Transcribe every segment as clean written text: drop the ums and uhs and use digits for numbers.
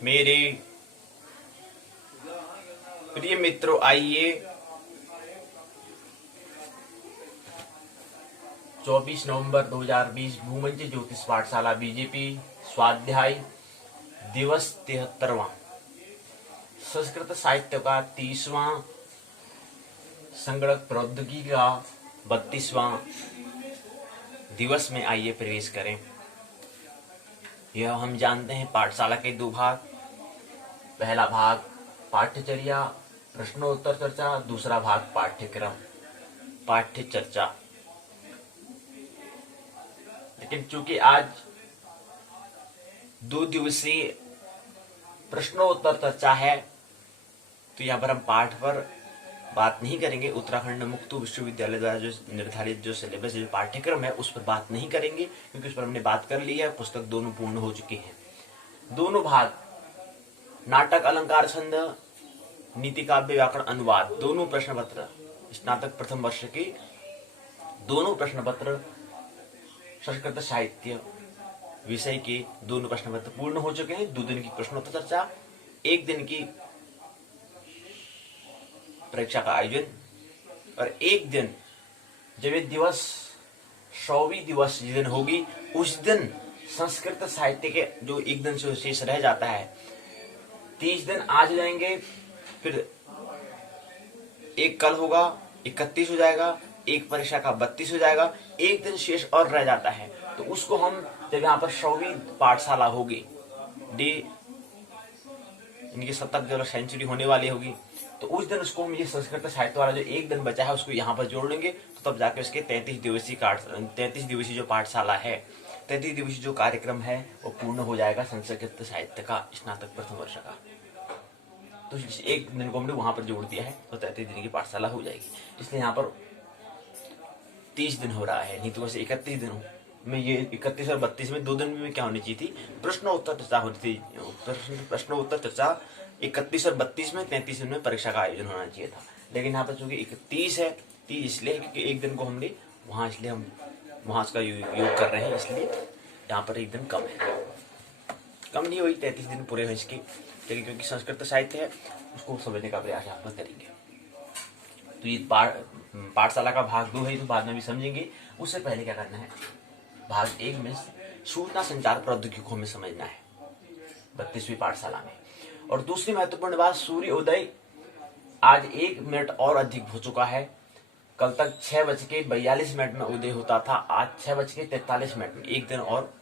मेरे प्रिय मित्रों, आइए 24 नवंबर 2020 भूमंज ज्योतिष पाठशाला बीजेपी स्वाध्याय दिवस 73वां, संस्कृत साहित्य का 30वां, संगणक प्रौद्योगिकी का 32वां दिवस में आइए प्रवेश करें। यह हम जानते हैं पाठशाला के दो भाग। पहला भाग पाठ्यचर्या प्रश्नोत्तर चर्चा, दूसरा भाग पाठ्यक्रम पाठ्य चर्चा। लेकिन चूंकि आज 2 दिवसीय प्रश्नोत्तर चर्चा है तो यहाँ पर हम पाठ पर बात नहीं करेंगे। उत्तराखंड मुक्त विश्वविद्यालय द्वारा जो निर्धारित जो सिलेबस जो पाठ्यक्रम है उस पर बात नहीं करेंगे, क्योंकि उस पर हमने बात कर ली है। पुस्तक दोनों पूर्ण हो चुकी हैं। दोनों भाग नाटक, अलंकार, छंद, नीति, काव्य, व्याकरण, अनुवाद, दोनों प्रश्न पत्र स्नातक प्रथम वर्ष के दोनों प्रश्न पत्र संस्कृत साहित्य विषय के दोनों प्रश्न पत्र पूर्ण हो चुके हैं। 2 दिन की प्रश्नोत्तर चर्चा, 1 दिन की परीक्षा का आयोजन और 1 दिन जब ये दिवस 100वीं दिवस जिस दिन होगी उस दिन संस्कृत साहित्य के जो 1 दिन से शेष रह जाता है, 30 दिन आज जाएंगे, फिर एक कल होगा 31 हो जाएगा, एक परीक्षा का 32 हो जाएगा, 1 दिन शेष और रह जाता है। तो उसको हम जब यहाँ पर 100वीं पाठशाला होगी, डे इनकी 70 सेंचुरी होने वाली होगी, तो उस दिन उसको हम ये संस्कृत साहित्य वाला जो 1 दिन बचा है उसको यहाँ पर जोड़ लेंगे। तो तब जाके उसके 33 दिवसीय जो पाठशाला है, 33 दिवसीय जो कार्यक्रम है वो पूर्ण हो जाएगा संस्कृत साहित्य का स्नातक प्रथम वर्ष का। तो 1 दिन को हमने वहां पर जोड़ दिया है तो 33 दिन की पाठशाला हो जाएगी। इसलिए यहाँ पर 30 दिन हो रहा है, नहीं तो वैसे 31 दिन में ये 31 और 32 में 2 दिन में क्या होनी चाहिए थी, प्रश्नोत्तर चर्चा होनी थी। प्रश्नोत्तर चर्चा 31 और 32 में, 33 दिन में परीक्षा का आयोजन होना चाहिए था। लेकिन यहाँ पर चूंकि 31 है, 30 इसलिए क्योंकि 1 दिन को हमने वहां, इसलिए हम वहां उसका योग कर रहे हैं, इसलिए यहाँ पर 1 दिन कम है। कम नहीं हुई, 33 दिन पूरे हो इसके, लेकिन क्योंकि संस्कृत साहित्य है उसको समझने का प्रयास यहाँ पर करेंगे। तो ये पाठशाला का भाग 2 है, तो बाद में भी समझेंगे। उससे पहले क्या करना है, भाग 1 में सूचना संचार प्रौद्योगिकी को हमें समझना है 32वीं पाठशाला में। और दूसरी महत्वपूर्ण बात, सूर्य उदय आज 1 मिनट और अधिक हो चुका है। कल तक 6:42 में उदय होता था, आज 6:43 में, 1 दिन और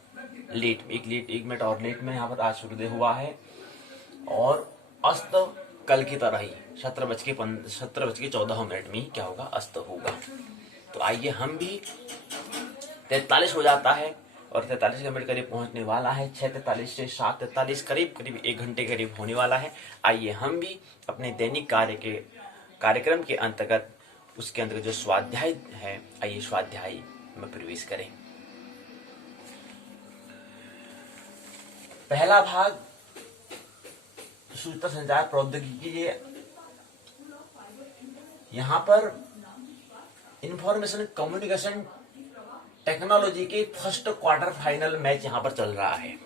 लेट, 1 मिनट और लेट में यहाँ पर आज सूर्योदय हुआ है। और अस्त कल की तरह ही 17:14 में ही क्या होगा, अस्त होगा। तो आइए हम भी 43 हो जाता है और 43 का मिनट करीब पहुंचने वाला है। 6:43 से 7:43 करीब 1 घंटे करीब होने वाला है। आइए हम भी अपने दैनिक कार्यक्रम के अंतर्गत, उसके अंतर्गत जो स्वाध्याय है, आइए स्वाध्याय में प्रवेश करें। पहला भाग सूचना संचार प्रौद्योगिकी, यहां पर इंफॉर्मेशन कम्युनिकेशन टेक्नोलॉजी के फर्स्ट क्वार्टर फाइनल मैच यहां पर चल रहा है।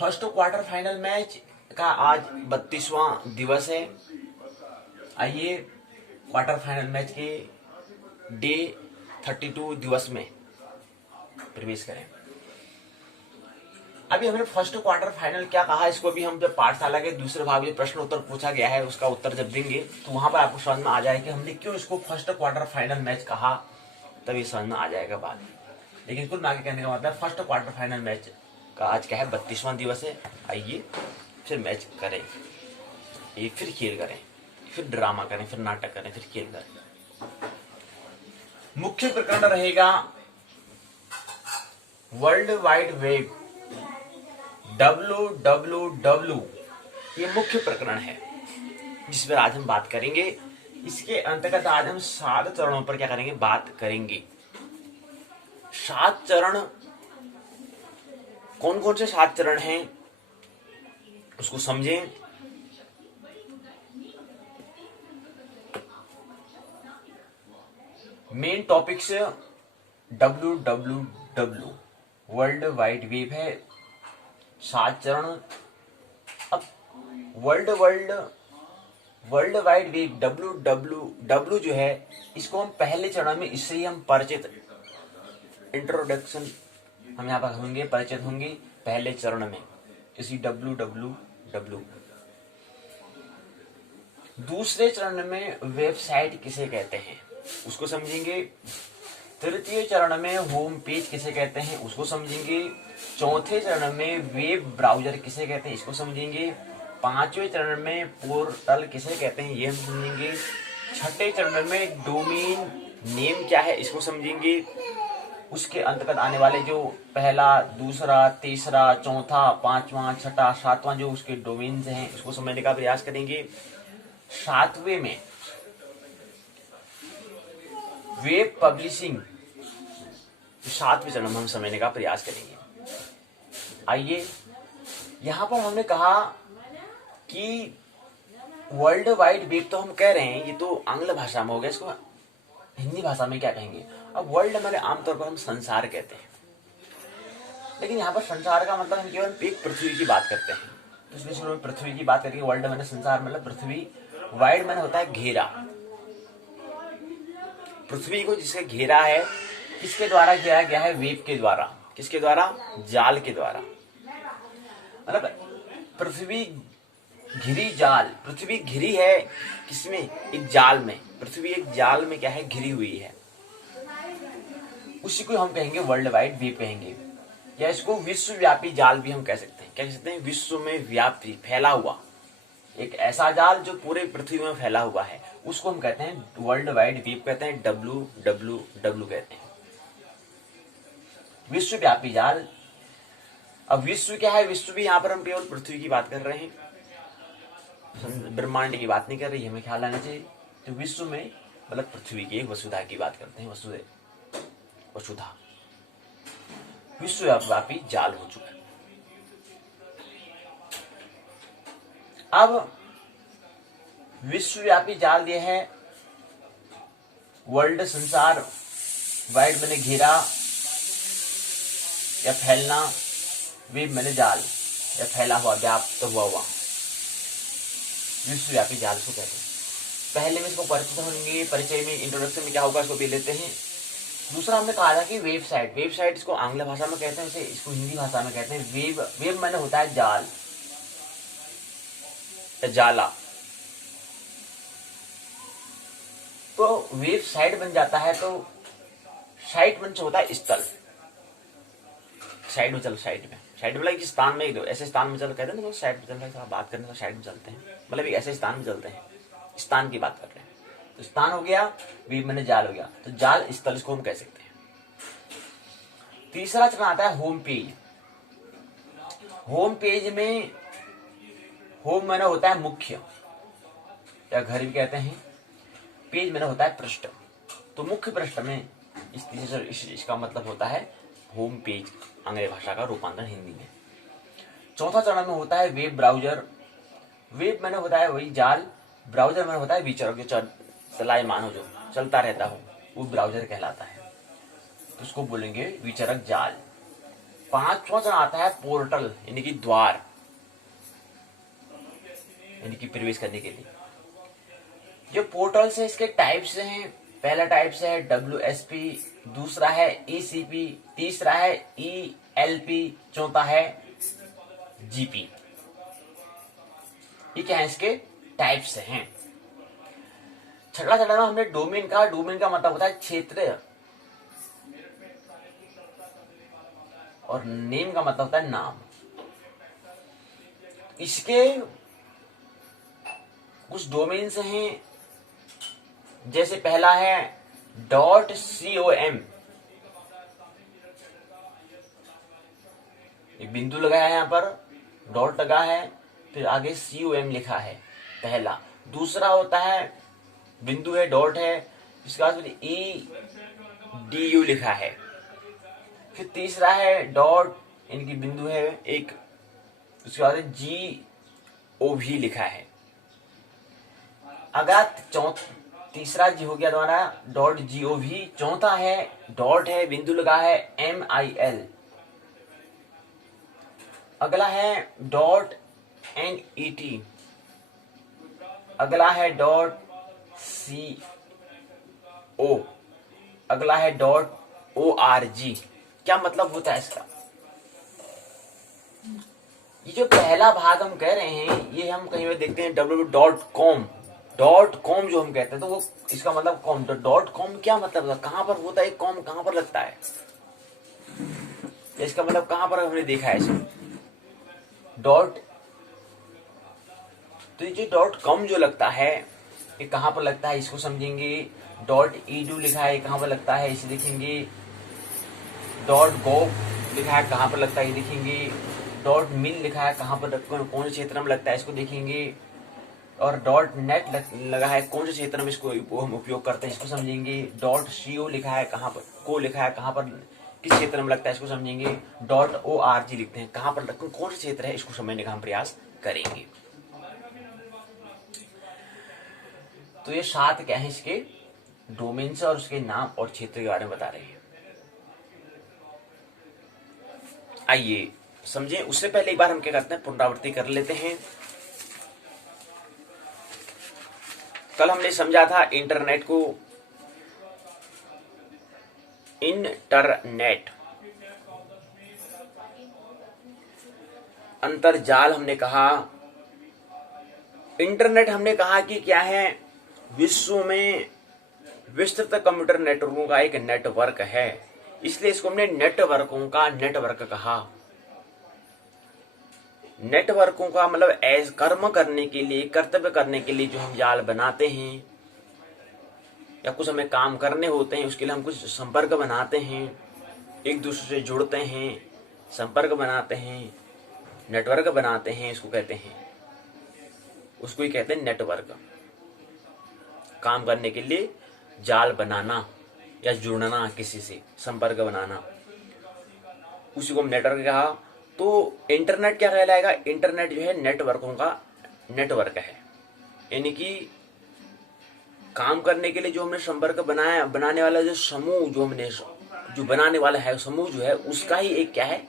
फर्स्ट क्वार्टर फाइनल मैच का आज 32वां दिवस है। आइए क्वार्टर फाइनल मैच के डे 32 दिवस में प्रवेश करें। अभी हमने फर्स्ट क्वार्टर फाइनल क्या कहा, इसको भी हम जब पाठशाला के दूसरे भाग में प्रश्न उत्तर पूछा गया है उसका उत्तर जब देंगे तो वहां पर आपको समझ में आ जाएगा कि हमने क्यों इसको फर्स्ट क्वार्टर फाइनल मैच कहा, तभी समझ में आ जाएगा बात। लेकिन कुल मिला के कहने का मतलब फर्स्ट क्वार्टर फाइनल मैच का आज क्या है, 32वां दिवस है। आइए फिर मैच करें, एक फिर खेल करें, फिर ड्रामा करें, फिर नाटक करें, फिर खेल करें। मुख्य प्रकरण रहेगा वर्ल्ड वाइड वेब, www, ये मुख्य प्रकरण है जिस पर आज हम बात करेंगे। इसके अंतर्गत आज हम 7 चरणों पर क्या करेंगे, बात करेंगे। 7 चरण, कौन कौन से 7 चरण हैं उसको समझें। Main topics www, world wide web है, 7 चरण। अब वर्ल्ड वाइड वेब डब्ल्यू जो है, इसको हम पहले चरण में इससे ही हम परिचित, इंट्रोडक्शन हम यहाँ पर होंगे, परिचित होंगे पहले चरण में इसी डब्ल्यू। दूसरे चरण में वेबसाइट किसे कहते हैं उसको समझेंगे। तृतीय चरण में होम पेज किसे कहते हैं उसको समझेंगे। चौथे चरण में वेब ब्राउजर किसे कहते हैं इसको समझेंगे। पांचवें चरण में पोर्टल किसे कहते हैं ये हम समझेंगे। छठे चरण में डोमेन नेम क्या है इसको समझेंगे। उसके अंतर्गत आने वाले जो पहला, दूसरा, तीसरा, चौथा, पांचवा, छठा, सातवां जो उसके डोमेन्स हैं इसको समझने का प्रयास करेंगे। सातवें में वेब पब्लिशिंग, 7वें चरण में हम समझने का प्रयास करेंगे। आइए, यहां पर हमने कहा कि वर्ल्ड वाइड वेब तो हम कह रहे हैं, ये तो आंग्ल भाषा में हो गया, इसको हिंदी भाषा में क्या कहेंगे। अब वर्ल्ड हमारे आमतौर पर हम संसार कहते हैं, लेकिन यहाँ पर संसार का मतलब हम केवल एक पृथ्वी की बात करते हैं, तो इसलिए शुरू में पृथ्वी की बात करके वर्ल्ड मैंने संसार मतलब पृथ्वी, वाइड मैंने होता है घेरा, पृथ्वी को जिसके घेरा है, किसके द्वारा घेरा गया है, वेब के द्वारा। किसके द्वारा, जाल के द्वारा। मतलब पृथ्वी घिरी जाल, पृथ्वी घिरी है किसमें, एक जाल में, पृथ्वी एक जाल में क्या है, घिरी हुई है, उसी को हम कहेंगे वर्ल्ड वाइड वेब कहेंगे, या इसको विश्वव्यापी जाल भी हम कह सकते हैं। क्या कह सकते हैं, विश्व में व्यापी, फैला हुआ एक ऐसा जाल जो पूरे पृथ्वी में फैला हुआ है, उसको हम कहते हैं वर्ल्ड वाइड वेब कहते हैं, WWW कहते हैं, विश्वव्यापी जाल। अब विश्व क्या है, विश्व भी यहाँ पर हम केवल पृथ्वी की बात कर रहे हैं, ब्रह्मांड की बात नहीं कर रही, हमें ख्याल आना चाहिए। तो विश्व में मतलब पृथ्वी की एक वसुधा की बात करते हैं, वसुधा विश्वव्यापी जाल हो चुका है। अब विश्वव्यापी जाल यह है, वर्ल्ड संसार, वाइड मैंने घेरा या फैलना, वेब मैंने जाल या फैला हुआ, व्याप्त हुआ, विश्वव्यापी जाल को कहते हैं। पहले में इसको परिचित होंगे, परिचय में, इंट्रोडक्शन में क्या होगा इसको भी लेते हैं। दूसरा हमने कहा था कि वेबसाइट, वेबसाइट इसको आंग्ल भाषा में कहते हैं, इसको हिंदी भाषा में कहते हैं वेब। वेब मैंने होता है जाल, जाला। तो वेबसाइट बन जाता है, तो साइट बन होता है स्थल, साइड में चल, साइड में मतलब स्थान में, ऐसे स्थान में चल कहते हैं ना, साइड में चल रहे हैं, बात करने का साइड में चलते हैं, मतलब एक ऐसे स्थान में चलते हैं, स्थान की बात कर रहे हैं। तो स्थान हो गया, वेब मैंने जाल हो गया, तो जाल स्थल इसको हम कह सकते हैं। तीसरा चरण आता है होम पेज। होम पेज में होम मैंने होता है मुख्य या घर भी कहते हैं, पेज मैंने होता है पृष्ठ। तो मुख्य पृष्ठ में इसका मतलब होता है होम पेज, अंग्रेजी भाषा का रूपांतरण हिंदी में। चौथा चरण में होता है वेब ब्राउजर। वेब मैंने होता है वही जाल, ब्राउजर मैंने होता है विचरक, जो चलायमान हो, जो चलता रहता हो, वो ब्राउजर कहलाता है, तो उसको बोलेंगे विचरक जाल। पांचवा चरण आता है पोर्टल, यानी कि द्वार, यानी कि प्रवेश करने के लिए। जो पोर्टल्स है इसके टाइप्स हैं, पहला टाइप्स है WSP, दूसरा है ECP, तीसरा है ELP, चौथा है GP। ये क्या है, इसके टाइप्स हैं। छठा चरण में हमने डोमेन का, डोमेन का मतलब होता है क्षेत्र, और नेम का मतलब होता है नाम। इसके कुछ डोमेन्स हैं, जैसे पहला है .com, एक बिंदु लगा है, यहाँ पर डॉट लगा है, फिर आगे .com लिखा है पहला। दूसरा होता है बिंदु है, डॉट है, इसके बाद .edu लिखा है। फिर तीसरा है डॉट, इनकी बिंदु है एक, उसके बाद .gov लिखा है। अगर तीसरा जी हो गया द्वारा .gov, चौथा है डॉट है, बिंदु लगा है MIL, अगला है डॉट NET, अगला है डॉट CO, अगला है डॉट ORG। क्या मतलब होता है इसका? ये जो पहला भाग हम कह रहे हैं, ये हम कहीं पे देखते हैं www.com, जो हम कहते हैं, तो वो इसका मतलब कॉम, तो .com क्या मतलब है? कहां पर होता है कॉम, कहां पर लगता है? इसका मतलब कहां पर हमने देखा है इसे? डॉट, तो ये जो .com जो लगता है ये कहां पर लगता है, इसको समझेंगे। .edu लिखा है, कहां पर लगता है, इसे देखेंगे। .gov लिखा है, कहां पर लगता है, ये देखेंगे। .mil लिखा है, कहां पर, कौन से क्षेत्र में लगता है, इसको देखेंगे। और .net लगा है, कौन से क्षेत्र में इसको हम उपयोग करते हैं, इसको समझेंगे। .co लिखा है, कहां पर, को लिखा है, कहां पर, किस क्षेत्र में लगता है, इसको समझेंगे। .org लिखते हैं, कहां पर, कौन से क्षेत्र है, इसको समझने का हम प्रयास करेंगे। तो ये 7 क्या है इसके डोमेन से और उसके नाम और क्षेत्र के बारे में बता रहे हैं। आइए समझें। उससे पहले एक बार हम क्या करते हैं, पुनरावृत्ति कर लेते हैं। कल हमने समझा था इंटरनेट को, इंटरनेट, अंतरजाल हमने कहा। इंटरनेट हमने कहा कि क्या है, विश्व में विस्तृत कंप्यूटर नेटवर्कों का एक नेटवर्क है, इसलिए इसको हमने नेटवर्कों का नेटवर्क कहा। नेटवर्कों का मतलब ऐसे कर्म करने के लिए, कर्तव्य करने के लिए जो हम जाल बनाते हैं या कुछ हमें काम करने होते हैं, उसके लिए हम कुछ संपर्क बनाते हैं, एक दूसरे से जुड़ते हैं, संपर्क बनाते हैं, नेटवर्क बनाते हैं, इसको कहते हैं, उसको ही कहते हैं नेटवर्क। काम करने के लिए जाल बनाना या जुड़ना, किसी से संपर्क बनाना, उसी को हम नेटवर्क कहा। तो इंटरनेट क्या कहलाएगा? इंटरनेट जो है नेटवर्कों का नेटवर्क है, यानी कि काम करने के लिए जो हमने संपर्क बनाया, बनाने वाला जो समूह, जो हमने जो बनाने वाला है समूह जो है, उसका ही एक क्या है,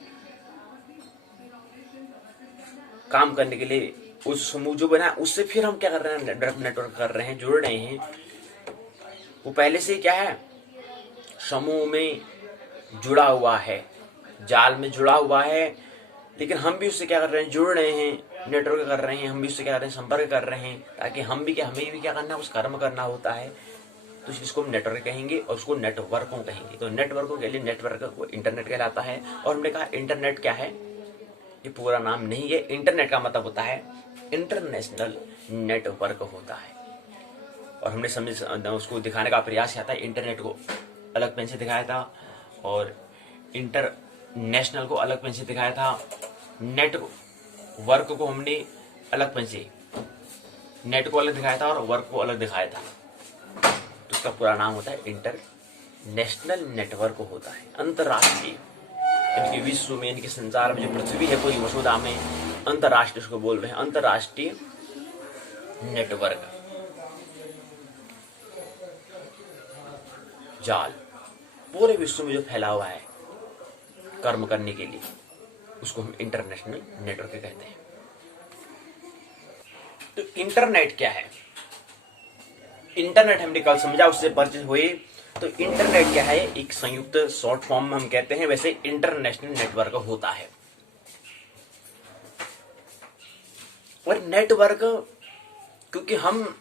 काम करने के लिए उस समूह जो बना, उससे फिर हम क्या कर रहे हैं, नेटवर्क कर रहे हैं, जुड़ रहे हैं। वो पहले से क्या है, समूह में जुड़ा हुआ है, जाल में जुड़ा हुआ है, लेकिन हम भी उससे क्या कर रहे हैं, जुड़ रहे हैं, नेटवर्क कर रहे हैं, हम भी उससे क्या कर रहे हैं, संपर्क कर रहे हैं, ताकि हम भी क्या, हमें भी क्या करना है, उस कर्म करना होता है। तो इसको हम नेटवर्क कहेंगे और उसको नेटवर्कों कहेंगे। तो नेटवर्कों के लिए नेटवर्क को इंटरनेट कहलाता है। और हमने कहा इंटरनेट क्या है, ये पूरा नाम नहीं है। इंटरनेट का मतलब होता है इंटरनेशनल नेटवर्क होता है। और हमने समझ उसको दिखाने का प्रयास किया था, इंटरनेट को अलग पेन से दिखाया था और इंटरनेशनल को अलग पेन से दिखाया था, नेटवर्क को हमने अलग पेन से, नेट को अलग दिखाया था और वर्क को अलग दिखाया था। तो उसका पूरा नाम होता है इंटरनेशनल नेटवर्क होता है, अंतरराष्ट्रीय। इनके विश्व में, इनके संसार में जो पृथ्वी है पूरी मसूदा में, अंतरराष्ट्रीय उसको बोल रहे हैं, अंतरराष्ट्रीय नेटवर्क, जाल पूरे विश्व में जो फैला हुआ है कर्म करने के लिए, उसको हम इंटरनेशनल नेटवर्क कहते हैं। तो इंटरनेट क्या है? इंटरनेट हमने कल समझा, उससे परिचित हुए। तो इंटरनेट क्या है, एक संयुक्त शॉर्ट फॉर्म में हम कहते हैं, वैसे इंटरनेशनल नेटवर्क होता है। और नेटवर्क क्योंकि हम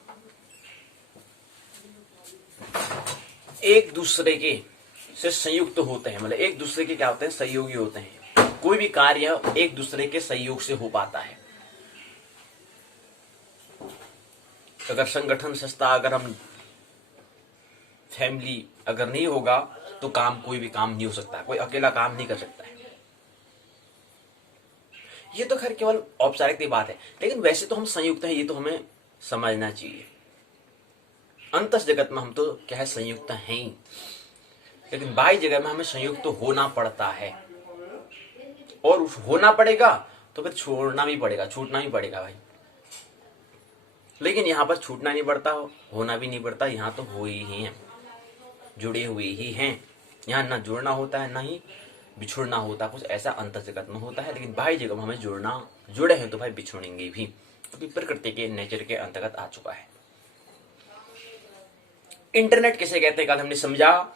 एक दूसरे के से संयुक्त होते हैं, मतलब एक दूसरे के क्या होते हैं, सहयोगी होते हैं। कोई भी कार्य एक दूसरे के सहयोग से हो पाता है। अगर संगठन, संस्था, अगर हम फैमिली अगर नहीं होगा तो काम, कोई भी काम नहीं हो सकता, कोई अकेला काम नहीं कर सकता है। ये तो खैर केवल औपचारिक बात है, लेकिन वैसे तो हम संयुक्त हैं, ये तो हमें समझना चाहिए। अंतस जगत में हम तो क्या है, संयुक्त हैं ही, लेकिन बाह्य जगह में हमें संयुक्त तो होना पड़ता है। और होना पड़ेगा तो फिर छोड़ना भी पड़ेगा, छूटना भी पड़ेगा भाई। लेकिन यहाँ पर छूटना नहीं पड़ता, होना भी नहीं पड़ता, यहाँ तो हो ही हैं, जुड़े हुए ही हैं। यहाँ ना जुड़ना होता है, ना ही बिछुड़ना होता, कुछ ऐसा अंतर जगत में होता है, लेकिन बाह्य जगत में हमें जुड़े हैं तो भाई बिछुड़ेंगे भी, क्योंकि प्रकृति के नेचर के अंतर्गत आ चुका है। इंटरनेट किसे कहते हैं कल हमने समझा।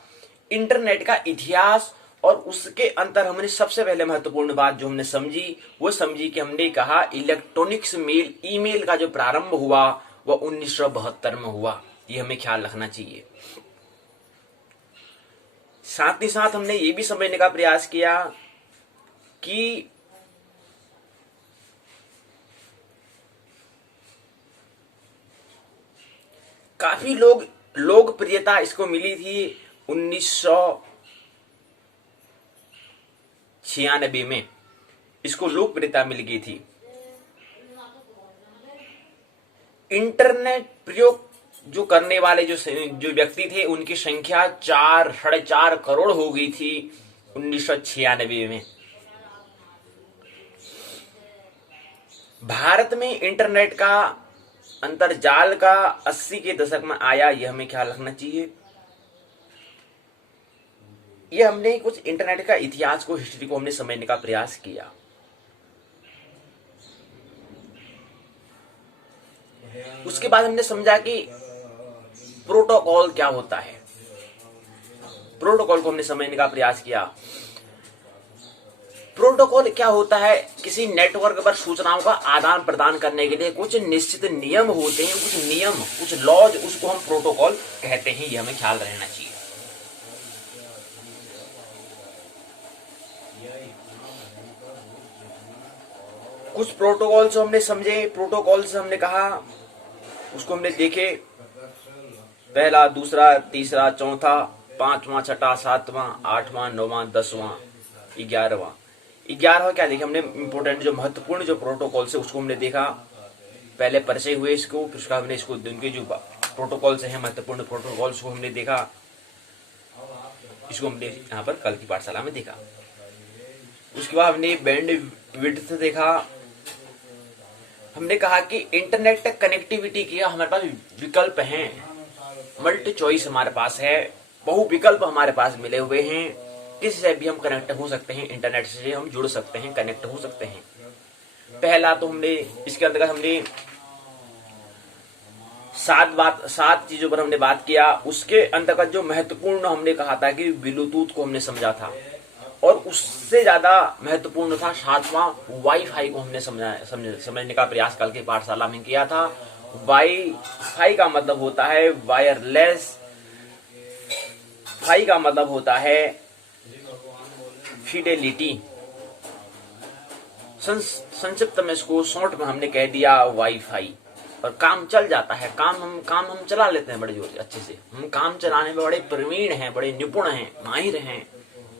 इंटरनेट का इतिहास और उसके अंतर हमने सबसे पहले महत्वपूर्ण बात जो हमने समझी वो समझी कि हमने कहा इलेक्ट्रॉनिक्स मेल, ईमेल का जो प्रारंभ हुआ वह 1972 में हुआ, ये हमें ख्याल रखना चाहिए। साथ ही साथ हमने ये भी समझने का प्रयास किया कि काफी लोकप्रियता इसको मिली थी 1996 में, इसको लोकप्रियता मिल गई थी। इंटरनेट प्रयोग जो करने वाले जो व्यक्ति थे उनकी संख्या 4-4.5 करोड़ हो गई थी 1996 में। भारत में इंटरनेट का अंतरजाल का 80 के दशक में आया, यह हमें ख्याल रखना चाहिए। यह हमने कुछ इंटरनेट का इतिहास को, हिस्ट्री को हमने समझने का प्रयास किया। उसके बाद हमने समझा कि प्रोटोकॉल क्या होता है, प्रोटोकॉल को हमने समझने का प्रयास किया। प्रोटोकॉल क्या होता है, किसी नेटवर्क पर सूचनाओं का आदान प्रदान करने के लिए कुछ निश्चित नियम होते हैं, कुछ नियम, कुछ लॉज, उसको हम प्रोटोकॉल कहते हैं, यह हमें ख्याल रहना चाहिए। कुछ प्रोटोकॉल से हमने समझे, प्रोटोकॉल से हमने कहा, उसको हमने देखे, पहला, दूसरा, तीसरा, चौथा, 5वां, 6वां, 7वां, 8वां, 9वां, 10वां, 11वां। 11वां क्या देखे हमने, इंपोर्टेंट जो महत्वपूर्ण जो प्रोटोकॉल से उसको हमने देखा, पहले परिचय हुए इसको, फिर उसका हमने इसको उनके जो प्रोटोकॉल से है महत्वपूर्ण प्रोटोकॉल्स को हमने देखा, इसको हमने यहाँ पर कल की पाठशाला में देखा। उसके बाद हमने बैंड विड्थ देखा। हमने कहा कि इंटरनेट कनेक्टिविटी के हमारे पास विकल्प हैं, मल्टी चॉइस हमारे पास है, बहु विकल्प हमारे पास मिले हुए हैं, किसी से भी हम कनेक्ट हो सकते हैं, इंटरनेट से हम जुड़ सकते हैं, कनेक्ट हो सकते हैं। पहला तो हमने इसके अंतर्गत हमने 7 चीजों पर हमने बात किया। उसके अंतर्गत जो महत्वपूर्ण हमने कहा था कि ब्लूटूथ को हमने समझा था, और उससे ज्यादा महत्वपूर्ण था 7वां वाईफाई को हमने समझने का प्रयास कल की पाठशाला में किया था। वाईफाई का मतलब होता है वायरलेस, फाई का मतलब होता है फिडेलिटी, संक्षिप्त में इसको शॉर्ट में हमने कह दिया वाईफाई, और काम चल जाता है, काम हम चला लेते हैं बड़े जोर से, अच्छे से हम काम चलाने में बड़े प्रवीण हैं, बड़े निपुण हैं, माहिर हैं,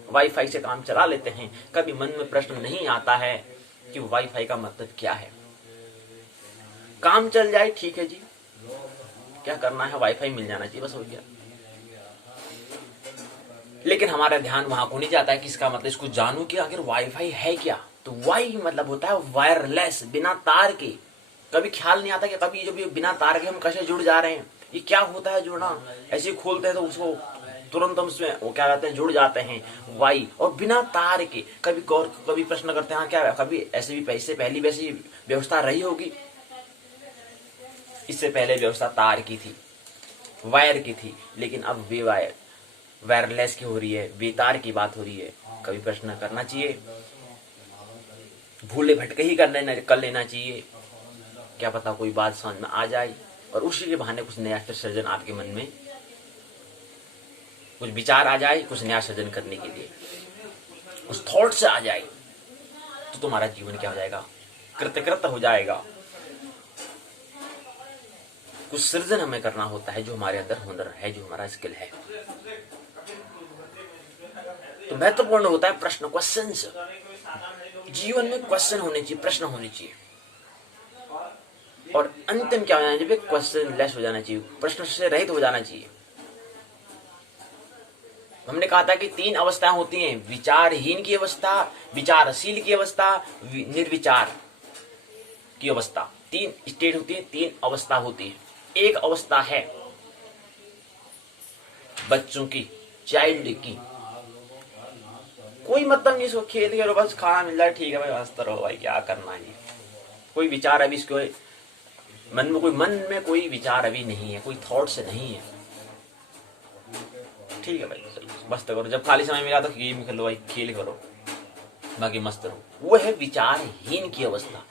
वाईफाई से काम चला लेते हैं। कभी मन में प्रश्न नहीं आता है कि वाईफाई का मतलब क्या है। काम चल जाए ठीक है जी, क्या करना है, वाईफाई मिल जाना चाहिए, बस हो गया। लेकिन हमारा ध्यान वहां को नहीं जाता है कि इसका मतलब इसको जानूं कि आखिर वाईफाई है क्या। तो वाई मतलब होता है वायरलेस, बिना तार के। कभी ख्याल नहीं आता कि कभी जो भी बिना तार के हम कैसे जुड़ जा रहे हैं, ये क्या होता है जुड़ना। ऐसे ही खोलते हैं तो उसको तुरंत हम उसमें वो क्या कहते हैं, जुड़ जाते हैं, वाई। और बिना तार के कभी प्रश्न करते हैं, हाँ क्या कभी ऐसे भी पैसे पहली वैसी व्यवस्था रही होगी। इससे पहले व्यवस्था तार की थी, वायर की थी, लेकिन अब वे वायरलेस की हो रही है, बेतार की बात हो रही है। कभी प्रश्न करना चाहिए, भूले भटके ही कर लेना चाहिए, क्या पता कोई बात समझ में आ जाए, और उसी के बहाने कुछ नया सृजन आपके मन में कुछ विचार आ जाए, कुछ नया सृजन करने के लिए उस थॉट से आ जाए, तो तुम्हारा जीवन क्या हो जाएगा, कृतकृत हो जाएगा। कुछ सृजन हमें करना होता है, जो हमारे अंदर हुनर है, जो हमारा स्किल है। तो महत्वपूर्ण होता है प्रश्न, क्वेश्चंस। जीवन में क्वेश्चन होने चाहिए, प्रश्न होने चाहिए। और अंतिम क्या हो जाना चाहिए, क्वेश्चन लेस हो जाना चाहिए, प्रश्न से रहित हो जाना चाहिए। हमने कहा था कि 3 अवस्थाएं होती हैं, विचारहीन की अवस्था, विचारशील की अवस्था, निर्विचार की अवस्था। 3 स्टेट होती है, 3 अवस्था होती है। एक अवस्था है बच्चों की, चाइल्ड की, कोई मतलब नहीं, इसको खेल खेलो, बस खाना मिल जाए ठीक है भाई, हंसते रहो भाई, क्या करना है। कोई विचार अभी इसको मन में कोई विचार अभी नहीं है, कोई थॉट्स नहीं है। ठीक है भाई, मस्त करो, जब खाली समय मिला तो गेम खेलो भाई, खेल करो, बाकी मस्त रहो। वो है विचारहीन की अवस्था।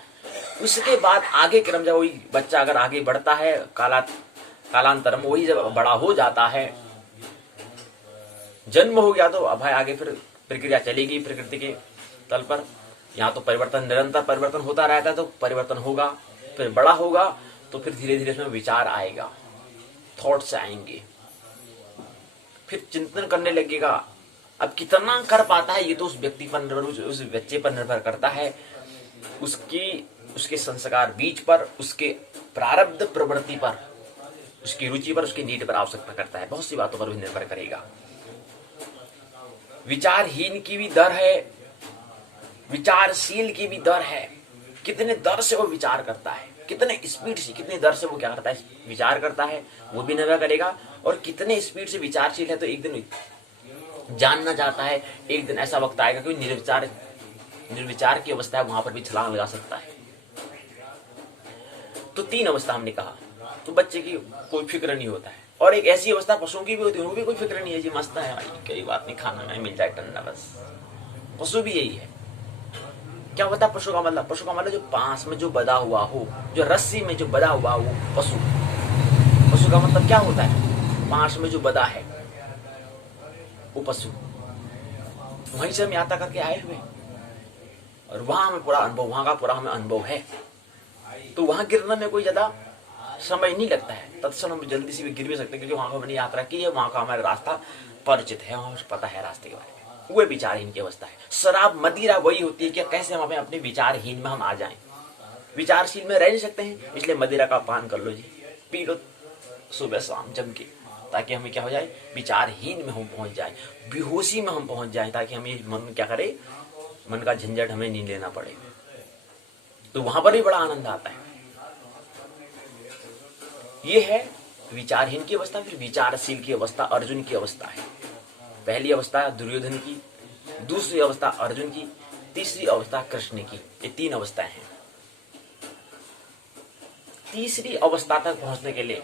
उसके बाद आगे क्रम, जब वही बच्चा अगर आगे बढ़ता है, कालांतर में वही जब बड़ा हो जाता है, जन्म हो गया, तो अब भाई आगे फिर प्रक्रिया चलेगी प्रकृति के तल पर। यहाँ तो परिवर्तन, निरंतर परिवर्तन होता रहता है, तो परिवर्तन होगा, फिर बड़ा होगा, तो फिर धीरे धीरे उसमें विचार आएगा, थॉट्स आएंगे, फिर चिंतन करने लगेगा। अब कितना कर पाता है ये तो उस व्यक्ति पर निर्भर, उस बच्चे पर निर्भर करता है, उसके संस्कार बीज पर, उसके प्रारब्ध प्रवृत्ति पर, उसकी रुचि पर, उसकी नीड पर आवश्यकता करता है, बहुत सी बातों पर भी निर्भर करेगा। विचारहीन की भी दर है, विचारशील की भी दर है। कितने दर से वो विचार करता है, कितने स्पीड से, कितनी दर से वो क्या करता है, विचार करता है, वो भी निर्भर करेगा। और कितने स्पीड से विचारशील है, तो एक दिन जानना चाहता है, एक दिन ऐसा वक्त आएगा कि निर्विचार की अवस्था है, वहां पर भी छलांग लगा सकता है। तो 3 अवस्था हमने कहा। तो बच्चे की कोई फिक्र नहीं होता है, और एक ऐसी अवस्था पशुओं की भी होती है, उनको भी कोई फिक्र नहीं है जी, मस्त है भाई, कोई बात नहीं, खाना नहीं मिल जाए ठंडा बस। पशु भी यही है। क्या होता है पशु का मतलब? पशु का मतलब जो पास में जो बधा हुआ हो, जो रस्सी में जो बधा हुआ हो, पशु। पशु का मतलब क्या होता है? पास में जो बधा है वो पशु। वहीं से हम यात्रा करके आए हुए, और वहां हमें पूरा अनुभव, वहां का पूरा हमें अनुभव है, तो वहां गिरने में कोई ज्यादा समय नहीं लगता है। तत्क्षण हम जल्दी से भी गिर भी सकते हैं, क्योंकि वहां को हमने यात्रा की है, वहां का हमारा रास्ता परिचित है, वहां पता है रास्ते के बारे में। वो विचारहीन की अवस्था है। शराब मदिरा वही होती है कि कैसे हम अपने विचारहीन में हम आ जाएं। विचारशील में रह नहीं सकते हैं, इसलिए मदिरा का पान कर लो जी, पी लो सुबह शाम जम के, ताकि हमें क्या हो जाए, विचारहीन में हम पहुंच जाए, बेहोशी में हम पहुंच जाए, ताकि हमें मन क्या करे, मन का झंझट हमें नहीं लेना पड़े। तो वहां पर भी बड़ा आनंद आता है। ये है विचारहीन की अवस्था। फिर विचारशील की अवस्था अर्जुन की अवस्था है। पहली अवस्था दुर्योधन की, दूसरी अवस्था अर्जुन की, तीसरी अवस्था कृष्ण की। ये 3 अवस्थाएं हैं। तीसरी अवस्था तक पहुंचने के लिए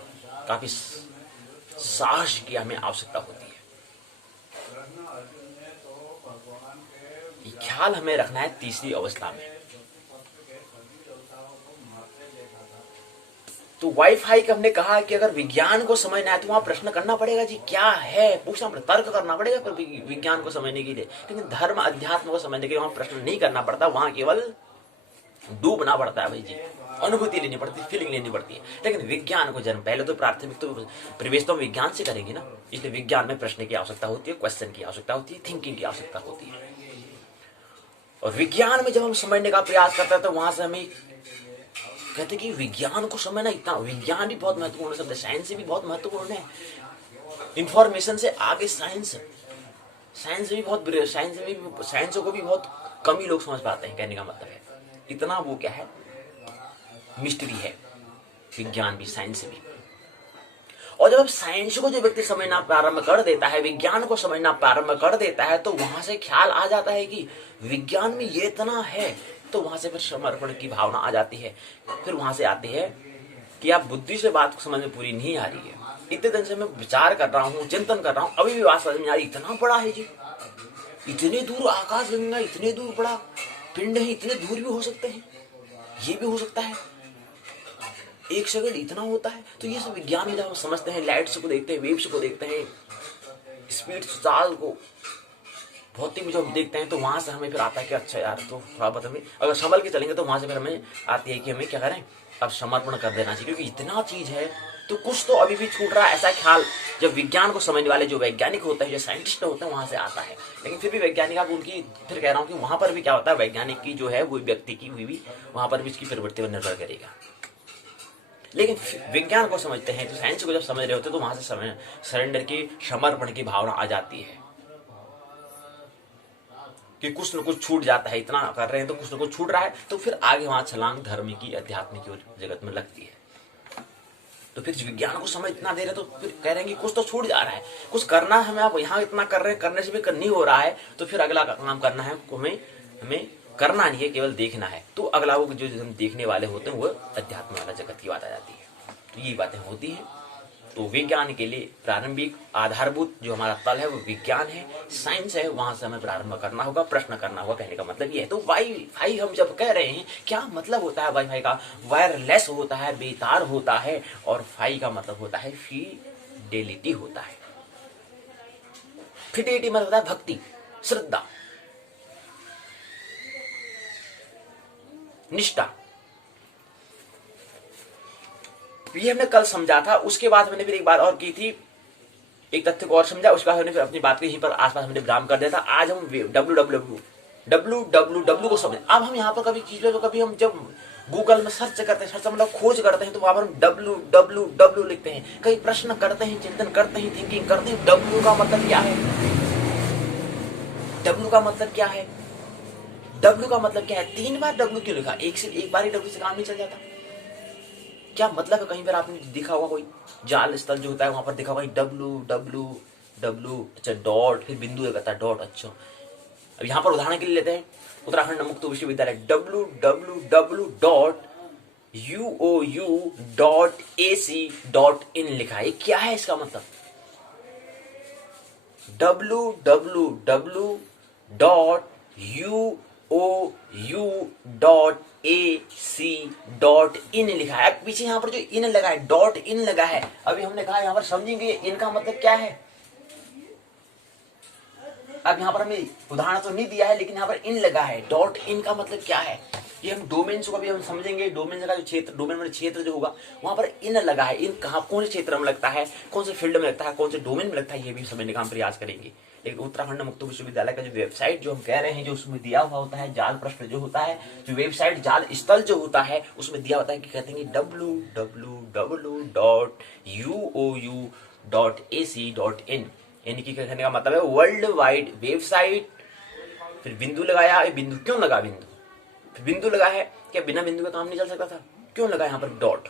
काफी साहस की हमें आवश्यकता होती है। ये ख्याल हमें रखना है तीसरी अवस्था में। तो वाईफाई का हमने कहा कि अगर विज्ञान को समझना है तो वहां प्रश्न करना पड़ेगा जी, क्या है पूछना पड़ेगा, तर्क करना पड़ेगा पर विज्ञान को समझने के लिए। लेकिन धर्म अध्यात्म को समझने के लिए वहां प्रश्न नहीं करना पड़ता, वहां केवल डूबना पड़ता है भाई जी, अनुभूति लेनी पड़ती है, फीलिंग लेनी पड़ती है। लेकिन विज्ञान को जन्म पहले तो प्राथमिक तो प्रवेश तो विज्ञान से करेंगे ना, इसलिए विज्ञान में प्रश्न की आवश्यकता होती है, क्वेश्चन की आवश्यकता होती है, थिंकिंग की आवश्यकता होती है। और विज्ञान में जब हम समझने का प्रयास करते हैं तो वहां से हमें कहते कि विज्ञान को समझना इतना, विज्ञान भी बहुत महत्वपूर्ण शब्द है, साइंस भी बहुत महत्वपूर्ण है। इंफॉर्मेशन से आगे साइंस भी बहुत, साइंस को भी बहुत कम ही लोग समझ पाते हैं। कहने का मतलब है इतना वो क्या है, मिस्ट्री है विज्ञान भी, साइंस भी। और जब साइंस को जो व्यक्ति समझना प्रारंभ कर देता है, विज्ञान को समझना प्रारंभ कर देता है, तो वहां से ख्याल आ जाता है कि विज्ञान में ये इतना है, तो वहां से फिर समर्पण की भावना आ जाती है। फिर वहां से आती है कि आप बुद्धि से बात को समझ में पूरी नहीं आ रही है, इतने दिन से मैं विचार कर रहा हूँ, चिंतन कर रहा हूँ, अभी भी बात समझ में आ रही, इतना बड़ा है जी, इतने दूर आकाश गंगा, इतने दूर बड़ा पिंड है, इतने दूर भी हो सकते हैं, ये भी हो सकता है, 1 सेकंड इतना होता है। तो ये सब विज्ञान में जब हम समझते हैं, लाइट्स को देखते हैं, वेव्स को देखते हैं, स्पीड चाल को, भौतिक में जो हम देखते हैं, तो वहां से हमें फिर आता है कि अच्छा यार, तो थोड़ा बहुत हमें अगर संभल के चलेंगे तो वहां से फिर हमें आती है कि हमें क्या करें, अब समर्पण कर देना चाहिए, क्योंकि इतना चीज है तो कुछ तो अभी भी छूट रहा है। ऐसा ख्याल जब विज्ञान को समझने वाले जो वैज्ञानिक होते हैं, जो साइंटिस्ट होते हैं, वहां से आता है। लेकिन फिर भी वैज्ञानिक उनकी, फिर कह रहा हूँ कि वहां पर भी क्या होता है, वैज्ञानिक की जो है वो व्यक्ति की हुई भी वहां पर भी इसकी प्रवृत्ति पर निर्भर करेगा। लेकिन विज्ञान को समझते हैं, तो साइंस को जब समझ रहे होते हैं, तो वहां से सरेंडर की, समर्पण की भावना आ जाती है कि कुछ न कुछ छूट जाता है, इतना कर रहे हैं तो कुछ न कुछ छूट रहा है, तो फिर आगे वहां छलांग धर्म की, अध्यात्म की जगत में लगती है। तो फिर विज्ञान को समय इतना दे रहे तो फिर कह रहे हैं कि कुछ तो छूट जा रहा है, कुछ करना है हमें, आप यहाँ इतना कर रहे हैं, करने से भी नहीं हो रहा है, तो फिर अगला काम करना है हमें, हमें करना नहीं है, केवल देखना है। तो अगला वो जो हम देखने वाले होते हैं वो अध्यात्म वाला जगत की बात आ जाती है। तो ये बातें होती हैं। तो विज्ञान के लिए प्रारंभिक आधारभूत जो हमारा तल है वो विज्ञान है, साइंस है, वहां से हमें प्रारंभ करना होगा, प्रश्न करना होगा। कहने का मतलब ये है। तो वाईफाई हम जब कह रहे हैं, क्या मतलब होता है वाईफाई का? वायरलेस होता है, बेतार होता है, और फाई का मतलब होता है फिडेलिटी होता है। फिडेलिटी मतलब होता है भक्ति, श्रद्धा, निष्ठा। ये हमने कल समझा था। उसके बाद हमने फिर एक बात और की थी, एक तथ्य को और समझा, उसके बाद हमने फिर अपनी बात को यहीं पर आसपास हमने विराम कर दिया था। आज हम www को समझ। अब हम यहाँ पर कभी चीज तो कभी हम जब गूगल में सर्च करते हैं, सर्च मतलब खोज करते हैं, तो वहां पर हम www लिखते हैं, कई प्रश्न करते हैं, चिंतन करते हैं, थिंकिंग करते हैं। W का मतलब क्या है? W का मतलब क्या है? W का मतलब क्या है? 3 बार W क्यों लिखा? एक बार ही W से काम नहीं चल जाता? क्या मतलब है? कहीं पर आपने देखा होगा कोई जाल स्थल जो होता है वहां पर देखा होगा www, अच्छा डॉट, फिर बिंदु लगाता है डॉट। अच्छा, अब यहाँ पर उदाहरण के लिए लेते हैं उत्तराखंड मुक्त विश्वविद्यालय, www.uou.ac.in लिखा है। क्या है इसका मतलब? www.uou.ac.in लिखा है। पीछे यहाँ पर जो इन लगा है, डॉट इन लगा है, अभी हमने कहा यहाँ पर समझेंगे इनका मतलब क्या है। अब यहाँ पर हमें उदाहरण तो नहीं दिया है, लेकिन यहाँ पर इन लगा है, डॉट इन का मतलब क्या है ये हम डोमेन को भी हम समझेंगे। डोमेन का जो क्षेत्र, डोमेन वाले क्षेत्र जो होगा वहां पर इन लगा है। इन कहाँ, कौन से क्षेत्र में लगता है, कौन से फील्ड में लगता है, कौन से डोमेन में लगता है, ये भी समझने का हम प्रयास करेंगे। लेकिन उत्तराखंड मुक्त विश्वविद्यालय का जो वेबसाइट जो हम कह रहे हैं, जो उसमें दिया हुआ होता है जाल पृष्ठ जो होता है, जो वेबसाइट जाल स्थल जो होता है, उसमें दिया होता है कि कहते हैं www.uou.ac.in, यानी कि कहने का मतलब है वर्ल्ड वाइड वेबसाइट। फिर बिंदु लगाया, बिंदु क्यों लगा? बिंदु लगा है, क्या बिना बिंदु का काम नहीं चल सकता था? क्यों लगा यहाँ पर डॉट?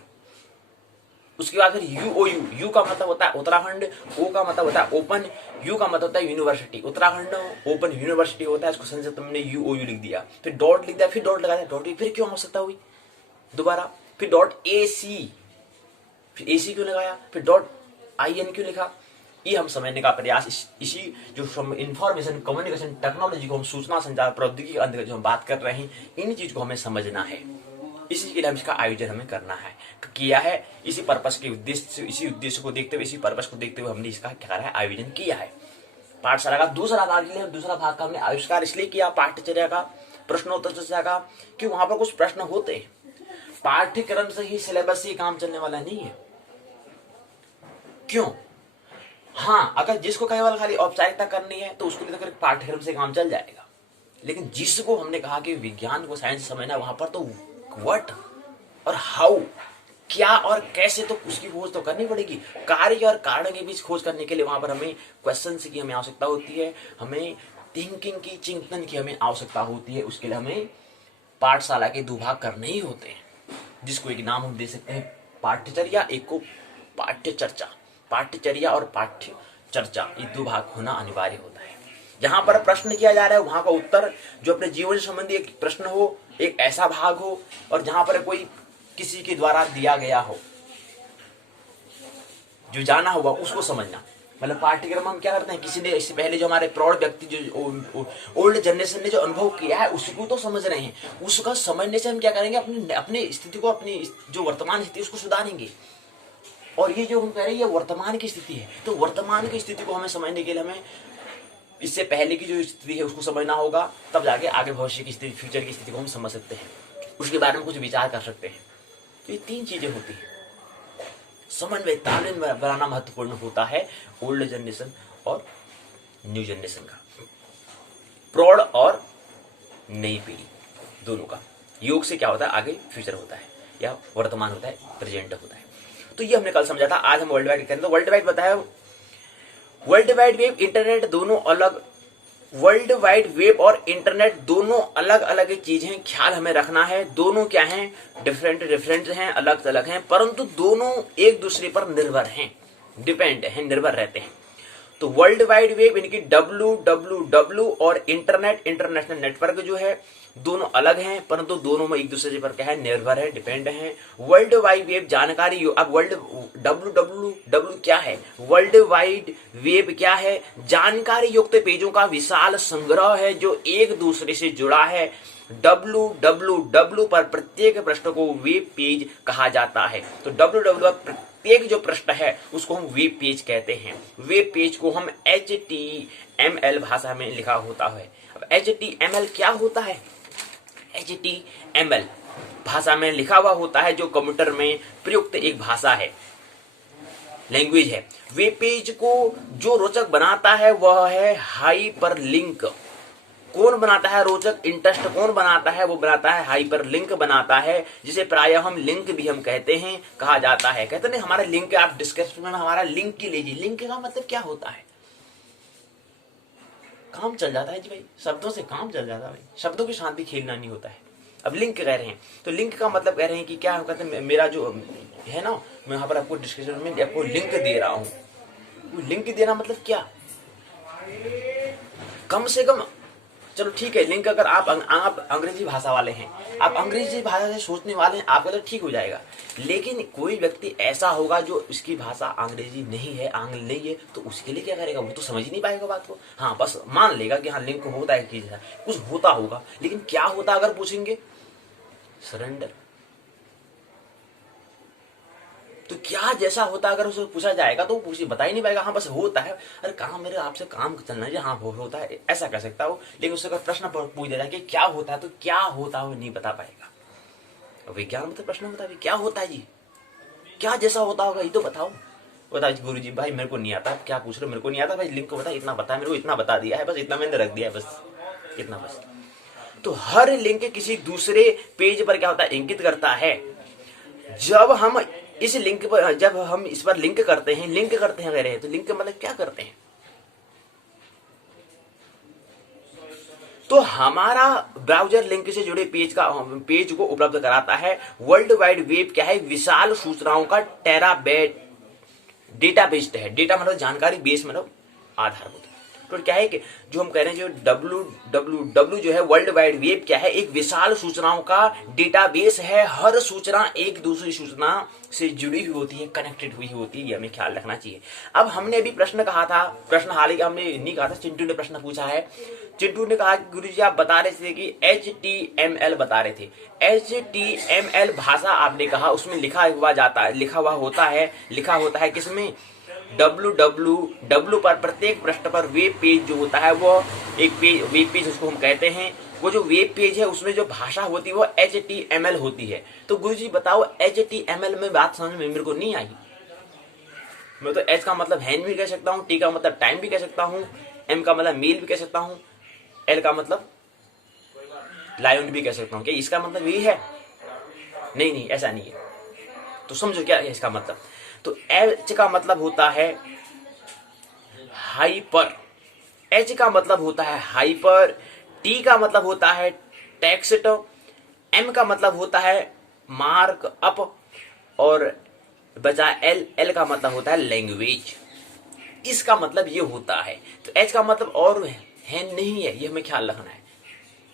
उसके बाद फिर यूओयू, यू का मतलब होता है उत्तराखंड, ओ का मतलब होता है ओपन, यू का मतलब होता है यूनिवर्सिटी। उत्तराखंड ओपन यूनिवर्सिटी होता है, इसको संक्षिप्त में यूओयू लिख दिया, फिर डॉट लिख दिया, फिर डॉट लगाया, डॉट फिर क्यों आवश्यकता हुई दोबारा? फिर डॉट एसी, फिर एसी क्यों लगाया? फिर डॉट IN क्यों लिखा? ये हम समझने का प्रयास इसी जो इंफॉर्मेशन कम्युनिकेशन टेक्नोलॉजी को हम सूचना संचार प्रौद्योगिकी के अंतर्गत जो हम बात कर रहे हैं, इन चीज को हमें समझना है। इसी के लिए हम इसका आयोजन हमें करना है, किया है। इसी पर्पस के उद्देश्य, इसी उद्देश्य को देखते हुए, इसी पर्पस को देखते हुए हमने इसका क्या है आयोजन किया है। पाठशाला का दूसरा भाग का हमने आविष्कार इसलिए किया, पाठ्यचर्या का, प्रश्नोत्तर चर्चा का, कि वहां पर कुछ प्रश्न होते हैं। पाठ्यक्रम से ही, सिलेबस से काम चलने वाला नहीं है। क्यों? हाँ, अगर जिसको केवल खाली औपचारिकता करनी है तो उसके लिए तो फिर पाठ्यक्रम से काम चल जाएगा। लेकिन जिसको हमने कहा कि विज्ञान को साइंस समझना, वहां पर तो व्हाट और हाउ, क्या और कैसे, तो उसकी खोज तो करनी पड़ेगी। कार्य और कारण के बीच खोज करने के लिए वहां पर हमें क्वेश्चन की हमें आवश्यकता होती है, हमें थिंकिंग की, चिंतन की हमें आवश्यकता होती है। उसके लिए हमें पाठशाला के 2 भाग करने ही होते हैं, जिसको एक नाम हम दे सकते हैं पाठ्यचर्या, एक को पाठ्य चर्चा। पाठ्यचर्या और पाठ्य चर्चा, ये 2 भाग होना अनिवार्य होता है। जहां पर प्रश्न किया जा रहा है वहां का उत्तर जो अपने जीवन से संबंधी एक प्रश्न हो, एक ऐसा भाग हो, और जहां पर कोई किसी के द्वारा दिया गया हो, जो जाना होगा उसको समझना। मतलब पाठ्यक्रम हम क्या करते हैं, किसी ने इससे पहले जो हमारे प्रौढ़ व्यक्ति जो ओल्ड जनरेशन ने जो अनुभव किया है उसको तो समझ रहे हैं। उसका समझने से हम क्या करेंगे, अपनी स्थिति को, अपनी जो वर्तमान स्थिति उसको सुधारेंगे। और ये जो हम कह रहे हैं ये वर्तमान की स्थिति है, तो वर्तमान की स्थिति को हमें समझने के लिए हमें इससे पहले की जो स्थिति है उसको समझना होगा, तब जाके आगे भविष्य की स्थिति, फ्यूचर की स्थिति को हम समझ सकते हैं, उसके बारे में कुछ विचार कर सकते हैं। तो ये 3 चीजें होती हैं। समन्वय, तालमेल बनाना महत्वपूर्ण होता है ओल्ड जनरेशन और न्यू जनरेशन का, प्रौढ़ और नई पीढ़ी दोनों का। योग से क्या होता है, आगे फ्यूचर होता है, या वर्तमान होता है, प्रेजेंट होता है। तो ये हमने कल समझा था। आज हम वर्ल्ड वाइड करें। तो वर्ल्ड वाइड बताया, वर्ल्ड वाइड वेब, इंटरनेट दोनों अलग वर्ल्ड वाइड वेब और इंटरनेट दोनों अलग अलग चीज हैं, ख्याल हमें रखना है। दोनों क्या हैं, डिफरेंट हैं, अलग अलग हैं, परंतु दोनों एक दूसरे पर निर्भर हैं, डिपेंड हैं, निर्भर रहते हैं। तो वर्ल्ड वाइड वेब इनकी WWW और इंटरनेट, इंटरनेशनल नेटवर्क जो है, दोनों अलग हैं, परंतु दोनों में एक दूसरे पर क्या है, निर्भर है, डिपेंड है। वर्ल्ड वाइड वेब जानकारी, अब वर्ल्ड WWW क्या है, वर्ल्ड वाइड वेब क्या है, जानकारी युक्त पेजों का विशाल संग्रह है जो एक दूसरे से जुड़ा है। WWW पर प्रत्येक पृष्ठ को वेब पेज कहा जाता है। तो WWW प्रत्येक जो पृष्ठ है उसको हम वेब पेज कहते हैं। वेब पेज को हम HTML भाषा में लिखा होता है। अब HTML क्या होता है, HTML भाषा में लिखा हुआ होता है, जो कंप्यूटर में प्रयुक्त एक भाषा है, लैंग्वेज है। वेब पेज को जो रोचक बनाता है वह है हाइपरलिंक। कौन बनाता है रोचक, इंटरेस्ट कौन बनाता है, वो बनाता है हाइपरलिंक बनाता है, जिसे प्रायः हम लिंक भी हम कहते हैं, कहा जाता है। कहते नहीं हमारा लिंक, आप डिस्क्रिप्शन में हमारा लिंक ही लीजिए। लिंक का मतलब क्या होता है, काम चल जाता है जी भाई, शब्दों से काम चल जाता है भाई, शब्दों के साथ भी खेलना नहीं होता है। अब लिंक कह रहे हैं तो लिंक का मतलब कह रहे हैं कि क्या कहते हैं, मेरा जो है ना, मैं यहाँ पर आपको डिस्क्रिप्शन में आपको लिंक दे रहा हूँ। लिंक देना मतलब क्या, कम से कम, चलो ठीक है, लिंक अगर आप अंग्रेजी भाषा वाले हैं, आप अंग्रेजी भाषा से सोचने वाले हैं, आपका तो ठीक हो जाएगा। लेकिन कोई व्यक्ति ऐसा होगा जो उसकी भाषा अंग्रेजी नहीं है, आंग्ल नहीं है, तो उसके लिए क्या करेगा, वो तो समझ ही नहीं पाएगा बात को। हाँ, बस मान लेगा कि हाँ लिंक होता है, चीज है, कुछ होता होगा, लेकिन क्या होता अगर पूछेंगे, सरेंडर। तो क्या जैसा होता अगर उसे पूछा जाएगा तो वो बता ही नहीं पाएगा। हाँ बस होता है, अरे काम मेरे आपसे काम चलना है, हाँ होता है, ऐसा कह सकता हो। लेकिन उससे अगर प्रश्न पूछ दिया जाए कि क्या होता है, तो क्या होता है वो नहीं बता पाएगा। विज्ञान मतलब प्रश्न होता है, क्या होता है जी, क्या जैसा होता होगा ये तो बताओ। बताओ गुरु जी, भाई मेरे को नहीं आता, क्या पूछ रहे हो, मेरे को नहीं आता भाई, लिंक को बता, इतना बता, मेरे को इतना बता दिया है, बस इतना मैंने रख दिया है, बस इतना बस। तो हर लिंक किसी दूसरे पेज पर क्या होता है, इंगित करता है। जब हम इस लिंक पर, जब हम इस पर लिंक करते हैं कह रहे हैं, तो लिंक मतलब क्या करते हैं, तो हमारा ब्राउजर लिंक से जुड़े पेज को उपलब्ध कराता है। वर्ल्ड वाइड वेब क्या है, विशाल सूचनाओं का टेराबाइट डेटाबेस है। डेटा मतलब जानकारी, बेस मतलब आधारभूत। तो क्या है कि जो हम कह रहे हैं, जो WWW जो है, वर्ल्ड वाइड वेब क्या है, एक विशाल सूचनाओं का डेटाबेस है। हर सूचना एक दूसरी सूचना से जुड़ी हुई होती है, कनेक्टेड हुई होती है, ये हमें ख्याल रखना चाहिए। अब हमने अभी प्रश्न कहा था, प्रश्न हाल ही हमने नहीं कहा था, चिंटू ने प्रश्न पूछा है। चिंटू ने कहा कि गुरुजी आप बता रहे थे कि HTML बता रहे थे। HTML भाषा आपने कहा उसमें लिखा हुआ होता है किसमें, WWW पर प्रत्येक पृष्ठ पर वेब पेज जो होता है वो एक वेब पेज उसको हम कहते हैं। वो जो वेब पेज है उसमें जो भाषा होती है वो HTML होती है। तो गुरुजी बताओ HTML में बात समझ में मेरे को नहीं आई। मैं तो H का मतलब हैंड भी कह सकता हूँ, T का मतलब टाइम भी कह सकता हूँ, M का मतलब मेल भी कह सकता हूँ, L का मतलब लायन भी कह सकता हूँ। क्या इसका मतलब यही है? नहीं, ऐसा नहीं है। तो समझो क्या है इसका मतलब। तो H का मतलब होता है हाइपर, H का मतलब होता है हाइपर, T का मतलब होता है टेक्स्ट, M का मतलब होता है मार्क अप, और बचा L का मतलब होता है लैंग्वेज। इसका मतलब ये होता है। तो H का मतलब और है नहीं है, ये हमें ख्याल रखना है।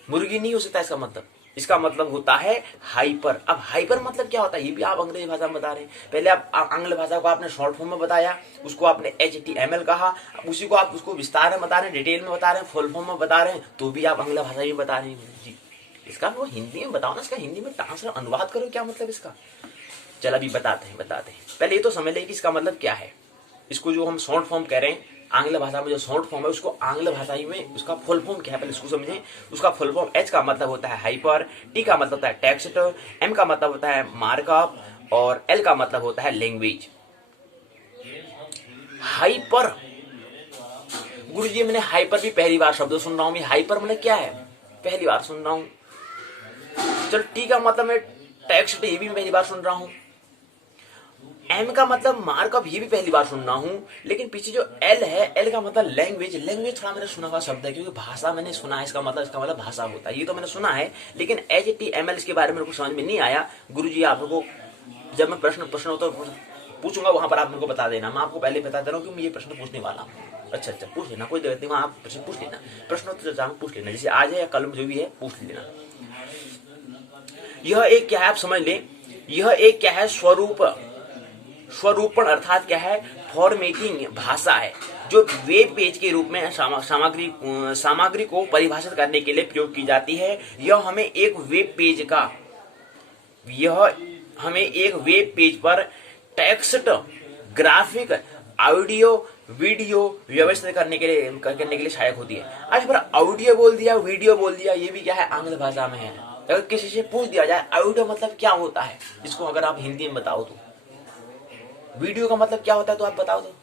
मुर्गी नहीं हो सकता इसका मतलब। इसका मतलब होता है हाइपर। अब हाइपर मतलब क्या होता है ये भी आप अंग्रेजी भाषा में बता रहे हैं। पहले आप आंग्ल भाषा को आपने शॉर्ट फॉर्म में बताया, उसको आपने HTML कहा, उसी को आप उसको विस्तार में बता रहे हैं, डिटेल में बता रहे हैं, फुल फॉर्म में बता रहे हैं, तो भी आप आंग्ल भाषा में बता रहे हैं जी। इसका वो हिंदी में बताओ ना, इसका हिंदी में ट्रांसलेट अनुवाद करो, क्या मतलब इसका। चल अभी बताते हैं। पहले ये तो समझ लें कि इसका मतलब क्या है। इसको जो हम शॉर्ट फॉर्म कह रहे हैं, आंग्ल भाषा में जो शॉर्ट फॉर्म है उसको आंग्ल भाषा में उसका फुल फॉर्म क्या है पहले इसको समझें। उसका फुल फॉर्म H का मतलब होता है हाइपर, T का मतलब होता है टेक्स्ट, M का मतलब होता है मार्कअप, और L का मतलब होता है लैंग्वेज। हाइपर, गुरुजी मैंने हाइपर भी पहली बार शब्द सुन रहा हूं। हाइपर मतलब क्या है पहली बार सुन रहा हूं। चल T का मतलब मैं टेक्स्ट, ये भी पहली बार सुन रहा हूं। एम का मतलब मार्कअप, ये भी पहली बार सुन रहा हूँ। लेकिन पीछे जो एल है, एल का मतलब लैंग्वेज। लैंग्वेज थोड़ा मैंने सुना हुआ शब्द है, क्योंकि भाषा मैंने सुना है, इसका मतलब भाषा होता है, ये तो मैंने सुना है। लेकिन HTML इसके बारे में मेरे को समझ में नहीं आया। गुरुजी आप लोगों को जब मैं प्रश्न उत्तर पूछूंगा वहां पर आप मेरे को बता देना। मैं आपको पहले बता दे रहा हूँ कि मैं ये प्रश्न पूछने वाला हूँ। अच्छा पूछ लेना, कोई दिक्कत नहीं, वहां आप प्रश्न पूछ लेना, प्रश्नोत्तर पूछ लेना, जैसे आज है या कल जो भी है पूछ लेना। यह एक क्या है, आप समझ लें, यह एक क्या है, स्वरूपण अर्थात क्या है, फॉर्मेटिंग भाषा है, जो वेब पेज के रूप में सामग्री को परिभाषित करने के लिए प्रयोग की जाती है। यह हमें एक वेब पेज पर टेक्स्ट, ग्राफिक, ऑडियो, वीडियो व्यवस्थित करने के लिए सहायक होती है। आज पर ऑडियो बोल दिया, वीडियो बोल दिया, ये भी क्या है, आंग्ल भाषा में है। अगर किसी से पूछ दिया जाए ऑडियो मतलब क्या होता है, इसको अगर आप हिंदी में बताओ तो, वीडियो का मतलब क्या होता है तो आप बताओ तो।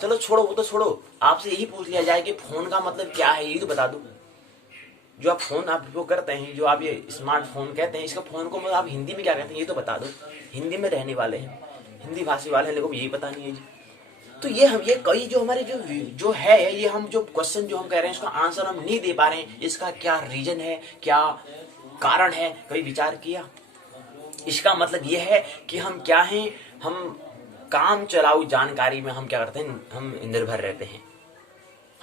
चलो छोड़ो, वो तो छोड़ो, आपसे यही पूछ लिया जाए कि फोन का मतलब क्या है, ये तो बता दो। जो आप फोन आप वो करते हैं, जो आप ये स्मार्टफोन कहते हैं, इसका फोन को मतलब आप हिंदी में क्या कहते हैं, ये तो बता दो। हिंदी में रहने वाले हैं, हिंदी भाषी वाले हैं, लेकिन यही पता नहीं है जी। तो ये कई जो हमारे जो है, ये हम जो क्वेश्चन जो हम कह रहे हैं, इसका आंसर हम नहीं दे पा रहे हैं। इसका क्या रीजन है, क्या कारण है, कभी विचार किया? इसका मतलब ये है कि हम क्या हैं, हम काम चलाऊ जानकारी में हम क्या करते हैं, हम निर्भर रहते हैं।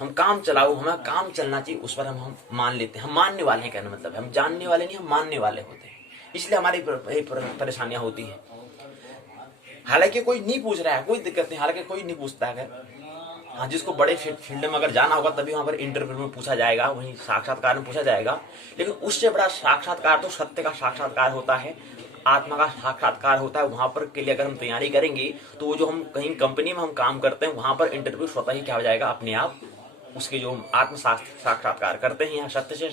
हम काम चलाऊ, हमें काम चलना चाहिए, उस पर हम मान लेते हैं। हम मानने वाले हैं, कहने मतलब हम जानने वाले नहीं, हम मानने वाले होते हैं। इसलिए हमारी परेशानियां होती है। हालांकि कोई नहीं पूछ रहा है, कोई दिक्कत नहीं, हालांकि कोई नहीं पूछता है। हाँ, जिसको बड़े फील्ड में अगर जाना होगा तभी वहां पर इंटरव्यू में पूछा जाएगा, वहीं साक्षात्कार में पूछा जाएगा। लेकिन उससे बड़ा साक्षात्कार तो सत्य का साक्षात्कार होता है, आत्मा का साक्षात्कार होता है। वहां पर के लिए अगर हम तैयारी करेंगे तो वो जो हम कहीं कंपनी में हम काम करते हैं, वहां पर इंटरव्यू स्वतः ही क्या हो जाएगा, अपने आप उसके जो आत्म साक्षात्कार करते हैं या सत्य से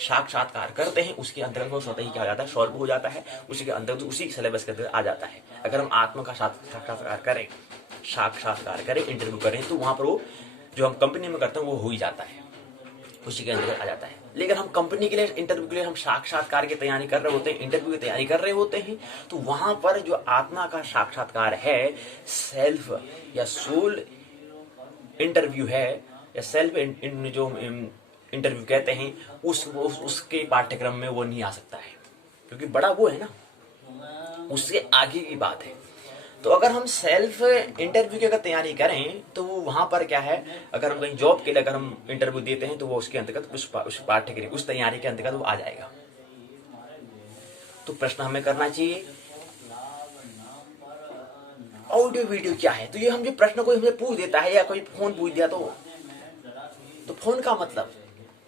साक्षात्कार करते हैं, उसके अंतर्गत वो स्वतः ही क्या हो जाता है, सॉल्व हो जाता है, उसी के अंतर्गत उसी सिलेबस के अंतर्गत आ जाता है। अगर हम आत्मा का साक्षात्कार करें, इंटरव्यू करें, तो वहां पर वो जो हम कंपनी में करते हैं वो हो ही जाता है, उसी के अंतर्गत आ जाता है। लेकिन हम कंपनी के लिए, इंटरव्यू के लिए हम साक्षात्कार की तैयारी कर रहे होते हैं, इंटरव्यू की तैयारी कर रहे होते हैं, तो वहां पर जो आत्मा का साक्षात्कार है, सेल्फ या सोल इंटरव्यू है, या सेल्फ जो इंटरव्यू कहते हैं, उसके पाठ्यक्रम में वो नहीं आ सकता है, क्योंकि बड़ा वो है ना, उससे आगे की बात है। तो अगर हम सेल्फ इंटरव्यू की अगर तैयारी करें तो वो वहां पर क्या है, अगर हम कहीं जॉब के लिए अगर हम इंटरव्यू देते हैं तो वो उसके अंतर्गत उस पाठ्यक्रम, उस तैयारी के अंतर्गत वो आ जाएगा। तो प्रश्न हमें करना चाहिए ऑडियो वीडियो क्या है। तो ये हम जो प्रश्न कोई हमसे पूछ देता है या कोई फोन पूछ दिया, तो फोन का मतलब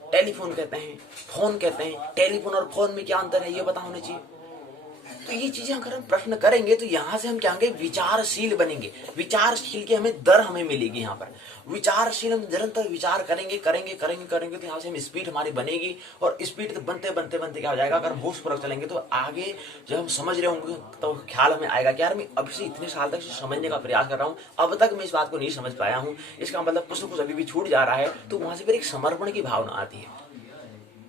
टेलीफोन कहते हैं, फोन कहते हैं, टेलीफोन और फोन में क्या अंतर है ये पता होना चाहिए। तो ये चीजें अगर हम प्रश्न करेंगे तो यहाँ से हम क्या होंगे, विचारशील बनेंगे। विचारशील की हमें मिलेगी। यहाँ पर विचारशील, हम निरंतर विचार करेंगे तो यहाँ से हम स्पीड हमारी बनेगी, और स्पीड बनते बनते क्या हो जाएगा, अगर हम होशपूर्वक चलेंगे तो आगे जब हम समझ रहे होंगे तो ख्याल हमें आएगा कि यार मैं अब से इतने साल तक समझने का प्रयास कर रहा हूँ, अब तक मैं इस बात को नहीं समझ पाया हूँ, इसका मतलब कुछ न कुछ अभी भी छूट जा रहा है। तो वहां से फिर एक समर्पण की भावना आती है,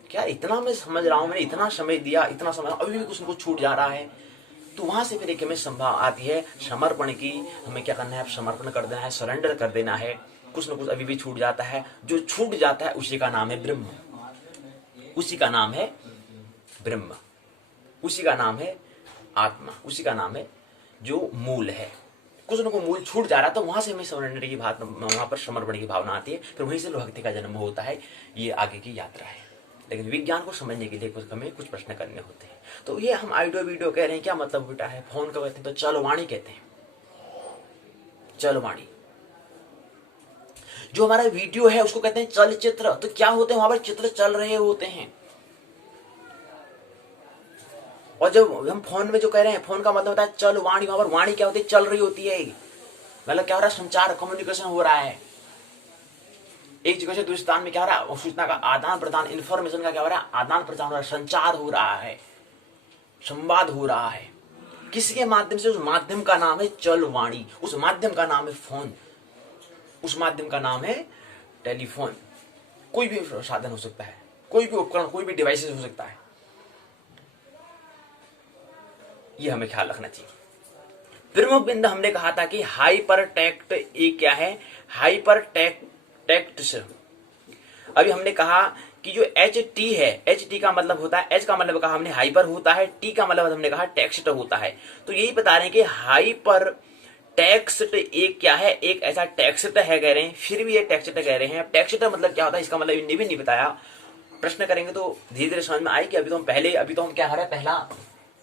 क्या इतना मैं समझ रहा हूं, मैंने इतना समय दिया, इतना समय, अभी भी कुछ न कुछ छूट जा रहा है। तो वहां से फिर एक हमें संभाव आती है समर्पण की। हमें क्या करना है, समर्पण कर देना है, सरेंडर कर देना है। कुछ न कुछ अभी भी छूट जाता है, जो छूट जाता है उसी का नाम है ब्रह्म, उसी का नाम है ब्रह्म, उसी का नाम है आत्मा, उसी का नाम है जो मूल है। कुछ न कुछ मूल छूट जा रहा है, तो वहां से हमें सरेंडर की भावना, वहां पर समर्पण की भावना आती है, फिर वहीं से भक्ति का जन्म होता है। ये आगे की यात्रा है। लेकिन विज्ञान को समझने के लिए हमें कुछ प्रश्न करने होते हैं। तो ये हम ऑडियो वीडियो कह रहे हैं, क्या मतलब बेटा है, फोन का कहते हैं तो चलवाणी कहते हैं, चलवाणी। जो हमारा वीडियो है उसको कहते हैं चलचित्र। तो क्या होते हैं, वहां पर चित्र चल रहे होते हैं। और जब हम फोन में जो कह रहे हैं, फोन का मतलब होता है चलवाणी, वहां पर वाणी क्या होती है, चल रही होती है। मतलब क्या हो रहा है, संचार, कम्युनिकेशन हो रहा है। एक जगह से दूसरे स्थान में क्या हो रहा है, सूचना का आदान प्रदान, इंफॉर्मेशन का क्या हो रहा है, आदान प्रदान हो रहा है, संचार हो रहा है, संवाद हो रहा है। किसके माध्यम से, उस माध्यम का नाम है चलवाणी, उस माध्यम का नाम है फोन, उस माध्यम का नाम है टेलीफोन। कोई भी साधन हो सकता है, कोई भी उपकरण, कोई भी डिवाइसेस हो सकता है। ये हमें ख्याल रखना चाहिए। प्रमुख बिंदु हमने कहा था कि हाइपर टेक्स्ट एक क्या है, हाइपर टेक्स्ट। अभी हमने कहा कि जो एच टी है, एच टी का मतलब होता है, एच का मतलब कहा हमने हाइपर होता है, टी का मतलब हमने कहा टेक्स्ट होता है। तो यही बता रहे हैं कि हाइपर टेक्स्ट एक क्या है, एक ऐसा टेक्स्ट है कह रहे हैं, फिर भी ये टेक्स्ट कह रहे हैं। टैक्सेट मतलब क्या होता है इसका मतलब इन्हें भी नहीं बताया। प्रश्न करेंगे तो धीरे धीरे समझ में आएगी। अभी तो हम क्या कर रहे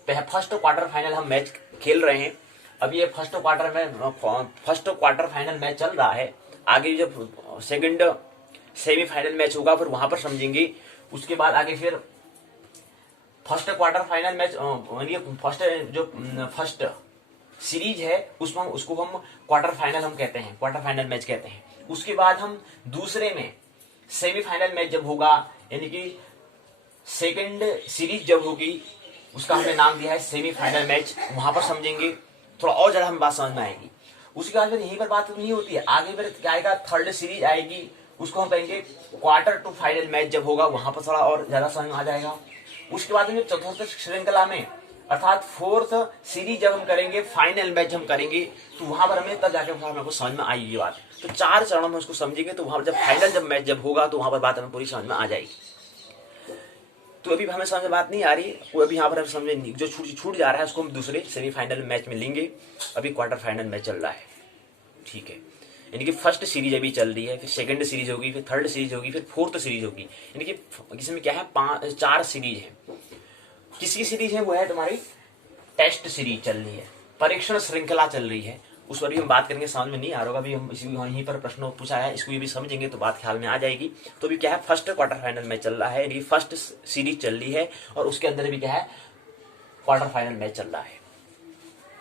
हैं, फर्स्ट क्वार्टर फाइनल हम मैच खेल रहे हैं। अभी ये फर्स्ट क्वार्टर फाइनल मैच चल रहा है। आगे जब सेकंड सेमीफाइनल मैच होगा फिर वहां पर समझेंगे। उसके बाद आगे फिर first quarter final match, first series है उसमें उसको हम क्वार्टर फाइनल हम कहते हैं, क्वार्टर फाइनल मैच कहते हैं। उसके बाद हम दूसरे में सेमीफाइनल मैच जब होगा, यानी कि सेकंड सीरीज जब होगी, उसका हमने नाम दिया है सेमीफाइनल मैच, वहां पर समझेंगे। थोड़ा और ज्यादा हमें बात समझ में आएगी। उसके बाद फिर यहीं पर बात नहीं होती है, आगे फिर क्या आएगा, थर्ड सीरीज आएगी, उसको हम कहेंगे क्वार्टर टू फाइनल मैच जब होगा, वहां पर थोड़ा और ज्यादा समझ में आ जाएगा। उसके बाद में चतुर्थ श्रृंखला में अर्थात फोर्थ सीरीज जब हम करेंगे, फाइनल मैच हम करेंगे, तो वहां पर हमें तब जाकर हमको समझ में आएगी ये बात। तो 4 चरणों में उसको समझेंगे, तो वहां पर जब फाइनल जब मैच जब होगा तो वहां पर बात हमें पूरी समझ में आ जाएगी। तो अभी हमें समझ में बात नहीं आ रही, वो अभी यहाँ पर हम समझे जो छूट जा रहा है उसको हम दूसरे सेमीफाइनल मैच में लेंगे। अभी क्वार्टर फाइनल मैच चल रहा है, ठीक है। यानी कि फर्स्ट सीरीज अभी चल रही है, फिर सेकंड सीरीज होगी, फिर थर्ड सीरीज होगी, फिर फोर्थ सीरीज होगी। यानी कि इसमें क्या है, 4 सीरीज है। किसकी सीरीज है, वो है तुम्हारी टेस्ट सीरीज चल रही है, परीक्षण श्रृंखला चल रही है। उस पर भी हम बात करेंगे, समझ में नहीं आ रहा होगा। अभी हम यहीं पर प्रश्न पूछा है, इसको भी समझेंगे तो बात ख्याल में आ जाएगी। तो अभी क्या है, फर्स्ट क्वार्टर फाइनल मैच चल रहा है, यानी फर्स्ट सीरीज चल रही है, और उसके अंदर भी क्या है, क्वार्टर फाइनल मैच चल रहा है।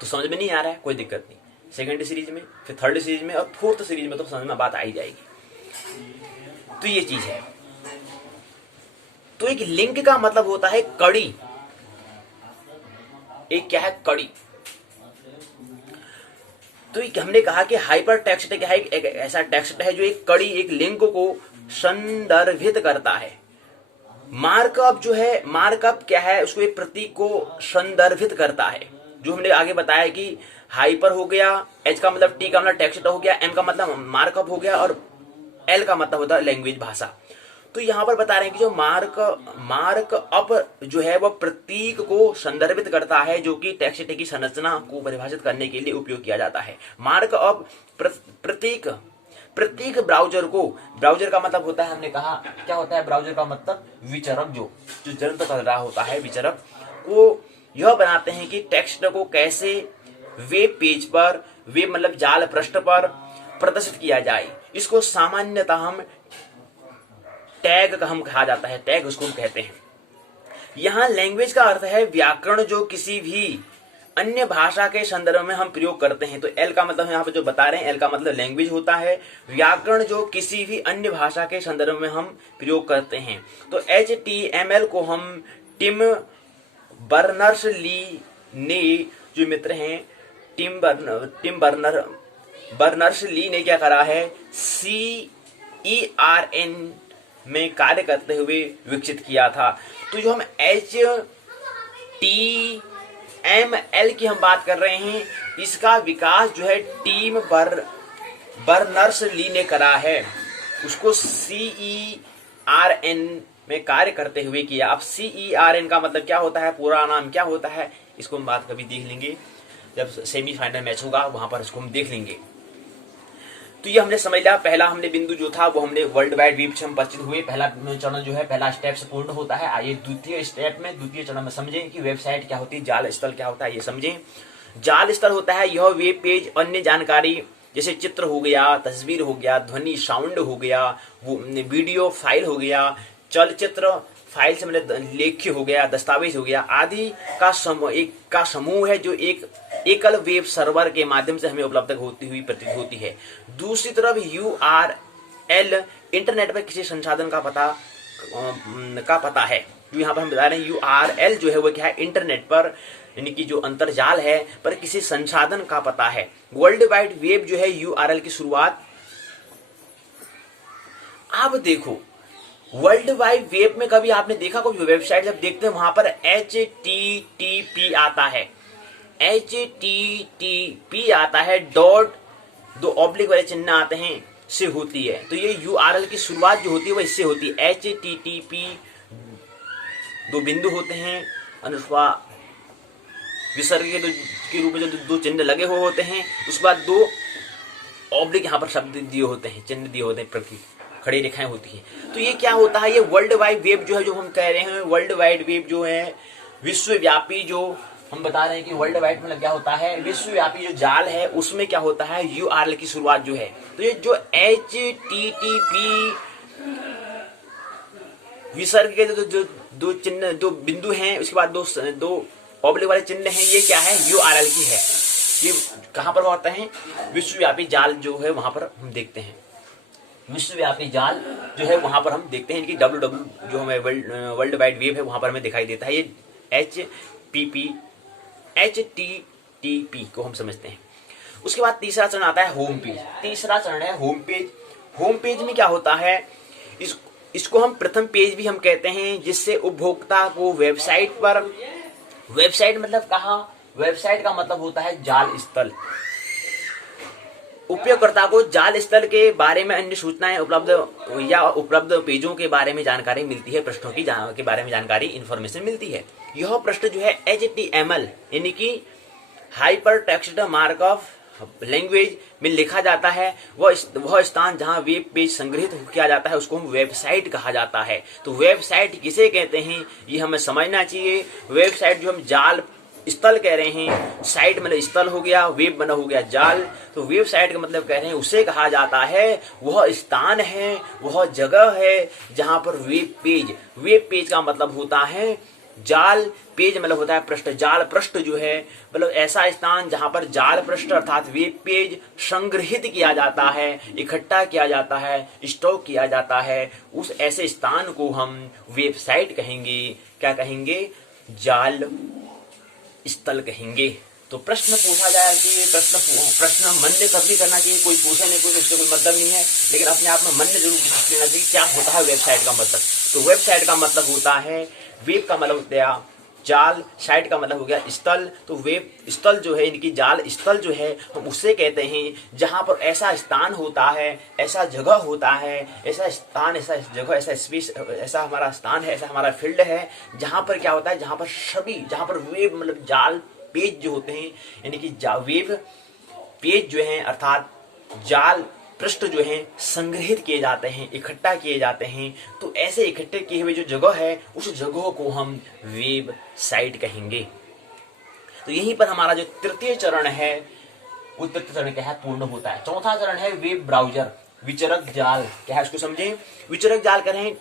तो समझ में नहीं आ रहा है, कोई दिक्कत नहीं। सेकंड सीरीज में, फिर थर्ड सीरीज में और फोर्थ सीरीज में तो समझ में बात आ ही जाएगी। तो ये चीज है। तो एक लिंक का मतलब होता है कड़ी। एक क्या है, कड़ी। तो हमने कहा कि हाइपर टेक्स्ट क्या है, एक ऐसा टेक्स्ट है जो एक कड़ी, एक लिंक को संदर्भित करता है। मार्कअप जो है, मार्कअप क्या है, उसको एक प्रतीक को संदर्भित करता है। जो हमने आगे बताया कि हाइपर हो गया, एच का मतलब, टी का मतलब टेक्स्ट हो गया, एम का मतलब मार्कअप हो गया, और एल का मतलब होता है लैंग्वेज, भाषा। तो यहां पर बता रहे हैं कि जो मार्कअप जो है वह प्रतीक को संदर्भित करता है, जो कि टेक्स्ट की संरचना को परिभाषित करने के लिए उपयोग किया जाता है। मार्कअप प्रतीक ब्राउजर का मतलब होता है, हमने कहा क्या होता है ब्राउजर का मतलब, विचरक जो जंत्र कर रहा होता है, विचरक को यह बनाते हैं कि टेक्स्ट को कैसे वेब पेज पर, वेब मतलब जाल पृष्ठ पर प्रदर्शित किया जाए। इसको सामान्यतः हम टैग का हम कहा जाता है, टैग उसको हम कहते हैं। यहां लैंग्वेज का अर्थ है व्याकरण, जो किसी भी अन्य भाषा के संदर्भ में हम प्रयोग करते हैं। तो एल का मतलब यहाँ पे जो बता रहे हैं, एल का मतलब लैंग्वेज होता है, व्याकरण जो किसी भी अन्य भाषा के संदर्भ में हम प्रयोग करते हैं। तो HTML को हम टिम बर्नर्स ली ने, जो मित्र हैं टिम बर्नर्स ली ने क्या करा है, CERN में कार्य करते हुए विकसित किया था। तो जो हम HTML की हम बात कर रहे हैं, इसका विकास जो है टीम बर्नर्स ली ने करा है, उसको CERN में कार्य करते हुए किया। अब CERN का मतलब क्या होता है, पूरा नाम क्या होता है, इसको हम बात कभी देख लेंगे, जब सेमीफाइनल मैच होगा वहां पर इसको हम देख लेंगे। तो ये हमने समझ लिया। पहला हमने बिंदु जो था वो हमने वर्ल्ड वाइड वेब से हम परिचित हुए। पहला चरण जो है, पहला स्टेप से पूर्ण होता है। आइए द्वितीय चरण में समझें कि वेबसाइट क्या होती है, जाल स्थल क्या होता है, ये समझें। जाल स्थल होता है यह वेब पेज अन्य जानकारी जैसे चित्र हो गया, तस्वीर हो गया, ध्वनि साउंड हो गया, वो वीडियो फाइल हो गया, चलचित्र फाइल से मतलब लेख्य हो गया, दस्तावेज हो गया आदि का समूह है, जो एक एकल वेब सर्वर के माध्यम से हमें उपलब्ध होती हुई प्रतीत होती है। दूसरी तरफ URL इंटरनेट पर किसी संसाधन का पता है। जो यहाँ पर हम बता रहे हैं URL जो है वो क्या है, इंटरनेट पर यानी कि जो अंतरजाल है पर किसी संसाधन का पता है। वर्ल्ड वाइड वेब जो है URL की शुरुआत। अब देखो वर्ल्ड वाइड वेब में कभी आपने देखा कोई वेबसाइट जब देखते हैं वहां पर HTTP आता है, HTTP आता है, डॉट, दो ऑब्लिक वाले चिन्ह आते हैं, से होती है। तो ये URL की शुरुआत जो होती है वो इससे होती है। HTTP, दो बिंदु होते हैं, अनुस्वा विसर्ग के रूप में जो दो चिन्ह लगे हुए होते हैं, उसके बाद दो ऑब्लिक यहाँ पर शब्द दिए होते हैं, चिन्ह दिए होते हैं, प्रति खड़ी रेखाएं होती हैं। तो ये क्या होता है, ये वर्ल्ड वाइड वेब जो है, जो हम कह रहे हैं वर्ल्ड वाइड वेब जो है, विश्वव्यापी, जो हम बता रहे हैं कि वर्ल्ड वाइड मतलब क्या होता है, विश्वव्यापी जो जाल है, उसमें क्या होता है, URL की शुरुआत जो है। तो ये जो HTTP विसर्ग के दो चिन्ह, दो बिंदु हैं, उसके बाद दो ऑब्लिक वाले चिन्ह हैं, ये क्या है, URL की है। ये कहां पर होता है, विश्वव्यापी जाल जो है वहां पर हम देखते हैं, विश्वव्यापी जाल जो है वहां पर हम देखते हैं, इनकी WW जो हमें वर्ल्ड वाइड वेब है वहां पर हमें दिखाई देता है। ये HTTP को हम समझते हैं। उसके बाद तीसरा चरण आता है होम पेज। तीसरा चरण है होम पेज। होम पेज में क्या होता है, इसको हम प्रथम पेज भी हम कहते हैं, जिससे उपभोक्ता को वेबसाइट पर, वेबसाइट मतलब कहाँ, वेबसाइट का मतलब होता है जाल स्थल, उपयोगकर्ता को जाल स्थल के बारे में अन्य सूचनाएं उपलब्ध पेजों के बारे में जानकारी मिलती है, पृष्ठों के बारे में जानकारी, इंफॉर्मेशन मिलती है। यह पृष्ठ जो है HTML यानी कि हाइपर टेक्स्ट मार्कअप लैंग्वेज में लिखा जाता है। वह स्थान जहां वेब पेज संग्रहित किया जाता है उसको हम वेबसाइट कहा जाता है। तो वेबसाइट किसे कहते हैं ये हमें समझना चाहिए। वेबसाइट जो हम जाल स्थल कह रहे हैं, साइट मतलब स्थल हो गया, वेब बना हो गया जाल, तो वेबसाइट का मतलब कह रहे हैं उसे कहा जाता है, वह स्थान है, वह जगह है जहां पर वेब पेज का मतलब होता है जाल, पेज मतलब होता है पृष्ठ, जाल पृष्ठ जो है मतलब ऐसा स्थान जहां पर जाल पृष्ठ अर्थात वेब पेज संग्रहित किया जाता है, इकट्ठा किया जाता है, स्टोर किया जाता है, उस ऐसे स्थान को हम वेबसाइट कहेंगे। क्या कहेंगे, जाल स्थल कहेंगे। तो प्रश्न पूछा जाए कि प्रश्न मन में कभी करना चाहिए, कोई पूछे नहीं कुछ, उससे कोई मतलब नहीं है, लेकिन अपने आप में मन में जरूर लेना चाहिए क्या होता है वेबसाइट का मतलब। तो वेबसाइट का मतलब होता है, वेब का मतलब होता है जाल, साइट का मतलब हो गया स्थल। तो वेब स्थल जो है, इनकी जाल स्थल जो है हम उससे कहते हैं जहां पर ऐसा स्थान होता है, ऐसा जगह होता है, ऐसा स्थान, ऐसा जगह, ऐसा स्पेस, ऐसा हमारा स्थान है, ऐसा हमारा फील्ड है जहां पर क्या होता है, जहां पर जहां पर वेब मतलब जाल पेज जो होते हैं, यानी कि वेब पेज जो है अर्थात जाल पृष्ठ जो है संग्रहित किए जाते हैं, इकट्ठा किए जाते हैं। तो ऐसे इकट्ठे किए हुए जो जगह है उस जगह को हम वेब साइट कहेंगे। तो यहीं पर हमारा जो तृतीय चरण है वो तृतीय चरण क्या है, पूर्ण होता है। चौथा चरण है वेब ब्राउजर, विचरक जाल। क्या है उसको समझें, विचरक जाल करें।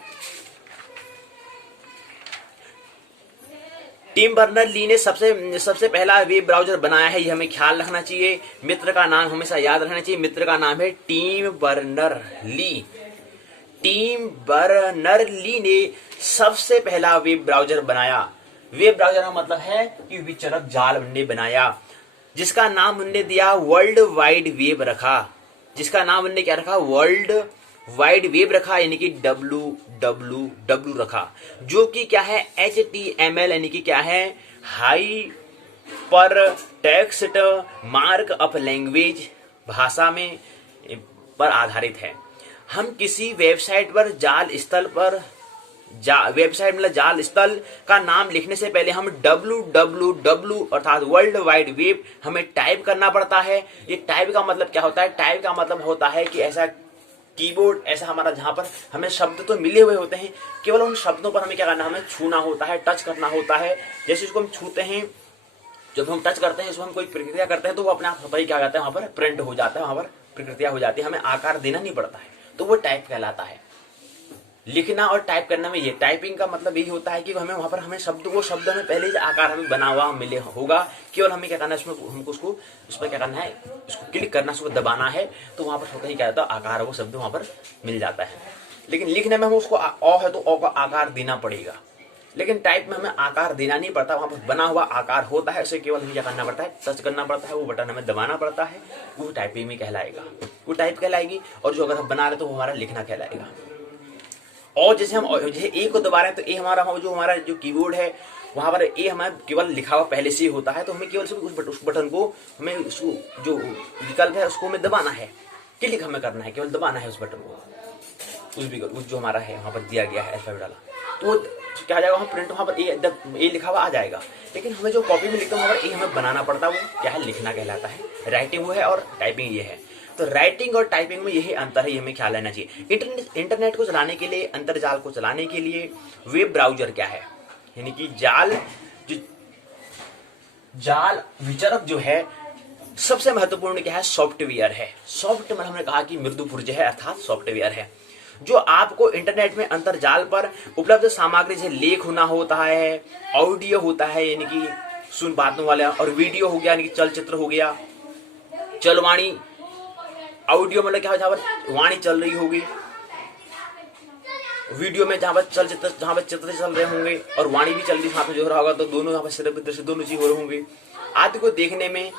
टिम बर्नर ली ने सबसे पहला वेब ब्राउजर बनाया है, ये हमें ख्याल रखना चाहिए। मित्र का नाम हमेशा याद रखना चाहिए, मित्र का नाम है Tim Berners Lee. Tim Berners Lee ने सबसे पहला वेब ब्राउजर बनाया। वेब ब्राउजर का मतलब है कि विचरक जाल उन्होंने बनाया, जिसका नाम उन्होंने दिया वर्ल्ड वाइड वेब रखा। जिसका नाम उन्होंने क्या रखा, वर्ल्ड वाइड वेब रखा, यानी कि WWW रखा, जो कि क्या है HTML यानी कि क्या है, हाइपर टेक्स्ट मार्कअप लैंग्वेज भाषा में पर आधारित है। हम किसी वेबसाइट पर जाल स्थल पर वेबसाइट मतलब जाल स्थल का नाम लिखने से पहले हम WWW अर्थात वर्ल्ड वाइड वेब हमें टाइप करना पड़ता है। ये टाइप का मतलब क्या होता है, टाइप का मतलब होता है कि ऐसा कीबोर्ड, ऐसा हमारा जहां पर हमें शब्द तो मिले हुए होते हैं, केवल उन शब्दों पर हमें क्या करना, हमें छूना होता है, टच करना होता है। जैसे इसको हम छूते हैं, जब हम टच करते हैं, इसको हम कोई प्रक्रिया करते हैं तो वो अपने आप होता ही क्या कहता है, वहां पर प्रिंट हो जाता है, वहां पर प्रक्रिया हो जाती है, हमें आकार देना नहीं पड़ता है, तो वो टाइप कहलाता है। लिखना और टाइप करना में ये टाइपिंग का मतलब यही होता है कि हमें वहां पर हमें शब्द में पहले ही आकार हमें बना हुआ मिले होगा, केवल हमें क्या करना है, उसमें हमको उसको उस पर क्या करना है, उसको क्लिक करना, उसको दबाना है, तो वहां पर होता ही क्या होता है, आकार वो शब्द वहां पर मिल जाता है। लेकिन लिखने में हम उसको अ है तो अ का आकार देना पड़ेगा, लेकिन टाइप में हमें आकार देना नहीं पड़ता, वहां पर बना हुआ आकार होता है, उसे केवल हमें क्या करना पड़ता है, टच करना पड़ता है, वो बटन हमें दबाना पड़ता है, वो टाइपिंग में कहलाएगा, वो टाइप कहलाएगी। और जो अगर हम बना रहे तो वो हमारा लिखना कहलाएगा। और जैसे हम जैसे ए को दबा रहे हैं तो ए हमारा जो कीबोर्ड है वहां पर ए हमें केवल लिखा हुआ पहले से ही होता है, तो हमें केवल उस बटन को हमें उसको जो विकल्प है उसको हमें दबाना है, क्लिक हमें करना है, केवल दबाना है उस बटन को, उस जो हमारा है वहां पर दिया गया है अल्फाबेट वाला, तो क्या आ जाएगा वहाँ प्रिंट, वहां पर ए लिखा हुआ आ जाएगा। लेकिन हमें जो कॉपी में लिखते हैं वहां पर ए हमें बनाना पड़ता है, वो क्या है लिखना कहलाता है, राइटिंग वो है और टाइपिंग ये है। तो राइटिंग और टाइपिंग में यही अंतर है, ये हमें ख्याल रहना चाहिए। इंटरनेट को चलाने के लिए, अंतरजाल को चलाने के लिए वेब ब्राउजर क्या है, यानी कि जाल विचरक जो है, सबसे महत्वपूर्ण क्या है, सॉफ्टवेयर है। सॉफ्टवेयर हमने कहा कि मृदु पुर्ज है, अर्थात सॉफ्टवेयर है जो आपको इंटरनेट में अंतरजाल पर उपलब्ध सामग्री से लेख होना होता है, ऑडियो होता है यानी कि सुन बातों वाला, और वीडियो हो गया यानी कि चलचित्र हो गया, चलवाणी, ऑडियो मतलब क्या, जहां पर वाणी चल रही होगी, वीडियो में जहां पर चलचित्र, जहां पर चित्र चल रहे होंगे और वाणी भी चल रही साथ में जो रहा होगा, तो दोनों यहाँ पर सिर्फ दृश्य दोनों चीज हो रहे होंगे, आदि को देखने में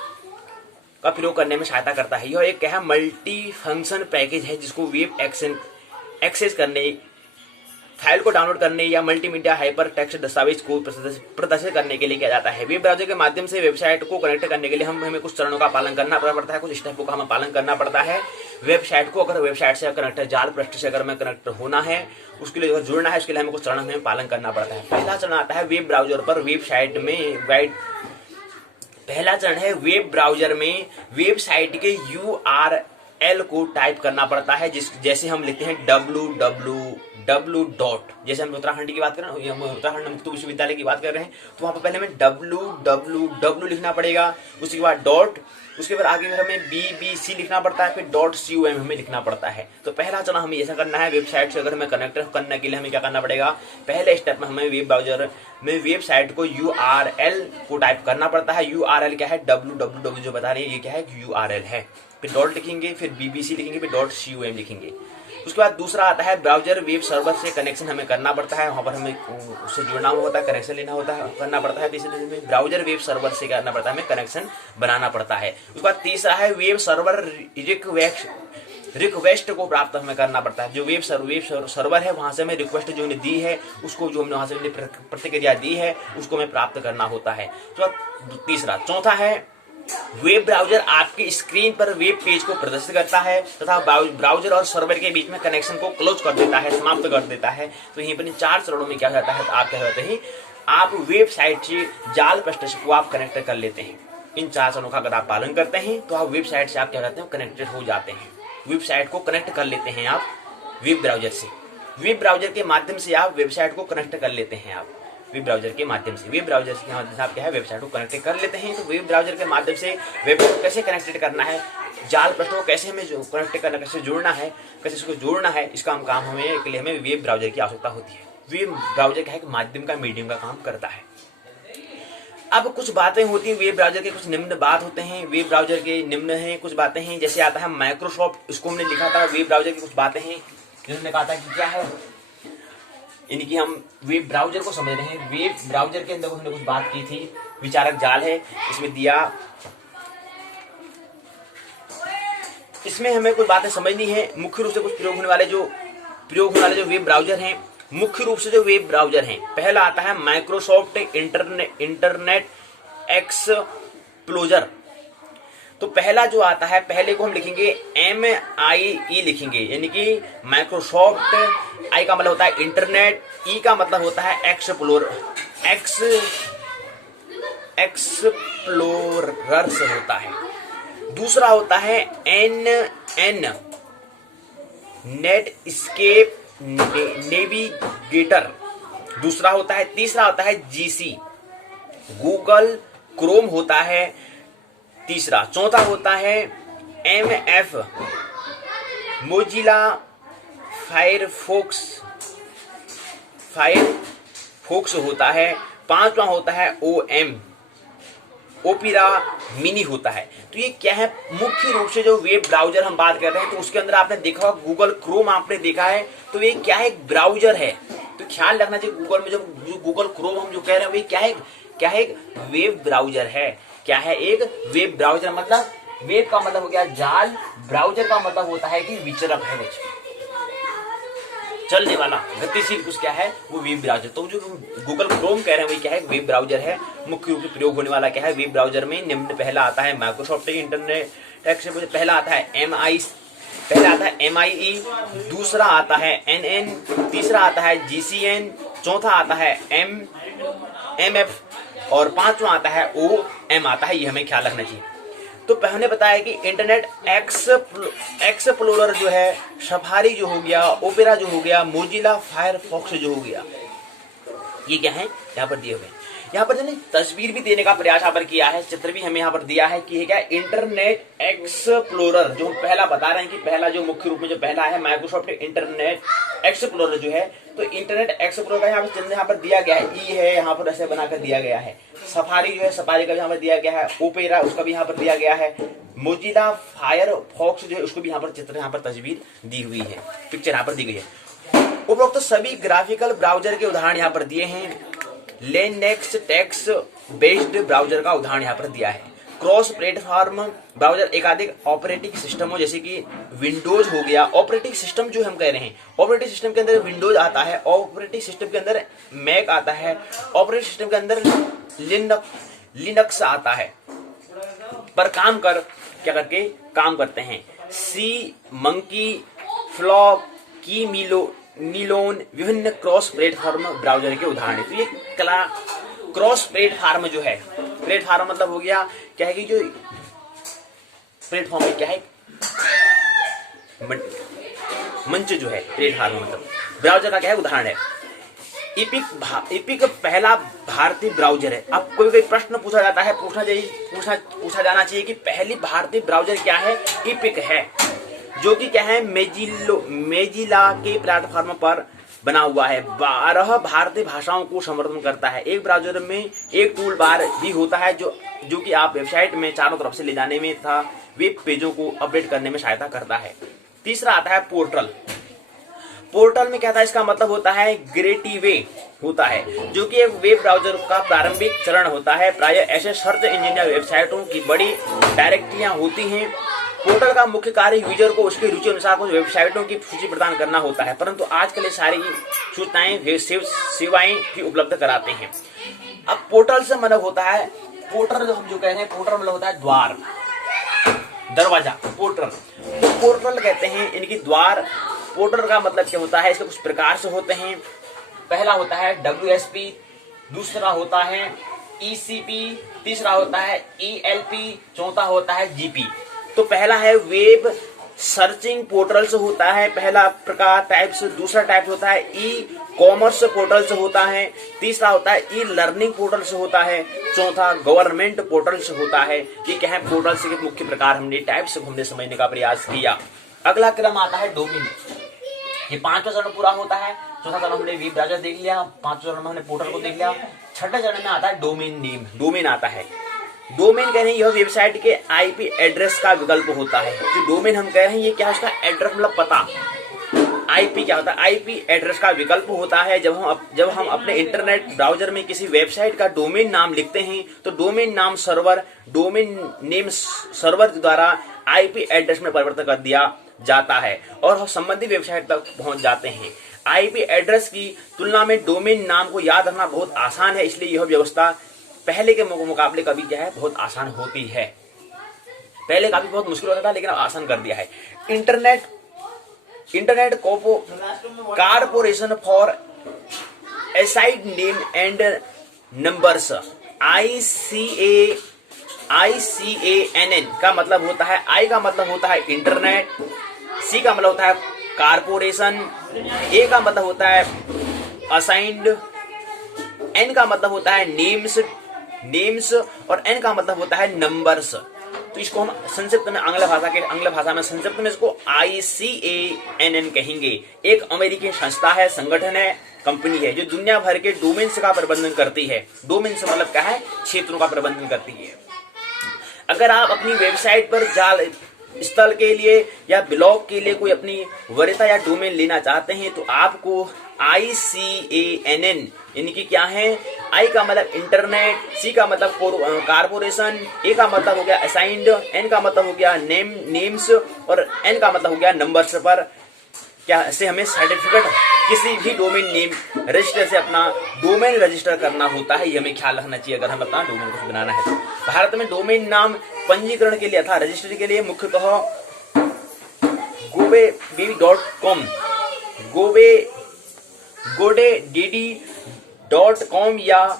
का प्रयोग करने में सहायता करता है। यह एक क्या है, मल्टी फंक्शन पैकेज है जिसको वेब एक्सेस करने, फाइल को डाउनलोड करने या मल्टीमीडिया हाइपर टेक्स्ट दस्तावेज को प्रदर्शित करने के लिए किया जाता है। वेब ब्राउजर के माध्यम से वेबसाइट को कनेक्ट करने के लिए हमें कुछ चरणों का पालन करना पड़ता है, कुछ स्टेपों का हमें पालन करना पड़ता है। वेबसाइट को अगर वेबसाइट से कनेक्ट, जाल पृष्ठ से अगर हमें कनेक्ट होना है, उसके लिए अगर जुड़ना है, उसके लिए हमें कुछ चरण हमें पालन करना पड़ता है। पहला चरण आता है वेब ब्राउजर पर वेबसाइट में पहला चरण है वेब ब्राउजर में वेबसाइट के URL को टाइप करना पड़ता है, जैसे हम लिखते हैं www. जैसे हम उत्तराखंड की बात कर रहे हैं, हम उत्तराखंड मुक्त विश्वविद्यालय की बात कर रहे हैं, तो वहां पर पहले हमें www लिखना पड़ेगा, उसके बाद डॉट, उसके बाद आगे हमें BBC लिखना पड़ता है, फिर .com हमें लिखना पड़ता है। तो पहला चरण हमें ऐसा करना है, वेबसाइट से अगर हमें कनेक्ट करने के लिए हमें क्या करना पड़ेगा, पहले स्टेप में हमें वेब ब्राउजर में वेबसाइट को URL को टाइप करना पड़ता है। URL क्या है, www जो बता रहे हैं ये क्या है, URL है, फिर डॉट लिखेंगे, फिर BBC लिखेंगे, फिर .com लिखेंगे। उसके बाद दूसरा आता है ब्राउजर वेब सर्वर से कनेक्शन हमें करना पड़ता है, वहां पर हमें उससे जुड़ना होता है, कनेक्शन लेना होता है, करना पड़ता है। तीसरे में ब्राउजर वेब सर्वर से करना पड़ता है, हमें कनेक्शन बनाना पड़ता है। उसके बाद तीसरा है वेब सर्वर रिक्वेस्ट को प्राप्त हमें करना पड़ता है। जो वेब सर्वर है वहां से हमें रिक्वेस्ट जो हमने दी है, उसको जो हमने वहां से प्रतिक्रिया दी है उसको हमें प्राप्त करना होता है। तो तीसरा, चौथा है वेब ब्राउजर आपकी स्क्रीन पर वेब पेज को प्रदर्शित करता है तथा ब्राउजर और सर्वर के बीच में कनेक्शन को क्लोज कर देता है, समाप्त कर देता है। तो यहीं पर 4 चरणों में क्या हो जाता है, आप क्या होते हैं, आप वेबसाइट से जाल पृष्ठ को आप कनेक्ट कर लेते हैं। इन 4 चरणों का अगर आप पालन करते हैं तो आप वेबसाइट से आप क्या करते हैं, कनेक्टेड हो जाते हैं, वेबसाइट को कनेक्ट कर लेते हैं आप वेब ब्राउजर से। वेब ब्राउजर के माध्यम से आप वेबसाइट को कनेक्ट कर लेते हैं, आप वेब ब्राउजर के माध्यम से आप क्या है, वेबसाइट को कनेक्ट कर लेते हैं। तो वेब ब्राउजर के माध्यम से वेबसाइट को कैसे कनेक्टेड करना है, जाल पृष्ठ को कैसे हमें कनेक्ट करना, कैसे जोड़ना है, कैसे इसको जोड़ना है, इसका हम काम हमें के लिए हमें वेब ब्राउजर की आवश्यकता होती है। वेब ब्राउजर क्या है, माध्यम का, मीडियम का काम करता है। अब कुछ बातें होती हैं वेब ब्राउजर के, कुछ निम्न बात होते हैं वेब ब्राउजर के, निम्न है कुछ बातें हैं, जैसे आता है माइक्रोसॉफ्ट, इसको हमने लिखा था। वेब ब्राउजर की कुछ बातें हैं जिन्होंने कहा था कि क्या है, यानी कि हम वेब ब्राउजर को समझ रहे हैं। वेब ब्राउजर के अंदर हमने कुछ बात की थी, विचारक जाल है इसमें दिया, इसमें हमें कुछ बातें समझनी है। मुख्य रूप से कुछ प्रयोग होने वाले जो वेब ब्राउजर हैं, मुख्य रूप से जो वेब ब्राउजर हैं, पहला आता है माइक्रोसॉफ्ट इंटरनेट एक्सप्लोरर। तो पहला जो आता है, पहले को हम लिखेंगे MIE लिखेंगे, यानी कि माइक्रोसॉफ्ट, आई का मतलब होता है इंटरनेट, ई का मतलब होता है एक्सप्लोरर्स होता है। दूसरा होता है NN नेटस्केप नेविगेटर, दूसरा होता है। तीसरा होता है GC गूगल क्रोम होता है, तीसरा। चौथा होता है MF मोजिला फायरफॉक्स होता है। पांचवा होता है OM ओपेरा मिनी होता है। तो ये क्या है, मुख्य रूप से जो वेब ब्राउजर हम बात कर रहे हैं, तो उसके अंदर आपने देखा गूगल क्रोम आपने देखा है, तो ये क्या है, एक ब्राउजर है। तो ख्याल रखना चाहिए, गूगल में जो गूगल क्रोम हम जो कह रहे हैं, वो क्या है, एक वेब ब्राउजर है। क्या है, एक वेब ब्राउजर, मतलब वेब का मतलब हो गया जाल, ब्राउजर का मतलब होता है कि विचरक है। चलने वाला गतिशील कुछ क्या है, वो वेब ब्राउजर। तो जो गूगल क्रोम कह रहे हैं वही क्या है, वेब ब्राउजर है। मुख्य रूप से प्रयोग होने वाला क्या है वेब ब्राउजर में, निम्न पहला आता है माइक्रोसॉफ्ट इंटरनेट एक्सप्लोरर, पहला आता है MIE, दूसरा आता है NN, तीसरा आता है GCN, चौथा आता है MF और पांचवा आता है OM आता है। ये हमें ख्याल रखना चाहिए। तो हमने बताया कि इंटरनेट एक्सप्लोरर जो है, सफारी जो हो गया, ओपेरा जो हो गया, मोजिला फायरफॉक्स जो हो गया, ये क्या है यहाँ पर दिए हुए। यहाँ पर तस्वीर भी देने का प्रयास यहाँ पर किया है, चित्र भी हमें यहाँ पर दिया है कि क्या इंटरनेट एक्सप्लोरर जो पहला बता रहे हैं कि पहला जो मुख्य रूप में जो पहला है माइक्रोसॉफ्ट इंटरनेट एक्सप्लोरर जो है। तो इंटरनेट एक्सप्लोरर का यहाँ पर चिन्ह यहाँ पर दिया गया है, ई है यहाँ पर ऐसे बनाकर दिया गया है। सफारी जो है, सफारी का भी यहाँ पर दिया गया है। ओपेरा उसका भी यहाँ पर दिया गया है। मोजिला फायरफॉक्स जो है उसको भी यहाँ पर चित्र यहाँ पर तस्वीर दी हुई है, पिक्चर यहाँ पर दी गई है। उपरोक्त सभी ग्राफिकल ब्राउजर के उदाहरण यहाँ पर दिए हैं। लिनक्स टेक्स्ट बेस्ड ब्राउजर का उदाहरण यहाँ पर दिया है। क्रॉस प्लेटफॉर्म ब्राउजर एकाधिक ऑपरेटिंग सिस्टम हो, जैसे कि विंडोज हो गया। ऑपरेटिंग सिस्टम जो हम कह रहे हैं, ऑपरेटिंग सिस्टम के अंदर विंडोज आता है, ऑपरेटिंग सिस्टम के अंदर मैक आता है, ऑपरेटिंग सिस्टम के अंदर लिनक्स आता है। पर काम क्या करके काम करते हैं। सी, मंकी, फ्लॉप, की, नीलोन विभिन्न क्रॉस प्लेटफॉर्म ब्राउजर के उदाहरण है। तो ये क्रॉस प्लेटफॉर्म जो है, प्लेटफॉर्म मतलब हो गया क्या है कि जो प्लेटफॉर्म क्या है, मंच जो है, प्लेटफॉर्म मतलब ब्राउजर का क्या है उदाहरण है। इपिक पहला भारतीय ब्राउजर है। अब कोई प्रश्न पूछा जाता है, पूछा जाना चाहिए कि पहली भारतीय ब्राउजर क्या है, इपिक है, जो कि क्या है मेजिला के प्लेटफॉर्म पर बना हुआ है। 12 भारतीय भाषाओं को समर्थन करता है। एक ब्राउजर में एक टूल बार भी होता है जो कि आप वेबसाइट में चारों तरफ से ले जाने में तथा वेब पेजों को अपडेट करने में सहायता करता है। तीसरा आता है पोर्टल। पोर्टल में क्या था, इसका मतलब होता है गेटवे होता है, जो कि एक वेब ब्राउजर का प्रारंभिक चरण होता है। प्रायः ऐसे सर्च इंजन या वेबसाइटों की बड़ी डायरेक्टरियां होती हैं। पोर्टल का मुख्य कार्य यूजर को उसकी रुचि अनुसार कुछ वेबसाइटों की सूची प्रदान करना होता है, परंतु आजकल ये सारी सूचनाएं सेवाएं भी उपलब्ध कराते हैं। अब पोर्टल से मतलब होता है, पोर्टल हम जो कह रहे हैं, पोर्टल मतलब होता है द्वार, दरवाजा, पोर्टल। तो पोर्टल कहते हैं इनकी द्वार। पोर्टल का मतलब क्या होता है, इसके कुछ प्रकार से होते हैं। पहला होता है WSP, दूसरा होता है ECP, तीसरा होता है ELP, चौथा होता है GP। तो पहला है वेब सर्चिंग पोर्टल से होता है, पहला प्रकार टाइप से। दूसरा टाइप होता है ई-कॉमर्स पोर्टल से होता है। तीसरा होता है ई-लर्निंग पोर्टल से होता है। चौथा गवर्नमेंट पोर्टल से होता है। ये क्या है, पोर्टल से मुख्य प्रकार हमने टाइप से हमने समझने का प्रयास किया। अगला क्रम आता है डोमेन। ये 5वां चरण पूरा होता है। चौथा चरण हमने वेब ब्राउजर देख लिया, 5वां चरण में हमने पोर्टल को देख लिया। छठे चरण में आता है डोमेन नेम। डोमेन आता है, डोमेन कह रहे हैं यह वेबसाइट के IP एड्रेस का विकल्प होता है। जो डोमेन हम कह रहे हैं ये क्या है, उसका एड्रेस मतलब पता। IP क्या होता है, IP एड्रेस का विकल्प होता है। जब हम अपने इंटरनेट ब्राउजर में किसी वेबसाइट का डोमेन नाम लिखते हैं तो डोमेन नेम सर्वर द्वारा IP एड्रेस में परिवर्तन कर दिया जाता है और संबंधित वेबसाइट तक पहुंच जाते हैं। IP एड्रेस की तुलना में डोमेन नाम को याद रखना बहुत आसान है, इसलिए यह व्यवस्था पहले के मुकाबले कभी क्या है, बहुत आसान होती है। पहले काफी बहुत मुश्किल होता था, लेकिन अब आसान कर दिया है। Internet corporation for aside name and numbers ICANN का मतलब होता है, I का मतलब होता है इंटरनेट, C का मतलब होता है कारपोरेशन, A का मतलब होता है असाइंड, N का मतलब होता है नेम्स और N का मतलब होता है नंबर्स। तो इसको हम संक्षिप्त में आंग्ल भाषा में संक्षिप्त में इसको ICANN कहेंगे। एक अमेरिकी संस्था है, संगठन है, कंपनी है जो दुनिया भर के डोमेन्स का प्रबंधन करती है। डोमेन से मतलब क्या है, क्षेत्रों का प्रबंधन करती है। अगर आप अपनी वेबसाइट पर जाल स्थल के लिए या ब्लॉग के लिए कोई अपनी वरीयता या डोमेन लेना चाहते हैं तो आपको ICANN इनकी क्या है, I का मतलब इंटरनेट, C का मतलब कारपोरेशन, A का मतलब हो गया असाइंड, N का मतलब हो गया नेम्स और N का मतलब हो गया नंबर्स पर क्या से हमें सर्टिफिकेट किसी भी डोमेन नेम रजिस्टर से अपना डोमेन रजिस्टर करना होता है, ये हमें ख्याल रखना चाहिए अगर हम अपना डोमेन को बनाना है तो। भारत में डोमेन नाम पंजीकरण के लिए अथवा रजिस्ट्री के लिए मुख्यतः gobebi.com, godaddy.com या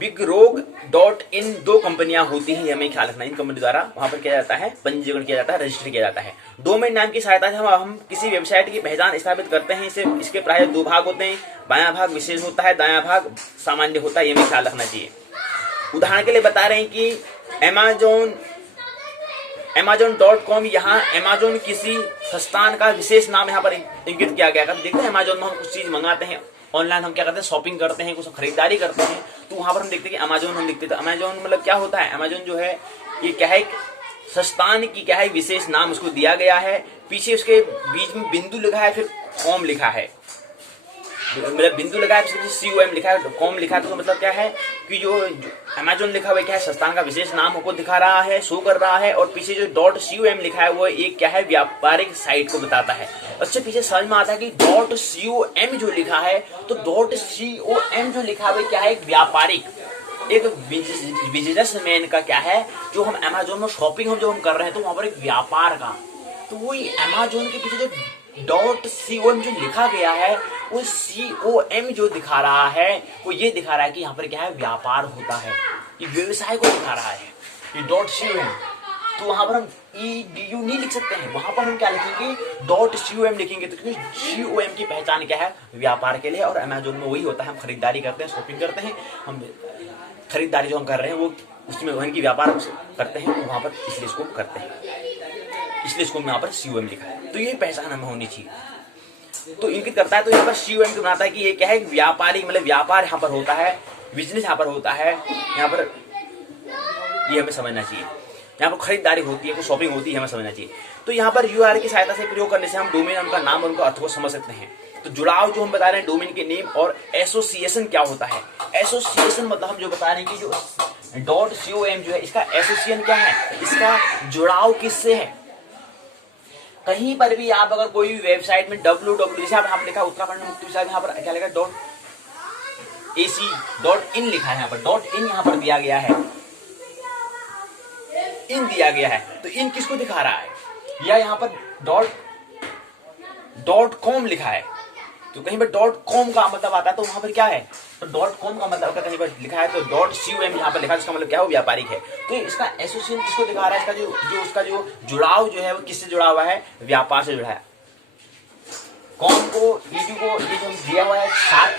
bigrog.in 2 कंपनियां होती हैं, हमें ख्याल रखना। इन कंपनी द्वारा वहां पर किया जाता है, पंजीकरण किया जाता है, रजिस्ट्री किया जाता है। डोमेन नाम की सहायता से हम किसी वेबसाइट की पहचान स्थापित करते हैं। इसके प्राय 2 भाग होते हैं, बायां भाग विशेष होता है, दायां भाग सामान्य होता है, ये हमें ख्याल रखना चाहिए। उदाहरण के लिए बता रहे हैं कि Amazon.com, यहाँ अमेजोन किसी संस्थान का विशेष नाम यहाँ पर इंगित किया गया। देखते हैं अमेजोन में हम कुछ चीज मंगाते हैं ऑनलाइन, हम क्या करते हैं शॉपिंग करते हैं, कुछ खरीदारी करते हैं, तो वहां पर हम देखते हैं कि अमेजोन हम देखते हैं। तो अमेजोन मतलब क्या होता है, अमेजोन जो है ये क्या है, संस्थान की क्या है विशेष नाम उसको दिया गया है। पीछे उसके बीच में बिंदु लिखा है, फिर कॉम लिखा है, मतलब बिंदु लगा है, COM लिखा है, कॉम लिखा है, तो मतलब क्या है कि जो अमेजोन लिखा हुआ क्या है संस्थान का विशेष नाम हमको दिखा रहा है, शो कर रहा है। और पीछे जो .com लिखा है वो एक क्या है व्यापारिक साइट को बताता है। अच्छा पीछे समझ में आता है कि .com जो लिखा है, तो .com जो लिखा है क्या है, एक व्यापारिक, एक बिजनेसमैन का क्या है, जो हम अमेजोन में शॉपिंग जो हम कर रहे हैं तो वहां पर एक व्यापार का, तो वही अमेजोन के पीछे जो .com जो लिखा गया है वो COM जो दिखा रहा है वो ये दिखा रहा है कि यहाँ पर क्या है व्यापार होता है, ये व्यवसाय को दिखा रहा है ये .com। तो वहां पर हम EDU नहीं लिख सकते हैं, वहां पर हम क्या लिखेंगे .com लिखेंगे। तो क्योंकि COM की पहचान क्या है व्यापार के लिए, और अमेजोन में वही होता है, हम खरीदारी करते हैं, शॉपिंग करते हैं, हम खरीदारी जो हम कर रहे हैं वो उसमें उनकी व्यापार करते हैं, वहां पर इसलिए इसको करते हैं, इसलिए इसको यहाँ पर COM लिखा है। तो ये पहचान हमें होनी चाहिए, तो इंगित करता है। तो यहाँ पर COM को बनाता है कि ये क्या है व्यापारी, मतलब व्यापार यहाँ पर होता है, बिजनेस यहाँ पर होता है, यहाँ पर ये हमें समझना चाहिए। यहाँ पर खरीदारी होती है, कुछ शॉपिंग होती है, हमें समझना चाहिए। तो यहाँ पर URL की सहायता से प्रयोग करने से हम डोमेन उनका नाम और उनका अर्थ को समझ सकते हैं। तो जुड़ाव जो हम बता रहे हैं डोमेन के नेम और एसोसिएशन क्या होता है। एसोसिएशन मतलब हम जो बता रहे हैं कि जो .com जो है इसका एसोसिएशन क्या है, इसका जुड़ाव किससे है। कहीं पर भी आप अगर कोई भी वेबसाइट में www जैसे आप लिखा उत्तराखंड मुक्ति विश्वविद्यालय, यहाँ पर क्या लिखा .ac.in लिखा है, यहाँ पर .in यहाँ पर दिया गया है, इन दिया गया है, तो इन किसको दिखा रहा है, या यहाँ पर .com लिखा है, तो कहीं पर .com का मतलब आता है, तो वहां पर क्या है, तो .com का मतलब अगर कहीं पर लिखा है तो .com यहाँ पर लिखा है, इसका मतलब क्या है वो व्यापारिक है। तो इसका एसोसिएशन किसको दिखा रहा है, इसका उसका जो जुड़ाव जो है वो किससे जुड़ा हुआ है, व्यापार से जुड़ा है। कॉम को EDU को ये जो दिया हुआ है 7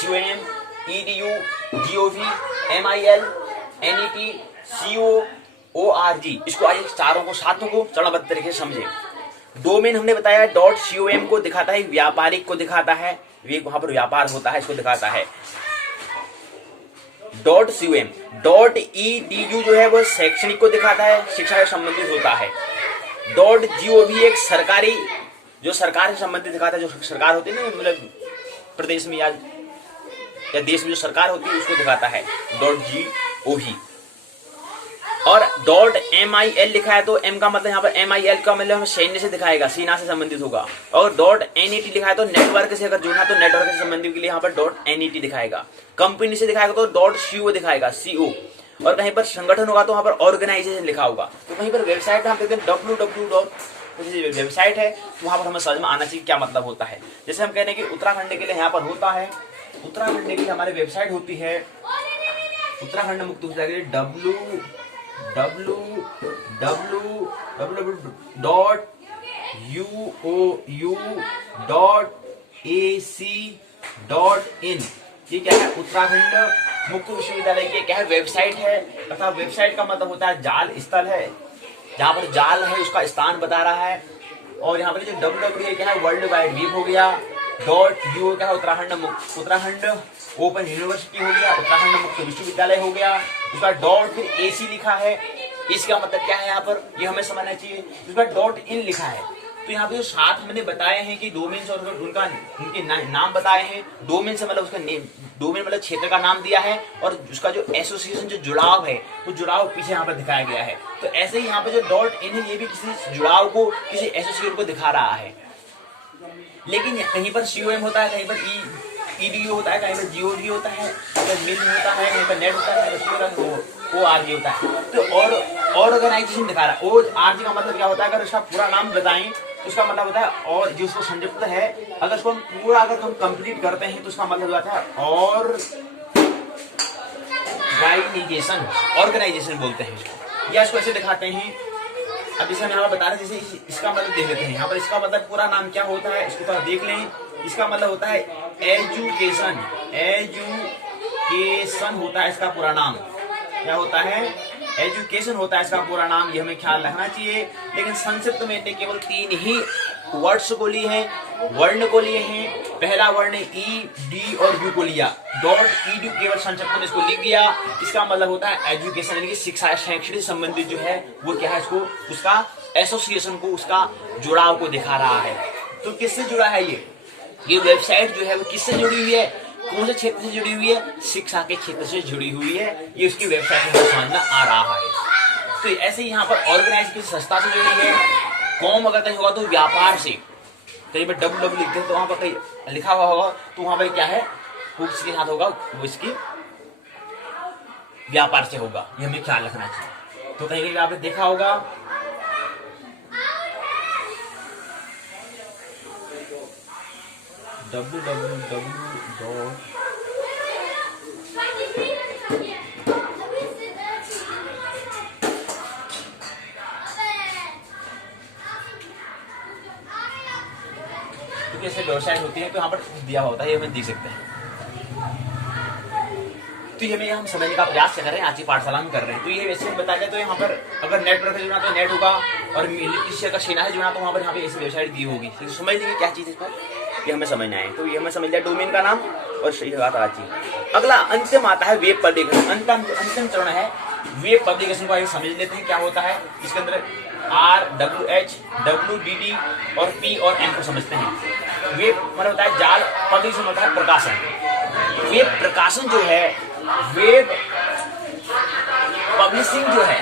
COM EDU GOV MIL NET COORG, इसको आइए चारों को सातों को चरणबद्ध तरीके से समझे। डोमेन हमने बताया .com को दिखाता है, व्यापारिक को दिखाता है, वहां पर व्यापार होता है, इसको दिखाता है। .com .edu जो है वो शैक्षणिक को दिखाता है, शिक्षा से संबंधित होता है। .gov एक सरकारी, जो सरकार से संबंधित दिखाता है, जो सरकार होती है ना, मतलब प्रदेश में या देश में जो सरकार होती है उसको दिखाता है .gov। और .mil लिखा है तो M का मतलब यहाँ पर MIL का मतलब हमें सैन्य से दिखाएगा, सेना से संबंधित होगा। और .net लिखा है तो नेटवर्क से अगर जुड़ना तो नेटवर्क से संबंधित के लिए यहाँ पर .net दिखाएगा। कंपनी से दिखाएगा तो .co दिखाएगा, CO। और कहीं पर संगठन होगा तो वहाँ पर ऑर्गेनाइजेशन लिखा होगा। तो कहीं पर वेबसाइट हम देखते हैं www वेबसाइट है, तो वहाँ पर हमें समझ में आना चाहिए क्या मतलब होता है। जैसे हम कह रहे हैं कि उत्तराखंड के लिए यहाँ पर होता है, उत्तराखंड के लिए हमारी वेबसाइट होती है उत्तराखंड मुक्त विश्वविद्यालय के लिए www.uou.ac.in। ये क्या है, उत्तराखंड मुक्त विश्वविद्यालय की क्या है वेबसाइट है, तथा वेबसाइट का मतलब होता है जाल स्थल है, जहाँ पर जाल है उसका स्थान बता रहा है। और यहाँ पर जो www क्या है वर्ल्ड वाइड वेब हो गया। .ua क्या है उत्तराखंड ओपन यूनिवर्सिटी हो गया, उत्तराखंड मुक्त विश्वविद्यालय हो गया। उसका फिर AC लिखा है, इसका मतलब क्या है यहाँ पर ये हमें समझना चाहिए। उसका .in लिखा है, तो यहाँ पे जो 7 हमने बताए हैं कि डोमेन्स और उनके नाम बताए हैं। डोमेन से मतलब उसका नेम, डोमेन मतलब क्षेत्र का नाम दिया है, और उसका जो एसोसिएशन जो जुड़ाव है वो जुड़ाव पीछे यहाँ पर दिखाया गया है। तो ऐसे ही यहाँ पे जो डॉट इन है ये भी किसी जुड़ाव को, किसी एसोसिएशन को दिखा रहा है। लेकिन कहीं पर COM होता है, कहीं पर EDU होता है, कहीं पर GOD होता है, कहीं मिल होता है, कहीं पर नेट होता है, ORG होता है। तो और ऑर्गेनाइजेशन दिखा रहा है। ORG का मतलब क्या होता है, अगर उसका पूरा नाम बताएं तो उसका मतलब होता है, और जो उसको संयुक्त है अगर उसको हम पूरा अगर हम कंप्लीट करते हैं तो उसका मतलब होता है ऑर्गेनाइजेशन बोलते हैं इसको, या इसको ऐसे दिखाते हैं। अब जैसे हम यहाँ पर बता रहे हैं, जैसे इसका मतलब देख लेते हैं। यहाँ पर इसका मतलब पूरा नाम क्या होता है इसको थोड़ा देख लें। इसका मतलब होता है एजुकेशन, एजुकेशन होता है इसका पूरा नाम। क्या होता है? एजुकेशन होता है इसका पूरा नाम, ये हमें ख्याल रखना चाहिए। लेकिन संक्षिप्त में इन्हें केवल 3 ही वर्ड्स को लिए हैं, वर्ण को लिए हैं। पहला वर्ण ई, डी और यू को लिया, डॉट EDU केवल संक्षिप्त में इसको लिख दिया। इसका मतलब होता है एजुकेशन, यानी कि शिक्षा, शैक्षणिक से संबंधित जो है वो क्या है, इसको उसका एसोसिएशन को, उसका जुड़ाव को दिखा रहा है। तो किससे जुड़ा है ये वेबसाइट जो है वो किससे जुड़ी हुई है, कौन से क्षेत्र से जुड़ी हुई है? शिक्षा के क्षेत्र से जुड़ी हुई है। ये उसकी वेबसाइट में समझ में आ रहा है। तो ऐसे ही यहाँ पर ऑर्गेनाइज की संस्था से जुड़ी है। कॉम अगर कहीं होगा तो व्यापार से, कहीं पर WW लिखते हैं तो वहां पर कहीं लिखा हुआ होगा तो वहां पर क्या है, वो किसके साथ होगा, वो इसकी व्यापार से होगा। ये हमें ख्याल रखना चाहिए। तो कहीं आपने देखा होगा www. ऐसे वेबसाइट होती है तो यहाँ पर दिया होता है, ये हमें देख सकते हैं। तो ये हम समझने का प्रयास कर रहे हैं, आज की पाठशाला में कर रहे हैं। तो ये वैसे बता दें तो यहाँ पर अगर नेटवर्क से जुड़ा तो नेट होगा, और मिलिट्री का सेना से जुड़ा तो वहाँ पर यहाँ पे ऐसी वेबसाइट दी होगी। तो समझ लीजिए क्या चीज है इसको, ये हमें समझना है। तो ये हमें समझ लिया डोमेन का नाम और सही बात आज। अगला अंतिम आता है वेब पब्लिकेशन। अंतिम चरण है वेब पब्लिकेशन को। समझ लेते हैं क्या होता है। इसके अंदर RWH, WDD और P और M को समझते हैं। वेब मतलब होता है जाल, पब्लिकेशन होता है प्रकाशन। वेब प्रकाशन जो है, वेब पब्लिशिंग जो है,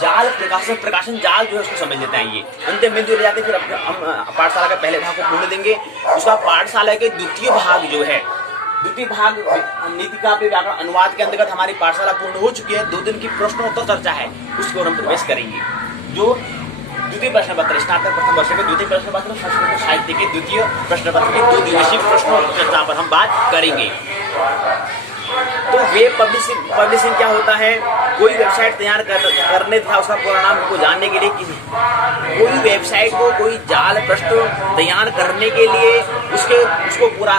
जाल प्रकाशन जाल जो है उसको समझ लेते हैं। ये अंतिम बिंदु ले जाते हैं। फिर हम पाठशाला के पहले भाग को पूर्ण देंगे। उसका पाठशाला के द्वितीय भाग जो है, द्वितीय भाग नीतिका पे व्याकरण अनुवाद के अंतर्गत हमारी पाठशाला पूर्ण हो चुकी है। 2 दिन की प्रश्नोत्तर चर्चा है, उसको हम प्रवेश करेंगे। जो द्वितीय प्रश्न पत्र, स्नातक प्रथम वर्ष के द्वितीय प्रश्न पत्र, संस्कृत साहित्य के द्वितीय प्रश्न पत्र की 2 दिवसीय प्रश्नोत्तर चर्चा पर हम बात करेंगे। तो वेब पब्लिशिंग क्या होता है? कोई वेबसाइट तैयार करने तथा उसका पूरा नाम को जानने के लिए, कोई वेबसाइट को, कोई जाल पृष्ठ तैयार करने के लिए उसको पूरा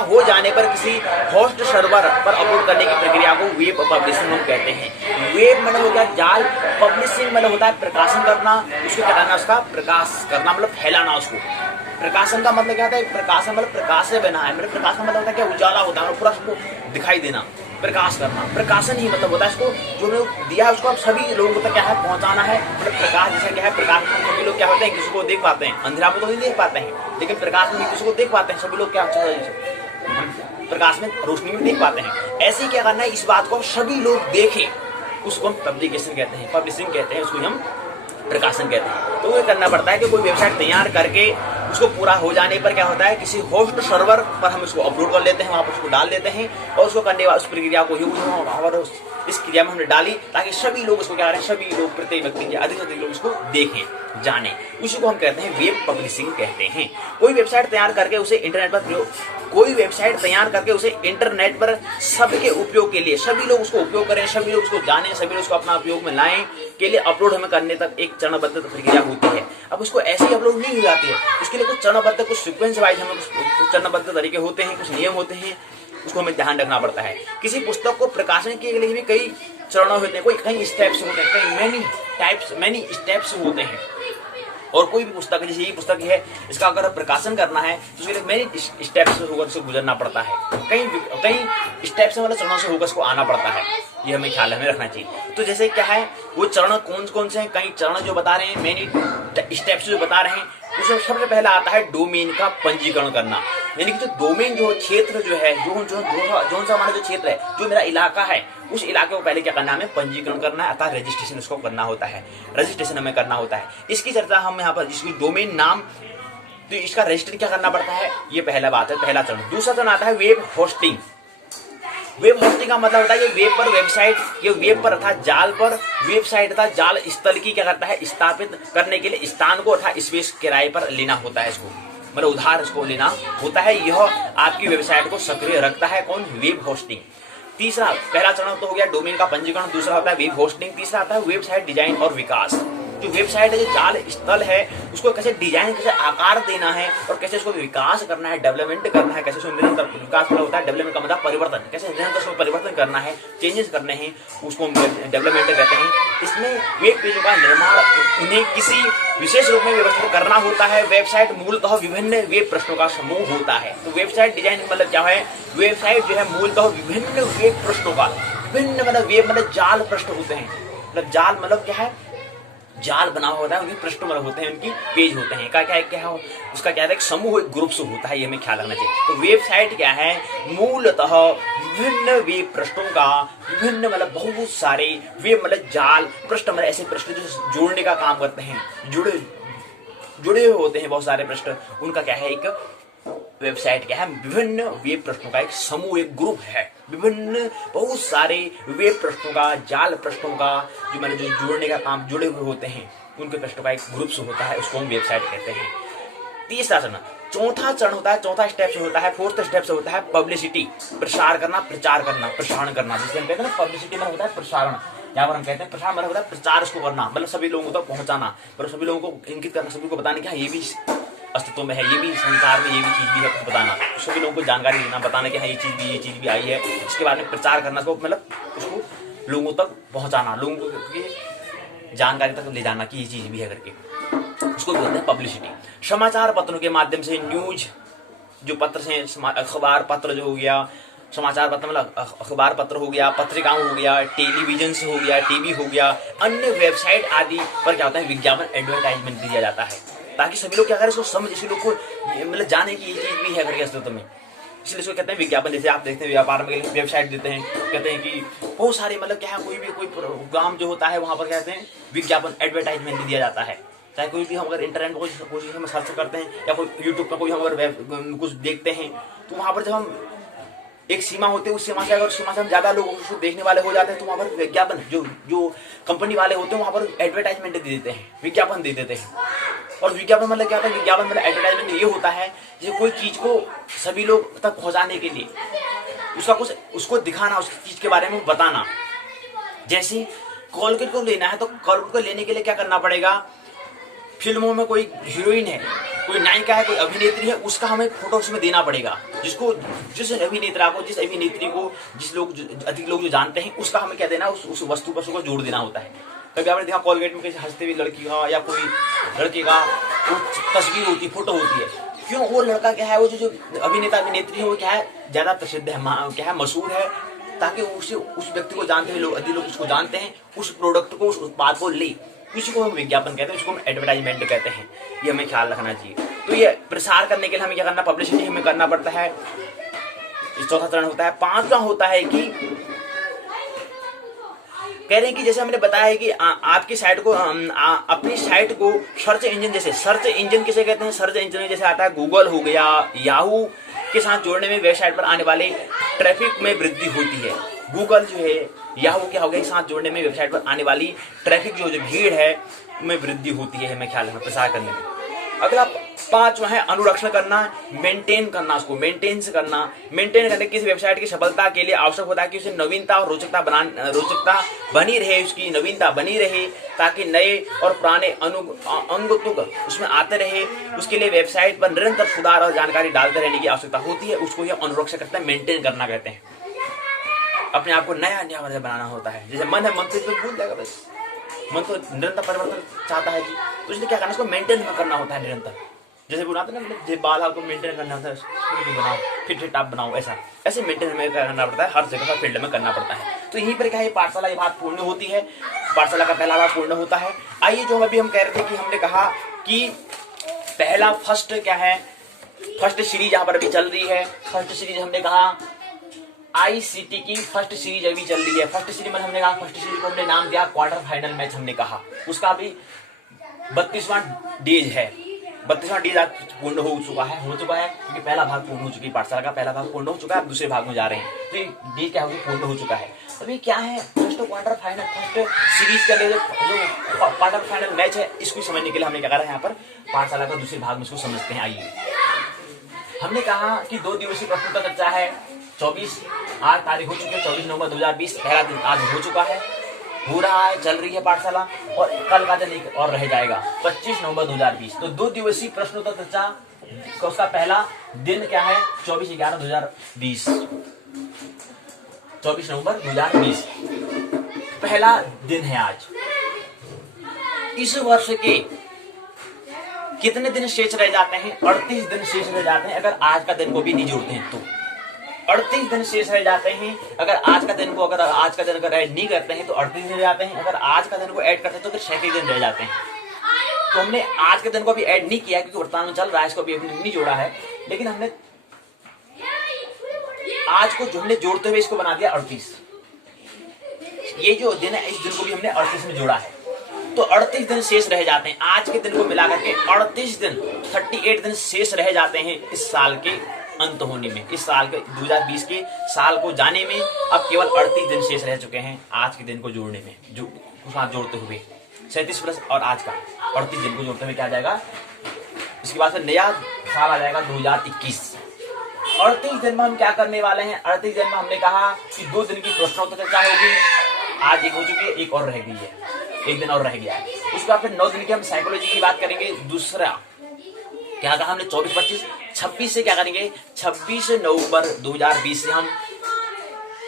हो जाने पर किसी होस्ट सर्वर पर अपलोड करने की प्रक्रिया को वेब पब्लिशिंग हम कहते हैं। वेब मतलब होता है जाल, पब्लिशिंग मतलब होता है प्रकाशन करना, उसको कराना, उसका प्रकाश करना मतलब फैलाना उसको। प्रकाशन का मतलब क्या होता है? प्रकाशन मतलब प्रकाश से बना है। मतलब प्रकाश का मतलब होता है क्या, उजाला होता है, पूरा सबको दिखाई देना, प्रकाश करना। प्रकाशन ही मतलब होता है इसको जो दिया है उसको आप सभी लोगों तक क्या है पहुंचाना है। मतलब प्रकाश जैसा क्या है, प्रकाश सभी लोग क्या होते हैं, किसी को देख पाते हैं, अंधेरा में तो नहीं देख पाते हैं, लेकिन प्रकाश में किसी को देख पाते हैं। सभी लोग क्या प्रकाश में, रोशनी में देख पाते हैं। ऐसे क्या करना है, इस बात को सभी लोग देखें, उसको हम पब्लिकेशन कहते हैं, पब्लिशिंग कहते हैं, उसको हम प्रकाशन कहते हैं। तो ये करना पड़ता है कि कोई वेबसाइट तैयार करके उसको पूरा हो जाने पर क्या होता है, किसी होस्ट सर्वर पर हम उसको अपलोड कर लेते हैं, वहां पर उसको डाल देते हैं, और उसको करने वाले उस प्रक्रिया को इस क्रिया में हमने डाली ताकि सभी लोग उसको क्या करें, सभी लोग, प्रत्येक व्यक्ति के अधिक से अधिक लोग उसको देखें, जाने। उसी को हम कहते हैं वेब पब्लिशिंग कहते हैं। कोई वेबसाइट तैयार करके उसे इंटरनेट पर सबके उपयोग के लिए, सभी लोग उसको उपयोग करें, सभी लोग उसको जाने, सभी लोग उसको अपना उपयोग में लाएं के लिए अपलोड हमें करने तक एक चरणबद्ध प्रक्रिया होती है। अब उसको ऐसे ही अपलोड नहीं हो जाती है, उसके लिए कुछ चरणबद्ध, कुछ सीक्वेंस वाइज हमें कुछ चरणबद्ध तरीके होते हैं, कुछ नियम होते हैं, उसको हमें ध्यान रखना पड़ता है। किसी पुस्तक को प्रकाशन के लिए भी कई चरण होते हैं, कई स्टेप्स होते हैं, मैनी स्टेप्स होते हैं। और कोई भी पुस्तक, जैसे ये पुस्तक है, इसका अगर प्रकाशन करना है तो उसके लिए मैनी स्टेप्स होकर से गुजरना पड़ता है, कई स्टेप्स मतलब चरणों से होकर इसको आना पड़ता है। ये हमें ख्याल में रखना चाहिए। तो जैसे क्या है, वो चरण कौन कौन से हैं, कई चरण जो बता रहे हैं, मेन स्टेप्स जो बता रहे हैं, उसमें सबसे पहला आता है डोमेन का पंजीकरण करना। यानी कि जो डोमेन जो क्षेत्र जो है, जो सा हमारा जो क्षेत्र है, जो मेरा इलाका है, उस इलाके को पहले क्या करना है, हमें पंजीकरण करना है, अर्थात रजिस्ट्रेशन उसको करना होता है, रजिस्ट्रेशन हमें करना होता है। इसकी चर्चा हम यहाँ पर, जिसकी डोमेन नाम, तो इसका रजिस्टर क्या करना पड़ता है, ये पहला बात है, पहला चरण। दूसरा चरण आता है वेब होस्टिंग। वेब होस्टिंग का मतलब होता है ये वेब पर वेबसाइट, ये वेब पर अर्थात जाल पर वेबसाइट अर्थात जाल स्थल की क्या करता है, स्थापित करने के लिए स्थान को अर्थात स्पेस किराए पर लेना होता है, इसको मतलब उधार इसको लेना होता है। यह आपकी वेबसाइट को सक्रिय रखता है, कौन, वेब होस्टिंग। तीसरा, पहला चरण तो हो गया डोमेन का पंजीकरण, दूसरा होता है वेब होस्टिंग, तीसरा आता है वेबसाइट डिजाइन और विकास। जो वेबसाइट है, जो जाल स्थल है, उसको कैसे डिजाइन, कैसे आकार देना है और कैसे उसको विकास करना है, डेवलपमेंट करना है, कैसे उसको निरंतर विकास होता है, डेवलपमेंट का मतलब परिवर्तन, कैसे निरंतर उसको परिवर्तन करना है, चेंजेस करने हैं, उसको डेवलपमेंट कहते हैं। इसमें वेब पेजों का निर्माण उन्हें किसी विशेष रूप में व्यवस्थित करना होता है। वेबसाइट मूलतः विभिन्न वेब पृष्ठों का समूह होता है। तो वेबसाइट डिजाइन मतलब क्या है, वेबसाइट जो है मूलतः विभिन्न वेब पृष्ठों का, विभिन्न मतलब वेब मतलब जाल पृष्ठ होते हैं, मतलब जाल मतलब क्या है, जाल बना होता है, उनके पृष्ठ मतलब होते हैं, उनकी पेज होते हैं, क्या उसका क्या है, एक समूह, एक ग्रुप्स होता है, ये हमें ख्याल रखना चाहिए। तो वेबसाइट क्या है, मूलतः विभिन्न वेब पृष्ठों का, विभिन्न मतलब बहुत सारे वेब मतलब जाल पृष्ठ मतलब ऐसे पृष्ठ जो जोड़ने का काम करते हैं, जुड़े हुए होते हैं बहुत सारे पृष्ठ, उनका क्या है, एक वेबसाइट क्या है, विभिन्न वेब पृष्ठों का एक समूह, एक ग्रुप है, विभिन्न बहुत सारे वेब पृष्ठों का, जाल पृष्ठों का, जो मैंने जो जोड़ने का काम जुड़े हुए होते हैं, उनके पृष्ठों का एक ग्रुप्स होता है, उसको हम वेबसाइट कहते हैं। तीसरा चरण, चौथा चरण होता है, चौथा स्टेप होता है, फोर्थ स्टेप होता है पब्लिसिटी, प्रसार करना, प्रचार करना, प्रसारण करना, जिसे हम कहते हैं ना, पब्लिसिटी में होता है प्रसारण, यहाँ पर हम कहते हैं प्रसारण मतलब होता है प्रचार उसको करना, मतलब सभी लोगों तक पहुंचाना, मतलब सभी लोगों को इंगित करना, सभी को बताने की ये भी अस्तित्व में है, ये भी संसार में ये भी चीज भी है, कुछ बताना, सभी लोगों को जानकारी देना, बताना कि हाँ ये चीज भी आई है, इसके बारे में प्रचार करना, उसको मतलब उसको लोगों तक पहुंचाना, लोगों को जानकारी तक ले जाना कि ये चीज भी है करके, उसको बोलते हैं पब्लिसिटी। समाचार पत्रों के माध्यम से, न्यूज जो पत्र से, अखबार पत्र जो हो गया, समाचार पत्र मतलब अखबार पत्र हो गया, पत्रिकाओं हो गया, टेलीविजन से हो गया, टीवी हो गया, अन्य वेबसाइट आदि पर क्या होता है, विज्ञापन एडवर्टाइजमेंट दिया जाता है, ताकि सभी लोग क्या करें, इसको समझ, इसी लोग को मतलब जाने की ये चीज भी है करके अस्तित्व में, इसलिए इसको कहते हैं विज्ञापन। जैसे आप देखते हैं व्यापार में वेबसाइट देते हैं, कहते हैं कि बहुत सारे मतलब क्या है, कोई प्रोग्राम जो होता है वहां पर कहते हैं विज्ञापन एडवर्टाइजमेंट दिया जाता है। चाहे कोई भी हम अगर इंटरनेट पर कोई हम सर्च करते हैं, या कोई यूट्यूब पर कोई हम अगर कुछ देखते हैं, तो वहां पर जब हम एक सीमा होती है, उस सीमा से अगर सीमा से हम ज्यादा लोग उसको देखने वाले हो जाते हैं, तो वहां पर विज्ञापन जो कंपनी वाले होते हैं वहां पर एडवर्टाइजमेंट दे देते हैं, विज्ञापन दे देते हैं। और विज्ञापन मतलब क्या होता है, विज्ञापन मतलब एडवर्टाइजमेंट ये होता है, जैसे कोई चीज को सभी लोग तक पहुंचाने के लिए उसका कुछ उसको दिखाना, उस चीज के बारे में बताना। जैसे कोलगेट को लेना है, तो कोलगेट को लेने के लिए क्या करना पड़ेगा, फिल्मों में कोई हीरोइन है, कोई नायिका है, कोई अभिनेत्री है, उसका हमें फोटो उसमें देना पड़ेगा, जिस अभिनेत्रा को, जिस अभिनेत्री को अधिक लोग जो जानते हैं, उसका हमें क्या देना, उस वस्तु पर उसको जोड़ देना होता है। कभी आपने देखा कोलगेट में किसी हंसते हुई लड़की का या कोई लड़के का वो तस्वीर होती है, फोटो होती है, क्यों, वो लड़का क्या है, वो जो अभिनेता अभिनेत्री है, वो क्या है, ज्यादा प्रसिद्ध है, क्या है, मशहूर है, ताकि उस व्यक्ति को जानते हैं लोग, अधिक लोग उसको जानते हैं, उस प्रोडक्ट को, उस उत्पाद को ले, इसी को हम विज्ञापन कहते हैं, इसको हम एडवर्टाइजमेंट कहते हैं, ये हमें ख्याल रखना चाहिए। तो ये प्रसार करने के लिए हमें क्या करना, पब्लिसिटी हमें करना पड़ता है, इस चौथा चरण होता है। पांचवा होता है कि कह रहे हैं कि जैसे हमने बताया है कि आपकी साइट को, अपनी साइट को सर्च इंजन, जैसे सर्च इंजन किसे कहते हैं, सर्च इंजन जैसे आता है गूगल हो गया, याहू के साथ जोड़ने में वेबसाइट पर आने वाले ट्रैफिक में वृद्धि होती है। गूगल जो है, याहू क्या हो गया, साथ जोड़ने में वेबसाइट पर आने वाली ट्रैफिक जो भीड़ है में वृद्धि होती है, हमें ख्याल रखना, प्रसार करने में। अगला पांचवा है अनुरक्षण करना, मेंटेन करना, उसको मेंटेन करने किसी वेबसाइट की सफलता के लिए आवश्यक होता है कि उसे नवीनता और रोचकता बनी रहे, उसकी नवीनता बनी रहे, ताकि नए और पुराने अंग उसमें आते रहे। उसके लिए वेबसाइट पर निरंतर सुधार और जानकारी डालते रहने की आवश्यकता होती है, उसको यह अनुरक्षण करता है, मेंटेन करना कहते हैं। अपने आप को नया बनाना होता है, जैसे मन है, मन से भूल जाएगा, बस मन तो निरंतर परिवर्तन चाहता है जी, तो इसलिए क्या करना, उसको मेंटेन करना होता है निरंतर। जैसे बनाते ना, मतलब बाल को मेंटेन करना होता है, बनाओ फिर टाप बनाओ, ऐसे मेंटेन हमें करना पड़ता है, हर जगह हर फील्ड में करना पड़ता है। तो यहीं पर क्या है, पाठशाला ये बात पूर्ण होती है, पाठशाला का पहला भाग पूर्ण होता है। आइए जो अभी हम कह रहे थे कि हमने कहा कि पहला फर्स्ट क्या है, फर्स्ट सीरीज यहाँ पर अभी चल रही है। फर्स्ट सीरीज हमने कहा आईसीटी की फर्स्ट सीरीज अभी चल रही है। फर्स्ट सीरीज में हमने कहा, फर्स्ट सीरीज को हमने नाम दिया क्वार्टर फाइनल मैच हमने कहा। उसका अभी 32वां डेज है, 32वां डेज आज पूर्ण हो चुका है क्योंकि पहला भाग पूर्ण हो चुकी है, पाठशाला का पहला भाग पूर्ण हो चुका है, अब दूसरे भाग में जा रहे हैं, तो ये डेज क्या होगी, पूर्ण हो चुका है। अभी क्या है, first quarter final first series का जो क्वार्टर फाइनल मैच है, इसको समझने के लिए हमने क्या करा है, यहाँ पर पाठशाला का दूसरे भाग में इसको समझते हैं। आइए, हमने कहा कि 2 दिवसीय प्रश्नोत्तर चर्चा है, 24 आज तारीख हो चुकी है, 24 नवंबर 2020 पहला दिन आज हो चुका है, हो रहा है, चल रही है पाठशाला, और कल का दिन एक और रह जाएगा 25 नवंबर 2020। तो 2 दिवसीय प्रश्नोत्तर चर्चा उसका पहला दिन क्या है, 24/11/2020, 24 नवंबर 2020 पहला दिन है आज। इस वर्ष के कितने दिन शेष रह जाते हैं, 38 दिन शेष रह जाते हैं अगर आज का दिन को भी नहीं जोड़ते हैं तो। 38 दिन शेष रह जाते हैं अगर आज का दिन को अगर ऐड नहीं करते हैं तो 38 दिन रह जाते हैं, अगर आज का दिन को ऐड करते हैं तो फिर 37 दिन रह जाते हैं। तो हमने आज के दिन को अभी ऐड नहीं किया क्योंकि वर्तमान में चल रहा है, इसको अभी नहीं जोड़ा है, लेकिन हमने आज को जो हमने जोड़ते हुए इसको बना दिया 38। ये जो दिन है, इस दिन को भी हमने 38 में जोड़ा है, तो 38 दिन शेष रह जाते हैं। आज के दिन को मिलाकर के 38 दिन 38 दिन शेष रह जाते हैं इस साल के अंत होने में, इस साल के 2020 के साल को जाने में अब केवल 38 दिन शेष रह चुके हैं आज के दिन को जोड़ने में, जो साथ जोड़ते हुए 37 प्लस और आज का 38 दिन को जोड़ते हुए क्या आ जाएगा, इसके बाद फिर नया साल आ जाएगा 2021। 38 दिन में हम क्या करने वाले हैं, 38 दिन में हमने कहा कि 2 दिन की प्रश्नोत्तर चर्चा होगी, आज एक हो चुकी है, एक और रह गई है, एक दिन और रह गया है। उसके बाद फिर 9 दिन की हम साइकोलॉजी की बात करेंगे। दूसरा क्या कहा हमने, 24, 25, 26 से क्या करेंगे, 26 नवंबर 2020 से हम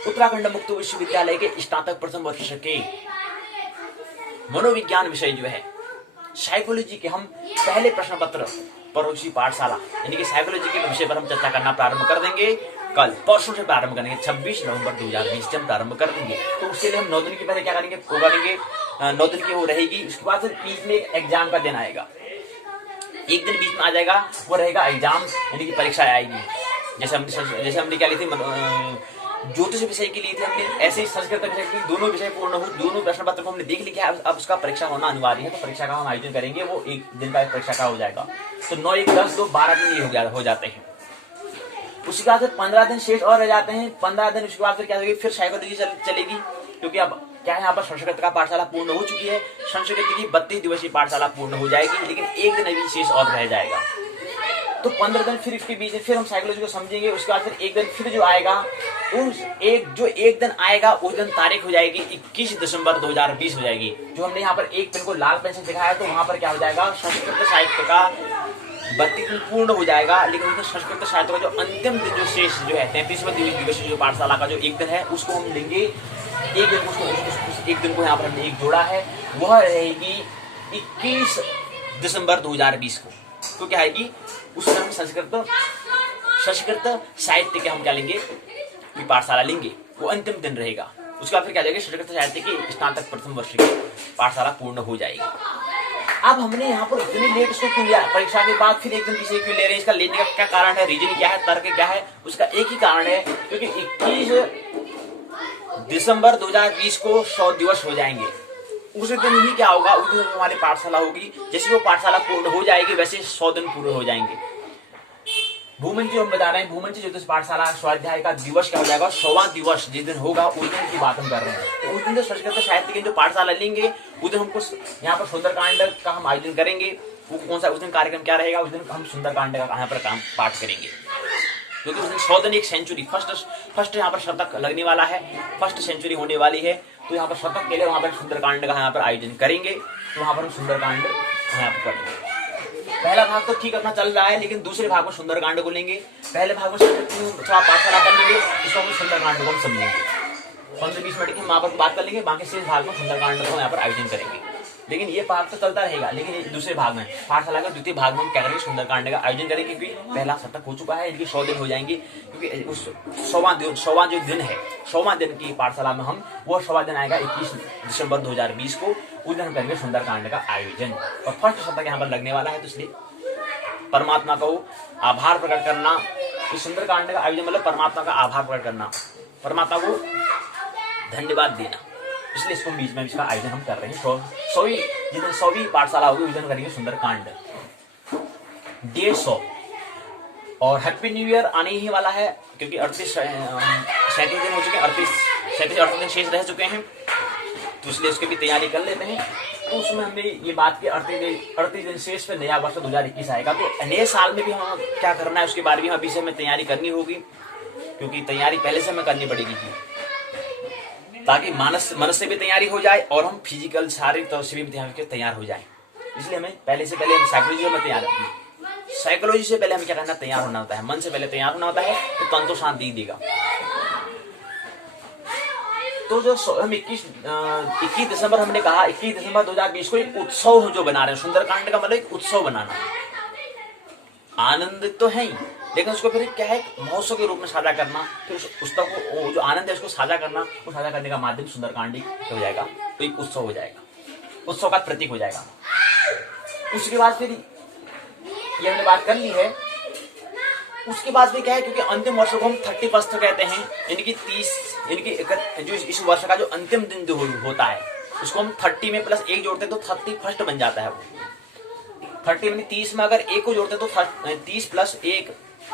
उत्तराखंड मुक्त विश्वविद्यालय के स्नातक प्रथम वर्ष के मनोविज्ञान विषय जो है साइकोलॉजी के हम पहले प्रश्न पत्र परोक्षी पाठशाला यानी कि साइकोलॉजी के विषय पर हम चर्चा करना प्रारंभ कर देंगे। कल परसों से प्रारंभ करेंगे, 26 नवंबर 2020 से हम प्रारंभ कर देंगे। तो उसके लिए हम 9 दिन की पहले क्या करेंगे, 9 दिन की वो रहेगी। उसके बाद फिर बीच में एग्जाम का दिन आएगा, एक दिन बीच में आ जाएगा, वो रहेगा एग्जाम यानी कि परीक्षा आएगी। जैसे हमने क्या ली थी, ज्योतिष विषय की ली थी हमने, ऐसे ही संस्कृत विषय की दोनों विषय पूर्ण हो, दोनों प्रश्न पत्र को हमने देख लिया है। अब उसका परीक्षा होना अनिवार्य है, तो परीक्षा का हम आयोजन करेंगे, वो एक दिन का परीक्षा का हो जाएगा। तो 9, 1, 10, 2, 12 दिन ये हो जाते हैं। उसके बाद फिर 15 दिन शेष और रह जाते हैं। 15 दिन उसके बाद फिर क्या होगी, फिर साइकोलॉजी चलेगी, क्योंकि अब क्या है, यहाँ पर संस्कृत का पाठशाला पूर्ण हो चुकी है। संस्कृत की 32 दिवसीय पाठशाला पूर्ण हो जाएगी, लेकिन एक दिन अभी शेष और रह जाएगा। तो 15 दिन फिर इसके बीच में फिर हम साइकोलॉजी को समझेंगे। उसके बाद फिर एक दिन फिर जो आएगा, उस एक दिन आएगा उस दिन तारीख हो जाएगी 21 दिसंबर 2020 हो जाएगी। जो हमने यहाँ पर एक पेन को लाल पेन से दिखाया, तो वहां पर क्या हो जाएगा, संस्कृत साहित्य का 32 दिन पूर्ण हो जाएगा। लेकिन उसमें संस्कृत साहित्य का जो अंतिम दिन जो शेष जो है 33वां दिवसीय जो पाठशाला का जो एक दिन है, उसको हम लेंगे। एक दिन उसको एक दिन को यहाँ पर हमने एक जोड़ा है, वह रहेगी 21 दिसंबर 2020 को। तो क्या आएगी, उस समय हम संस्कृत साहित्य के हम क्या लेंगे, पाठशाला लेंगे, वो अंतिम दिन रहेगा। उसका फिर क्या जाएगा, संस्कृत साहित्य की स्नातक प्रथम वर्ष की पाठशाला पूर्ण हो जाएगी। अब हमने यहाँ पर इतनी लेट इसको क्यों लिया, परीक्षा के बाद फिर एक दिन पीछे क्यों ले रहे हैं, इसका लेने का क्या कारण है, रीजन क्या है, तर्क क्या है, उसका एक ही कारण है, क्योंकि 21 दिसंबर 2020 को 100 दिवस हो जाएंगे। उस दिन ही क्या होगा, उस दिन हमारी पाठशाला होगी। जैसे वो पाठशाला पूर्ण हो जाएगी, वैसे 100 दिन पूरे हो जाएंगे। भूमंच हम बता रहे हैं, भूमंच ज्योतिष पाठशाला स्वाध्याय का दिवस क्या हो जाएगा, 100वां दिवस जिस दिन होगा उस दिन की बात हम कर रहे हैं। तो उस दिन जो संस्कृत साहित्य की जो पाठशाला लेंगे, उस दिन हमको यहाँ पर सुंदरकांड का हम आयोजन करेंगे। वो कौन सा उस दिन कार्यक्रम क्या रहेगा, उस दिन हम सुंदरकांड का यहाँ पर काम पाठ करेंगे, क्योंकि उस दिन 100 दिन एक सेंचुरी फर्स्ट यहाँ पर शतक लगने वाला है, फर्स्ट सेंचुरी होने वाली है। तो यहाँ पर शतक के लिए वहाँ पर सुंदरकांड का यहाँ पर आयोजन करेंगे। तो वहाँ पर हम सुंदरकांड यहाँ पर करेंगे। पहला भाग तो ठीक अपना चल रहा है, लेकिन दूसरे भाग में सुंदरकांड को लेंगे। पहले भाग में थोड़ा पाठशाला कर लेंगे, इसको हम सुंदरकांड को हम समझेंगे। 15-20 मिनट की हम वहाँ पर बात कर लेंगे, बाकी शेष भाग में सुंदरकांड को यहाँ पर आयोजन करेंगे। लेकिन ये पाठ तो चलता रहेगा, लेकिन ये दूसरे भाग में, पाठशाला के द्वितीय भाग में हम क्या करेंगे, सुंदरकांड का आयोजन करेंगे, क्योंकि पहला सप्ताह हो चुका है, इनकी 100 दिन हो जाएंगे, क्योंकि उस 100वां जो दिन है, 100वां दिन की पाठशाला में हम वो 100वां दिन आएगा 21 दिसंबर 2020 को, उस दिन हम करेंगे सुंदरकांड का आयोजन। और फर्स्ट सप्ताह यहाँ पर लगने वाला है, तो इसलिए परमात्मा को आभार प्रकट करना, इस सुंदरकांड का आयोजन मतलब परमात्मा का आभार प्रकट करना, परमात्मा को धन्यवाद देना, इसलिए इसको बीच में इसका आयोजन हम कर रहे हैं। 100वीं पाठशाला होगी, उस दिन करेंगे सुंदरकांड, 150। और हैप्पी न्यू ईयर आने ही वाला है, क्योंकि 37 दिन हो चुके हैं, 38 दिन शेष रह चुके हैं, तो इसलिए उसकी भी तैयारी कर लेते हैं। तो उसमें हमने ये बात की 38 दिन शेष पे नया वर्ष 2021 आएगा, तो नए साल में भी हम क्या करना है उसके बारे में अभी से हमें तैयारी करनी होगी, क्योंकि तैयारी पहले से हमें करनी पड़ेगी, ताकि मन से भी तैयारी हो जाए और हम फिजिकल शारीरिक तौर से भी तैयार हो जाए। इसलिए हमें पहले से पहले साइकोलॉजी से पहले हमें क्या करना, तैयार होना होता है, मन से पहले तैयार होना होता है, तो तन तो शांति देगा। तो जो हम 21 दिसंबर हमने कहा, 21 दिसंबर 2020 को एक उत्सव जो बना रहे हैं, सुंदरकांड का मतलब एक उत्सव बनाना, आनंद तो है ही, लेकिन उसको फिर क्या है, महोत्सव के रूप में साझा करना, फिर उस उत्सव को जो आनंद है उसको साझा करना, वो साझा करने का माध्यम सुंदरकांड हो जाएगा, तो एक उत्सव हो जाएगा, उत्सव का प्रतीक हो जाएगा। उसके बाद फिर ये हमने बात कर ली है, उसके बाद भी क्या है, क्योंकि अंतिम वर्ष को हम 31 कहते हैं, इनकी जो इस वर्ष का जो अंतिम दिन जो होता है उसको हम 30 में प्लस 1 जोड़ते हैं तो 31 बन जाता है। वो 30 में 30 में अगर 1 को जोड़ते हैं तो 30 प्लस 1,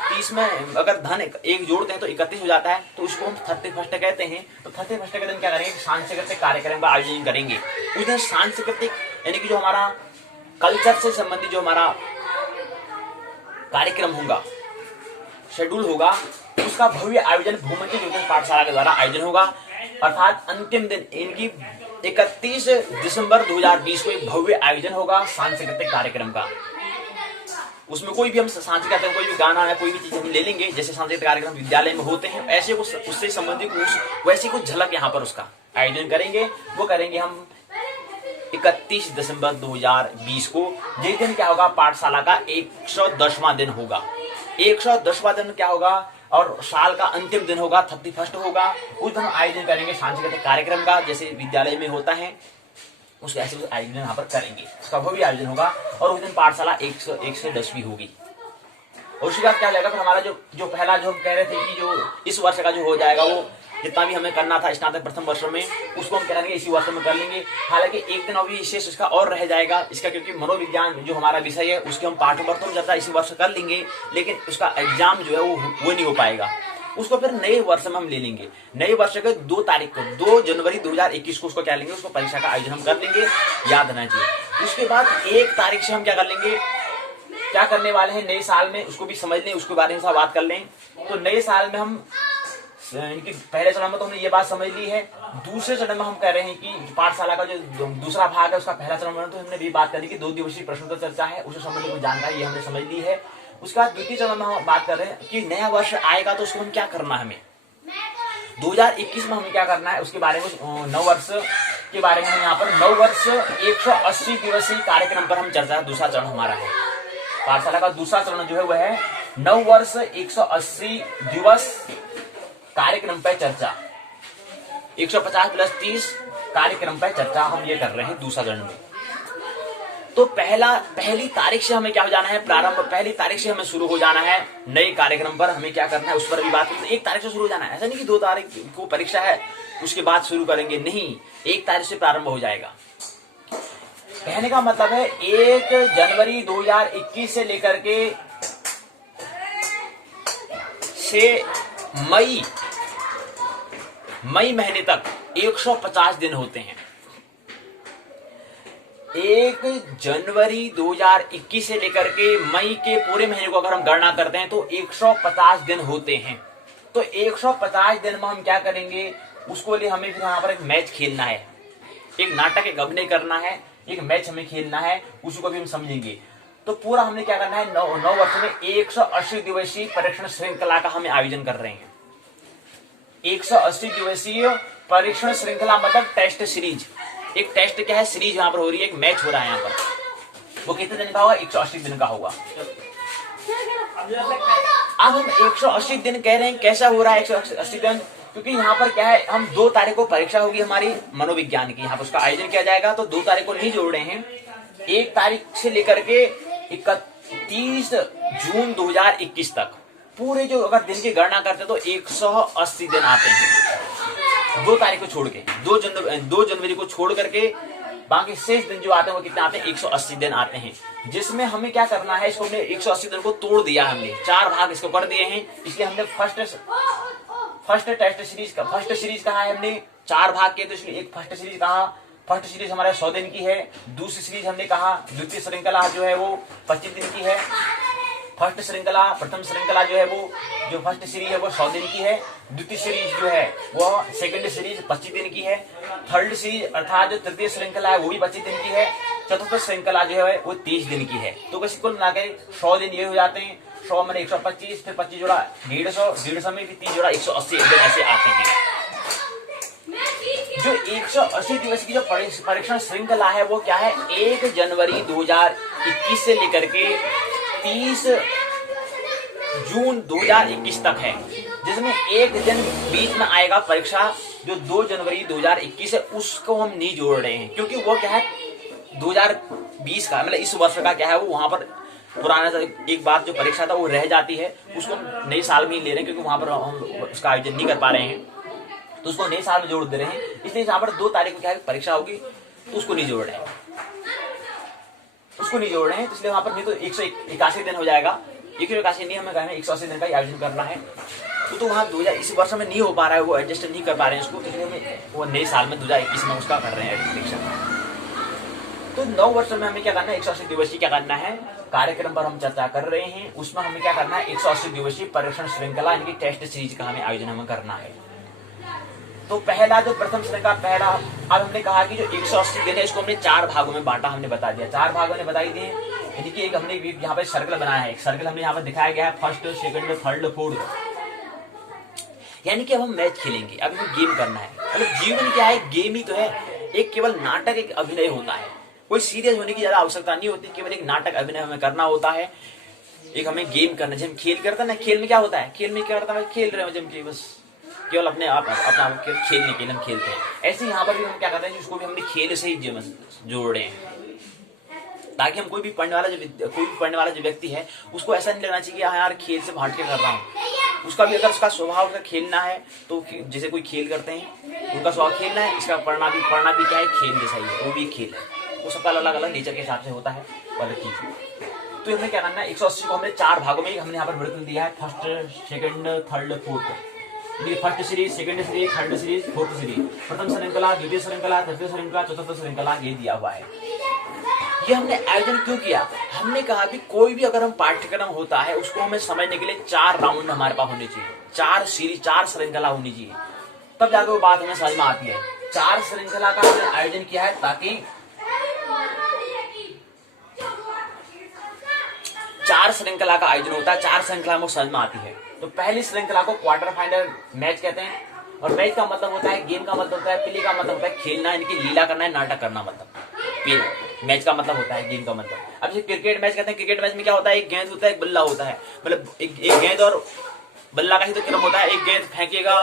30 में अगर धन 1 जोड़ते हैं तो 31 हो जाता है, तो उसको हम 31 कहते हैं। तो 31 के दिन क्या करेंगे, सांस्कृतिक कार्यक्रम का आयोजन करेंगे। उस दिन सांस्कृतिक यानी कि जो हमारा कल्चर से संबंधित जो हमारा कार्यक्रम होगा, शेड्यूल होगा, उसका भव्य आयोजन भूमंडी ज्योतिष पाठशाला के द्वारा आयोजन होगा, अर्थात अंतिम दिन इनकी 31 दिसंबर 2020 को एक भव्य आयोजन होगा सांस्कृतिक कार्यक्रम का। उसमें कोई भी हम सांस्कृतिक कोई भी गाना है, कोई भी चीज हम ले लेंगे, जैसे सांस्कृतिक कार्यक्रम विद्यालय में होते हैं, ऐसे उससे संबंधित वैसी कुछ झलक यहाँ पर उसका आयोजन करेंगे। वो करेंगे हम 31 दिसंबर 2020 को, जिस दिन क्या होगा, पाठशाला का 110वां दिन होगा। 110वां दिन क्या होगा, और साल का अंतिम दिन होगा, 31 होगा। उस दिन आयोजन करेंगे सांस्कृतिक कार्यक्रम का, जैसे विद्यालय में होता है, उसके ऐसे आयोजन यहाँ पर करेंगे, उसका भी आयोजन होगा। और उस दिन पाठशाला 110वीं होगी। और उसके बाद क्या हो जाएगा, फिर हमारा जो पहला जो हम कह रहे थे कि जो इस वर्ष का जो हो जाएगा, वो जितना भी हमें करना था स्नातक प्रथम वर्ष में, उसको हम करेंगे इसी वर्ष में कर लेंगे। हालांकि एक दिन अभी विशेष उसका और रह जाएगा इसका, क्योंकि मनोविज्ञान जो हमारा विषय है उसके हम पाठों पर तो चर्चा इसी वर्ष कर लेंगे, लेकिन उसका एग्जाम जो है वो नहीं हो पाएगा। उसको फिर नए वर्ष में हम ले लेंगे। नए वर्ष के 2 तारीख को 2 जनवरी 2021 को उसको क्या लेंगे, उसको परीक्षा का आयोजन हम कर लेंगे, याद रहना चाहिए। उसके बाद 1 तारीख से हम क्या कर लेंगे, क्या करने वाले हैं नए साल में, उसको भी समझ लें, उसके बारे में बात कर लें। तो नए साल में हम इनकी पहले चरण में तो हमने ये बात समझ ली है। दूसरे चरण में हम कह रहे हैं कि पाठशाला का जो दूसरा भाग है, उसका पहला चरण में तो हमने ये बात कर ली कि 2 दिवसीय प्रश्नोत्तर चर्चा है, उससे संबंधित जानकारी ये हमने समझ ली है। उसके बाद द्वितीय चरण में हम बात कर रहे हैं कि नया वर्ष आएगा तो उसको हम क्या करना है, हमें 2021 में हमें क्या करना है, उसके बारे में नव वर्ष के बारे में हम यहाँ पर नव वर्ष 180 दिवसीय कार्यक्रम पर हम चर्चा, दूसरा चरण हमारा है। पाठशाला का दूसरा चरण जो है वह है नव वर्ष 180 दिवस कार्यक्रम पर चर्चा, 150 + 30 कार्यक्रम पर चर्चा हम ये कर रहे हैं दूसरा चरण में। तो पहली तारीख से हमें क्या हो जाना है, प्रारंभ पहली तारीख से हमें शुरू हो जाना है नए कार्यक्रम पर। हमें क्या करना है उस पर भी बात करें। 1 तारीख से शुरू हो जाना है, ऐसा नहीं कि 2 तारीख को परीक्षा है उसके बाद शुरू करेंगे, नहीं, 1 तारीख से प्रारंभ हो जाएगा। कहने का मतलब है 1 जनवरी 2021 से लेकर के मई महीने तक 150 दिन होते हैं। 1 जनवरी 2021 से लेकर के मई के पूरे महीने को अगर हम गणना करते हैं तो 150 दिन होते हैं। तो 150 दिन में हम क्या करेंगे, उसको लिए हमें फिर यहाँ पर एक मैच खेलना है, एक नाटक, एक अभिनय करना है, एक मैच हमें खेलना है, उसको भी हम समझेंगे। तो पूरा हमने क्या करना है, 9 वर्ष में 180 दिवसीय परीक्षण श्रृंखला का हमें आयोजन कर रहे हैं। 180 दिवसीय परीक्षण श्रृंखला मतलब टेस्ट सीरीज, एक टेस्ट क्या है, सीरीज यहाँ पर हो रही है, एक मैच हो रहा है यहाँ पर, वो कितने दिन का होगा, 180 दिन का होगा। अब हम 180 दिन कह रहे हैं, कैसा हो रहा है 180 दिन, क्योंकि यहाँ पर क्या है, हम 2 तारीख को परीक्षा होगी हमारी मनोविज्ञान की, यहाँ पर उसका आयोजन किया जाएगा, तो 2 तारीख को नहीं जोड़ रहे हैं, 1 तारीख से लेकर के 31 जून 2021 तक पूरे जो अगर दिन की गणना करते हैं तो 180 दिन आते हैं 2 तारीख को छोड़ के, 2 जनवरी को छोड़ करके बाकी शेष दिन जो आते हैं वो कितने आते हैं, 180 दिन आते हैं। जिसमें हमें क्या करना है, इसको हमने 180 दिन को तोड़ दिया, हमने 4 भाग इसको कर दिए हैं, इसलिए हमने फर्स्ट टेस्ट सीरीज का फर्स्ट सीरीज कहा है, हमने 4 भाग किए, तो इसलिए एक फर्स्ट सीरीज कहा, फर्स्ट सीरीज हमारे 100 दिन की है। दूसरी सीरीज हमने कहा द्वितीय श्रृंखला जो है वो 25 दिन की है। फर्स्ट श्रृंखला प्रथम श्रृंखला जो है वो जो फर्स्ट सीरीज है वो 100 दिन की है। द्वितीय सीरीज जो है वो सेकंड सीरीज 25 दिन की है। थर्ड सीरीज अर्थात जो तृतीय श्रृंखला है वो भी 25 दिन की है। चतुर्थ श्रृंखला जो है वो 30 दिन की है। तो कुल मिलाकर 100 दिन ये हो जाते हैं। 100 मैंने 125, फिर 25 जोड़ा 150 में भी 30 जोड़ा 180 दिन ऐसे आते हैं। जो 180 दिवस की जो परीक्षण श्रृंखला है वो क्या है, 1 जनवरी 2021 से लेकर के 30 जून 2021 तक है, जिसमें एक दिन बीच में आएगा परीक्षा जो 2 जनवरी 2021 है, उसको हम नहीं जोड़ रहे हैं, क्योंकि वो क्या है 2020 का मतलब इस वर्ष का क्या है वो वहां पर पुराना एक बार जो परीक्षा था वो रह जाती है, उसको हम नए साल में ही ले रहे हैं, क्योंकि वहां पर हम उसका आयोजन नहीं कर पा रहे हैं, तो उसको नए साल में जोड़ दे रहे हैं। इसलिए यहाँ पर 2 तारीख को क्या है परीक्षा होगी, तो उसको नहीं जोड़ रहे हैं, उसको नहीं जोड़ रहे हैं। तो इसलिए वहां पर नहीं तो 181 दिन हो जाएगा। 181 नहीं, हमें कहना 180 दिन का ही आयोजन करना है। तो वहाँ 2000 इस वर्ष में नहीं हो पा रहा है, वो एडजस्ट नहीं कर पा रहे हैं उसको, इसलिए वो नए साल में 2021 में उसका कर रहे हैं परीक्षा। तो 9 वर्ष में हमें क्या करना है, 180 दिवसीय क्या करना है कार्यक्रम पर हम चर्चा कर रहे हैं। उसमें हमें क्या करना है, 180 दिवसीय परीक्षण श्रृंखला यानी कि टेस्ट सीरीज का हमें आयोजन हमें करना है। तो पहला जो प्रथम श्रृंखला पहला, अब हमने कहा कि जो 180 दिन है इसको हमने 4 भागों में बांटा, हमने बता दिया 4 भागों में बता दिए। यानी कि एक हमने यहाँ पे सर्कल बनाया है, एक सर्कल हमने यहाँ पर दिखाया गया है, फर्स्ट सेकंड थर्ड फोर्थ, यानी कि अब हम मैच खेलेंगे, अब हमें गेम करना है। मतलब जीवन क्या है, गेम ही तो है, एक केवल नाटक एक अभिनय होता है, कोई सीरियस होने की ज्यादा आवश्यकता नहीं होती, केवल एक नाटक अभिनय हमें करना होता है। एक हमें गेम करना, जब हम खेल करते हैं ना, खेल में क्या होता है, खेल में क्या करता है, खेल रहे हो जब की बस केवल अपने आप खेलने के लिए हम खेलते हैं। ऐसे यहाँ पर भी हम क्या करते हैं, जिसको भी हमने खेल से ही जोड़ रहे हैं, ताकि हम कोई भी पढ़ने वाला जो व्यक्ति है उसको ऐसा नहीं लगना चाहिए कि हाँ यार खेल से भाट के कर रहा हूँ। उसका भी अगर उसका स्वभाव उसका खेलना है, तो जैसे कोई खेल करते हैं उनका स्वभाव खेलना है, इसका पढ़ना भी क्या है, खेल जैसा ही है, वो भी खेल है, वो सबका अलग अलग नेचर के हिसाब से होता है, अलग चीज। तो हमें क्या करना है, 180 को हमने 4 भागों में हमने यहाँ पर विभाजन दिया है, first second third fourth. First series, second series, third series, fourth series, प्रथम श्रृंखला, द्वितीय श्रृंखला, तृतीय श्रृंखला, चतुर्थ श्रृंखला, ये दिया हुआ है। ये हमने आयोजन क्यों किया, हमने कहा कि कोई भी अगर हम पाठ्यक्रम होता है उसको हमें समझने के लिए 4 राउंड हमारे पास होने चाहिए, 4 सीरीज, 4 श्रृंखला होनी चाहिए, तब जाकर वो बात हमें समझ में आती है। 4 श्रृंखला का हमने आयोजन किया है ताकि 4 श्रृंखला का आयोजन होता है, 4 श्रृंखला में समझ में आती है। तो पहली श्रृंखला को क्वार्टर फाइनल मैच कहते हैं, और मैच का मतलब होता है, गेम का मतलब होता है, प्ले का मतलब होता है खेलना, यानी कि लीला करना है, नाटक करना, मतलब मैच का मतलब होता है, गेम का मतलब। अब जैसे क्रिकेट मैच कहते हैं, क्रिकेट मैच में क्या होता है, एक गेंद होता है, एक बल्ला होता है, मतलब एक गेंद और बल्ला का ही तो क्रम होता है, एक गेंद फेंकेगा,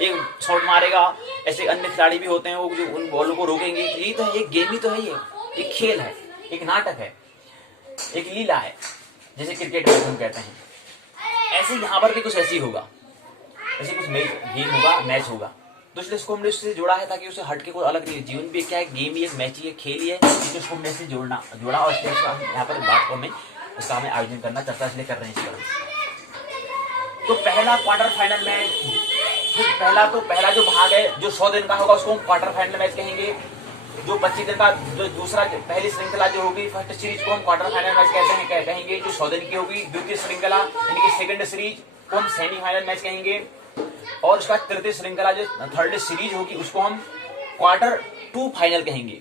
एक शॉट मारेगा, ऐसे अन्य खिलाड़ी भी होते हैं वो जो उन बॉलों को रोकेंगे। यही तो है, एक गेम ही तो है, ये एक खेल है, एक नाटक है, एक लीला है, जैसे क्रिकेट मैच हम कहते हैं। ऐसे यहाँ पर भी कुछ ऐसी होगा, ऐसे कुछ गेम होगा, मैच होगा, तो इसलिए इसको हमने उससे जोड़ा है ताकि उसे हट के कोई अलग नहीं। जीवन भी क्या है, गेम ही है, मैच ही है, खेल ही है, तो इसको हमने इससे जोड़ा और यहाँ पर बात को हमें इसका हमें आयोजन करना, चर्चा इसलिए कर रहे हैं इस पर। तो पहला क्वार्टर फाइनल मैच, पहला जो भाग है जो 100 दिन का होगा उसको हम क्वार्टर फाइनल मैच कहेंगे। जो 25 दिन का जो दूसरा पहली श्रृंखला जो होगी फर्स्ट सीरीज को हम क्वार्टर फाइनल मैच कहेंगे, जो 100 दिन की होगी। द्वितीय श्रृंखला यानी कि सेकंड सीरीज को हम सेमीफाइनल मैच कहेंगे, और उसका तृतीय श्रृंखला जो थर्ड सीरीज होगी उसको हम क्वार्टर 2 फाइनल कहेंगे।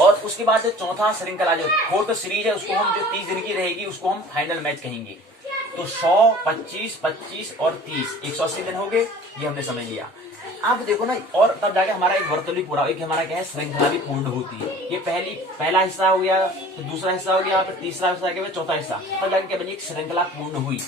और उसके बाद जो चौथा श्रृंखला जो फोर्थ सीरीज है उसको हम जो 30 दिन की रहेगी उसको हम फाइनल मैच कहेंगे। तो 100, 25, 25 और 30, 180 दिन हो गए, ये हमने समझ लिया। आप देखो ना, और तब जाके हमारा एक वर्तुल भी पूरा, एक हमारा क्या है, श्रृंखला भी पूर्ण होती है। ये पहला हिस्सा हो गया, तो दूसरा हिस्सा हो गया, फिर तीसरा हिस्सा हो गया, चौथा हिस्सा, तब जाके क्या बनी, एक श्रृंखला पूर्ण हुई।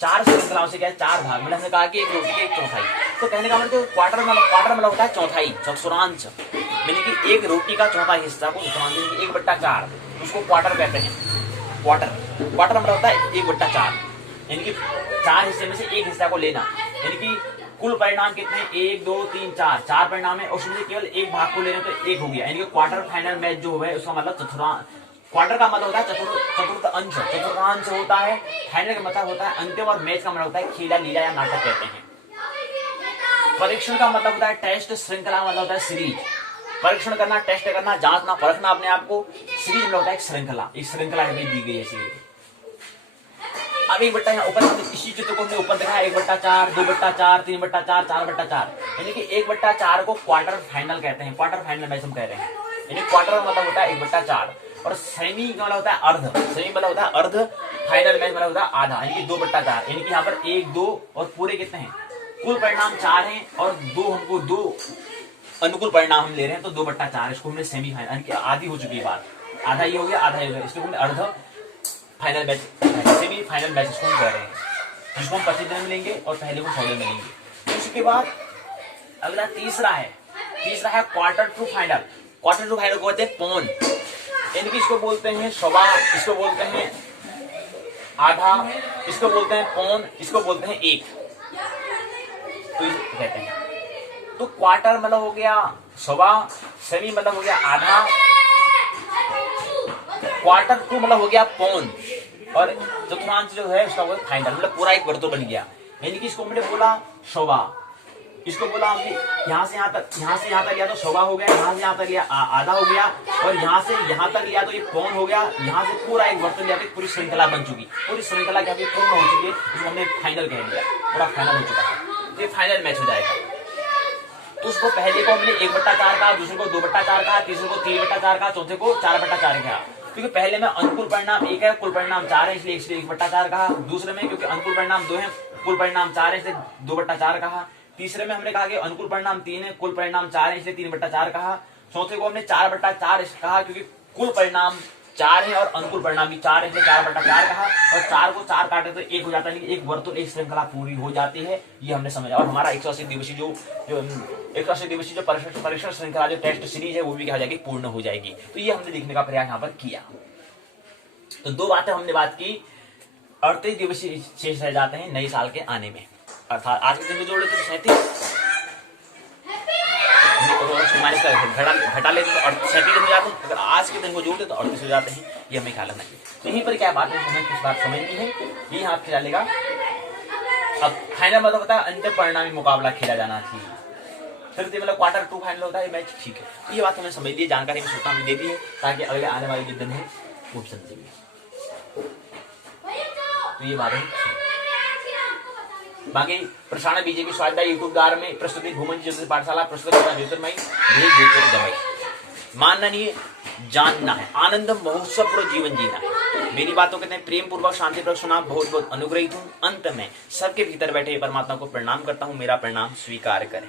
4 श्रृंखलाओं से क्या है, 4 भाग, मैंने हमने कहा कि एक रोटी के एक चौथाई। तो कहने का मतलब क्वार्टर मतलब होता है चौथाई, चतुर्थांश, यानी कि एक रोटी का चौथा हिस्सा को चतुर्थांश 1/4, उसको क्वार्टर कहते हैं। क्वार्टर मतलब होता है 1/4, यानी कि 4 हिस्से में से एक हिस्सा को लेना, यानी कि कुल परिणाम कितने, 1 2 3 4 परिणाम है, उसमें से केवल एक भाग को लेना, तो एक हो गया। यानी कि क्वार्टर फाइनल मैच जो है उसका मतलब चतुर्थांश, क्वार्टर का मतलब होता है चतुर्थ अंश, चतुर्थांश होता है। फाइनल का मतलब होता है अंतिम, और मैच का मतलब होता है खेला, लीला या नाटक कहते हैं। परीक्षण का मतलब होता है टेस्ट, श्रृंखला मतलब होता है सीरीज। परीक्षण करना, टेस्ट करना, जांचना, परखना अपने आप को। सीरीज मतलब होता है एक श्रृंखला दी गई है सीरीज। अब 1/, यहाँ ऊपर इसी चित्र को हमने ऊपर देखा है, 1/4, 2/4, 3/4, 4/4, यानी कि 1/4 को क्वार्टर फाइनल कहते हैं। क्वार्टर फाइनल मैच हम कह रहे हैं, यानी क्वार्टर मतलब होता है 1/4, और सेमी मतलब होता है अर्ध, सेमी मतलब होता है अर्ध, फाइनल मैच मतलब होता है आधा, यानी कि 2/4, यानी कि यहाँ पर 1 2 और पूरे कितने हैं, कुल परिणाम 4 हैं, और 2 हमको 2 अनुकूल परिणाम हम ले रहे हैं, तो 2/4, इसको हमने सेमीफाइनल, यानी कि आधी हो चुकी है बात, आधा ये हो गया, आधा ये हो गया, इसको हमने अर्ध फाइनल मैच, सेमीफाइनल मैच इसको हम कह रहे हैं, जिसको हम 25 दिन में लेंगे और पहले को 100 दिन में लेंगे। उसके बाद अगला तीसरा है quarter to final. Quarter to final को कहते हैं पौन, यानी कि इसको बोलते हैं सवा, इसको बोलते हैं आधा, इसको बोलते हैं पौन, इसको बोलते हैं 1, तो कहते हैं। तो क्वार्टर मतलब हो गया सवा, सेमी मतलब हो गया आधा, क्वार्टर टू मतलब हो गया पौन, और चतुर्थांश जो है उसका बोला फाइनल, मतलब पूरा एक वर्तुल बन गया। यानी कि इसको हमने बोला सवा, इसको बोला हमने यहाँ से यहाँ तक लिया तो सवा हो गया, यहाँ से यहाँ तक लिया आधा हो गया, और यहाँ से यहाँ तक लिया तो ये पौन हो गया। यहाँ से पूरा एक वर्तुल लिया, पूरी श्रृंखला बन चुकी, पूरी श्रृंखला क्या पूर्ण हो चुकी है, इसको हमने फाइनल कह दिया, पूरा फाइनल हो चुका है, ये फाइनल मैच हो जाएगा। तो उसको पहले को हमने 1/4 कहा, दूसरे को 2/4 कहा, तीसरे को 3/4 कहा, चौथे को 4/4 कहा। क्योंकि पहले में अनुकूल परिणाम 1 है, कुल परिणाम 4 है, इसलिए 1/4 कहा। दूसरे में क्योंकि अनुकूल परिणाम 2 है, कुल परिणाम 4 है, इसलिए 2/4 कहा। तीसरे में हमने कहा कि अनुकूल परिणाम 3 है, कुल परिणाम 4 है, इसलिए 3/4 कहा। चौथे को हमने 4/4 कहा, क्योंकि कुल परिणाम 4 है और अनुकूल परिणाम भी 4 है, इसलिए 4/4 कहा। और 4 को 4 काटे तो 1 हो जाता है, एक वर्तुल, एक श्रृंखला पूरी हो जाती है, ये हमने समझा। और हमारा 180 दिवसीय जो 180 दिवसीय जो परीक्षण श्रृंखला जो टेस्ट सीरीज है वो भी क्या हो जाएगी, पूर्ण हो जाएगी। तो ये हमने देखने का प्रयास यहाँ पर किया। तो 2 बातें हमने बात की, 38 दिवसीय शेष रह जाते हैं नए साल के आने में, अर्थात आज के दिन को जोड़े तो 37, घटा लेते तो 37 दिन हो जाते हैं, अगर आज के दिन को जोड़ते तो 38 हो जाते हैं, ये हमें ख्याल रखना चाहिए। तो यहीं पर क्या बात है, हमें कुछ बात समझनी है, ये यहाँ खेला लेगा। अब फाइनल मतलब होता है अंतिम परिणामी मुकाबला खेला जाना चाहिए, फिर मतलब क्वार्टर टू फाइनल होता है मैच, ठीक है। ये बात हमें समझ ली, जानकारी में सोचना दे दी है, ताकि अगले आने वाले जो दिन है वो समझेंगे। तो ये बात है। बाकी प्रसारण बीजेपी स्वाध्याय यूट्यूब द्वारा में प्रस्तुति भूमन ज्योतिष पाठशाला प्रस्तुत ज्योतिर्मयी मानना नहीं है, जानना है, आनंदम महोत्सव पूर्ण जीवन जीना है। मेरी बातों कहते हैं प्रेम पूर्वक शांति पूर्वक सुना, बहुत बहुत अनुग्रहित हूँ। अंत में सबके भीतर बैठे परमात्मा को प्रणाम करता हूँ, मेरा प्रणाम स्वीकार करें।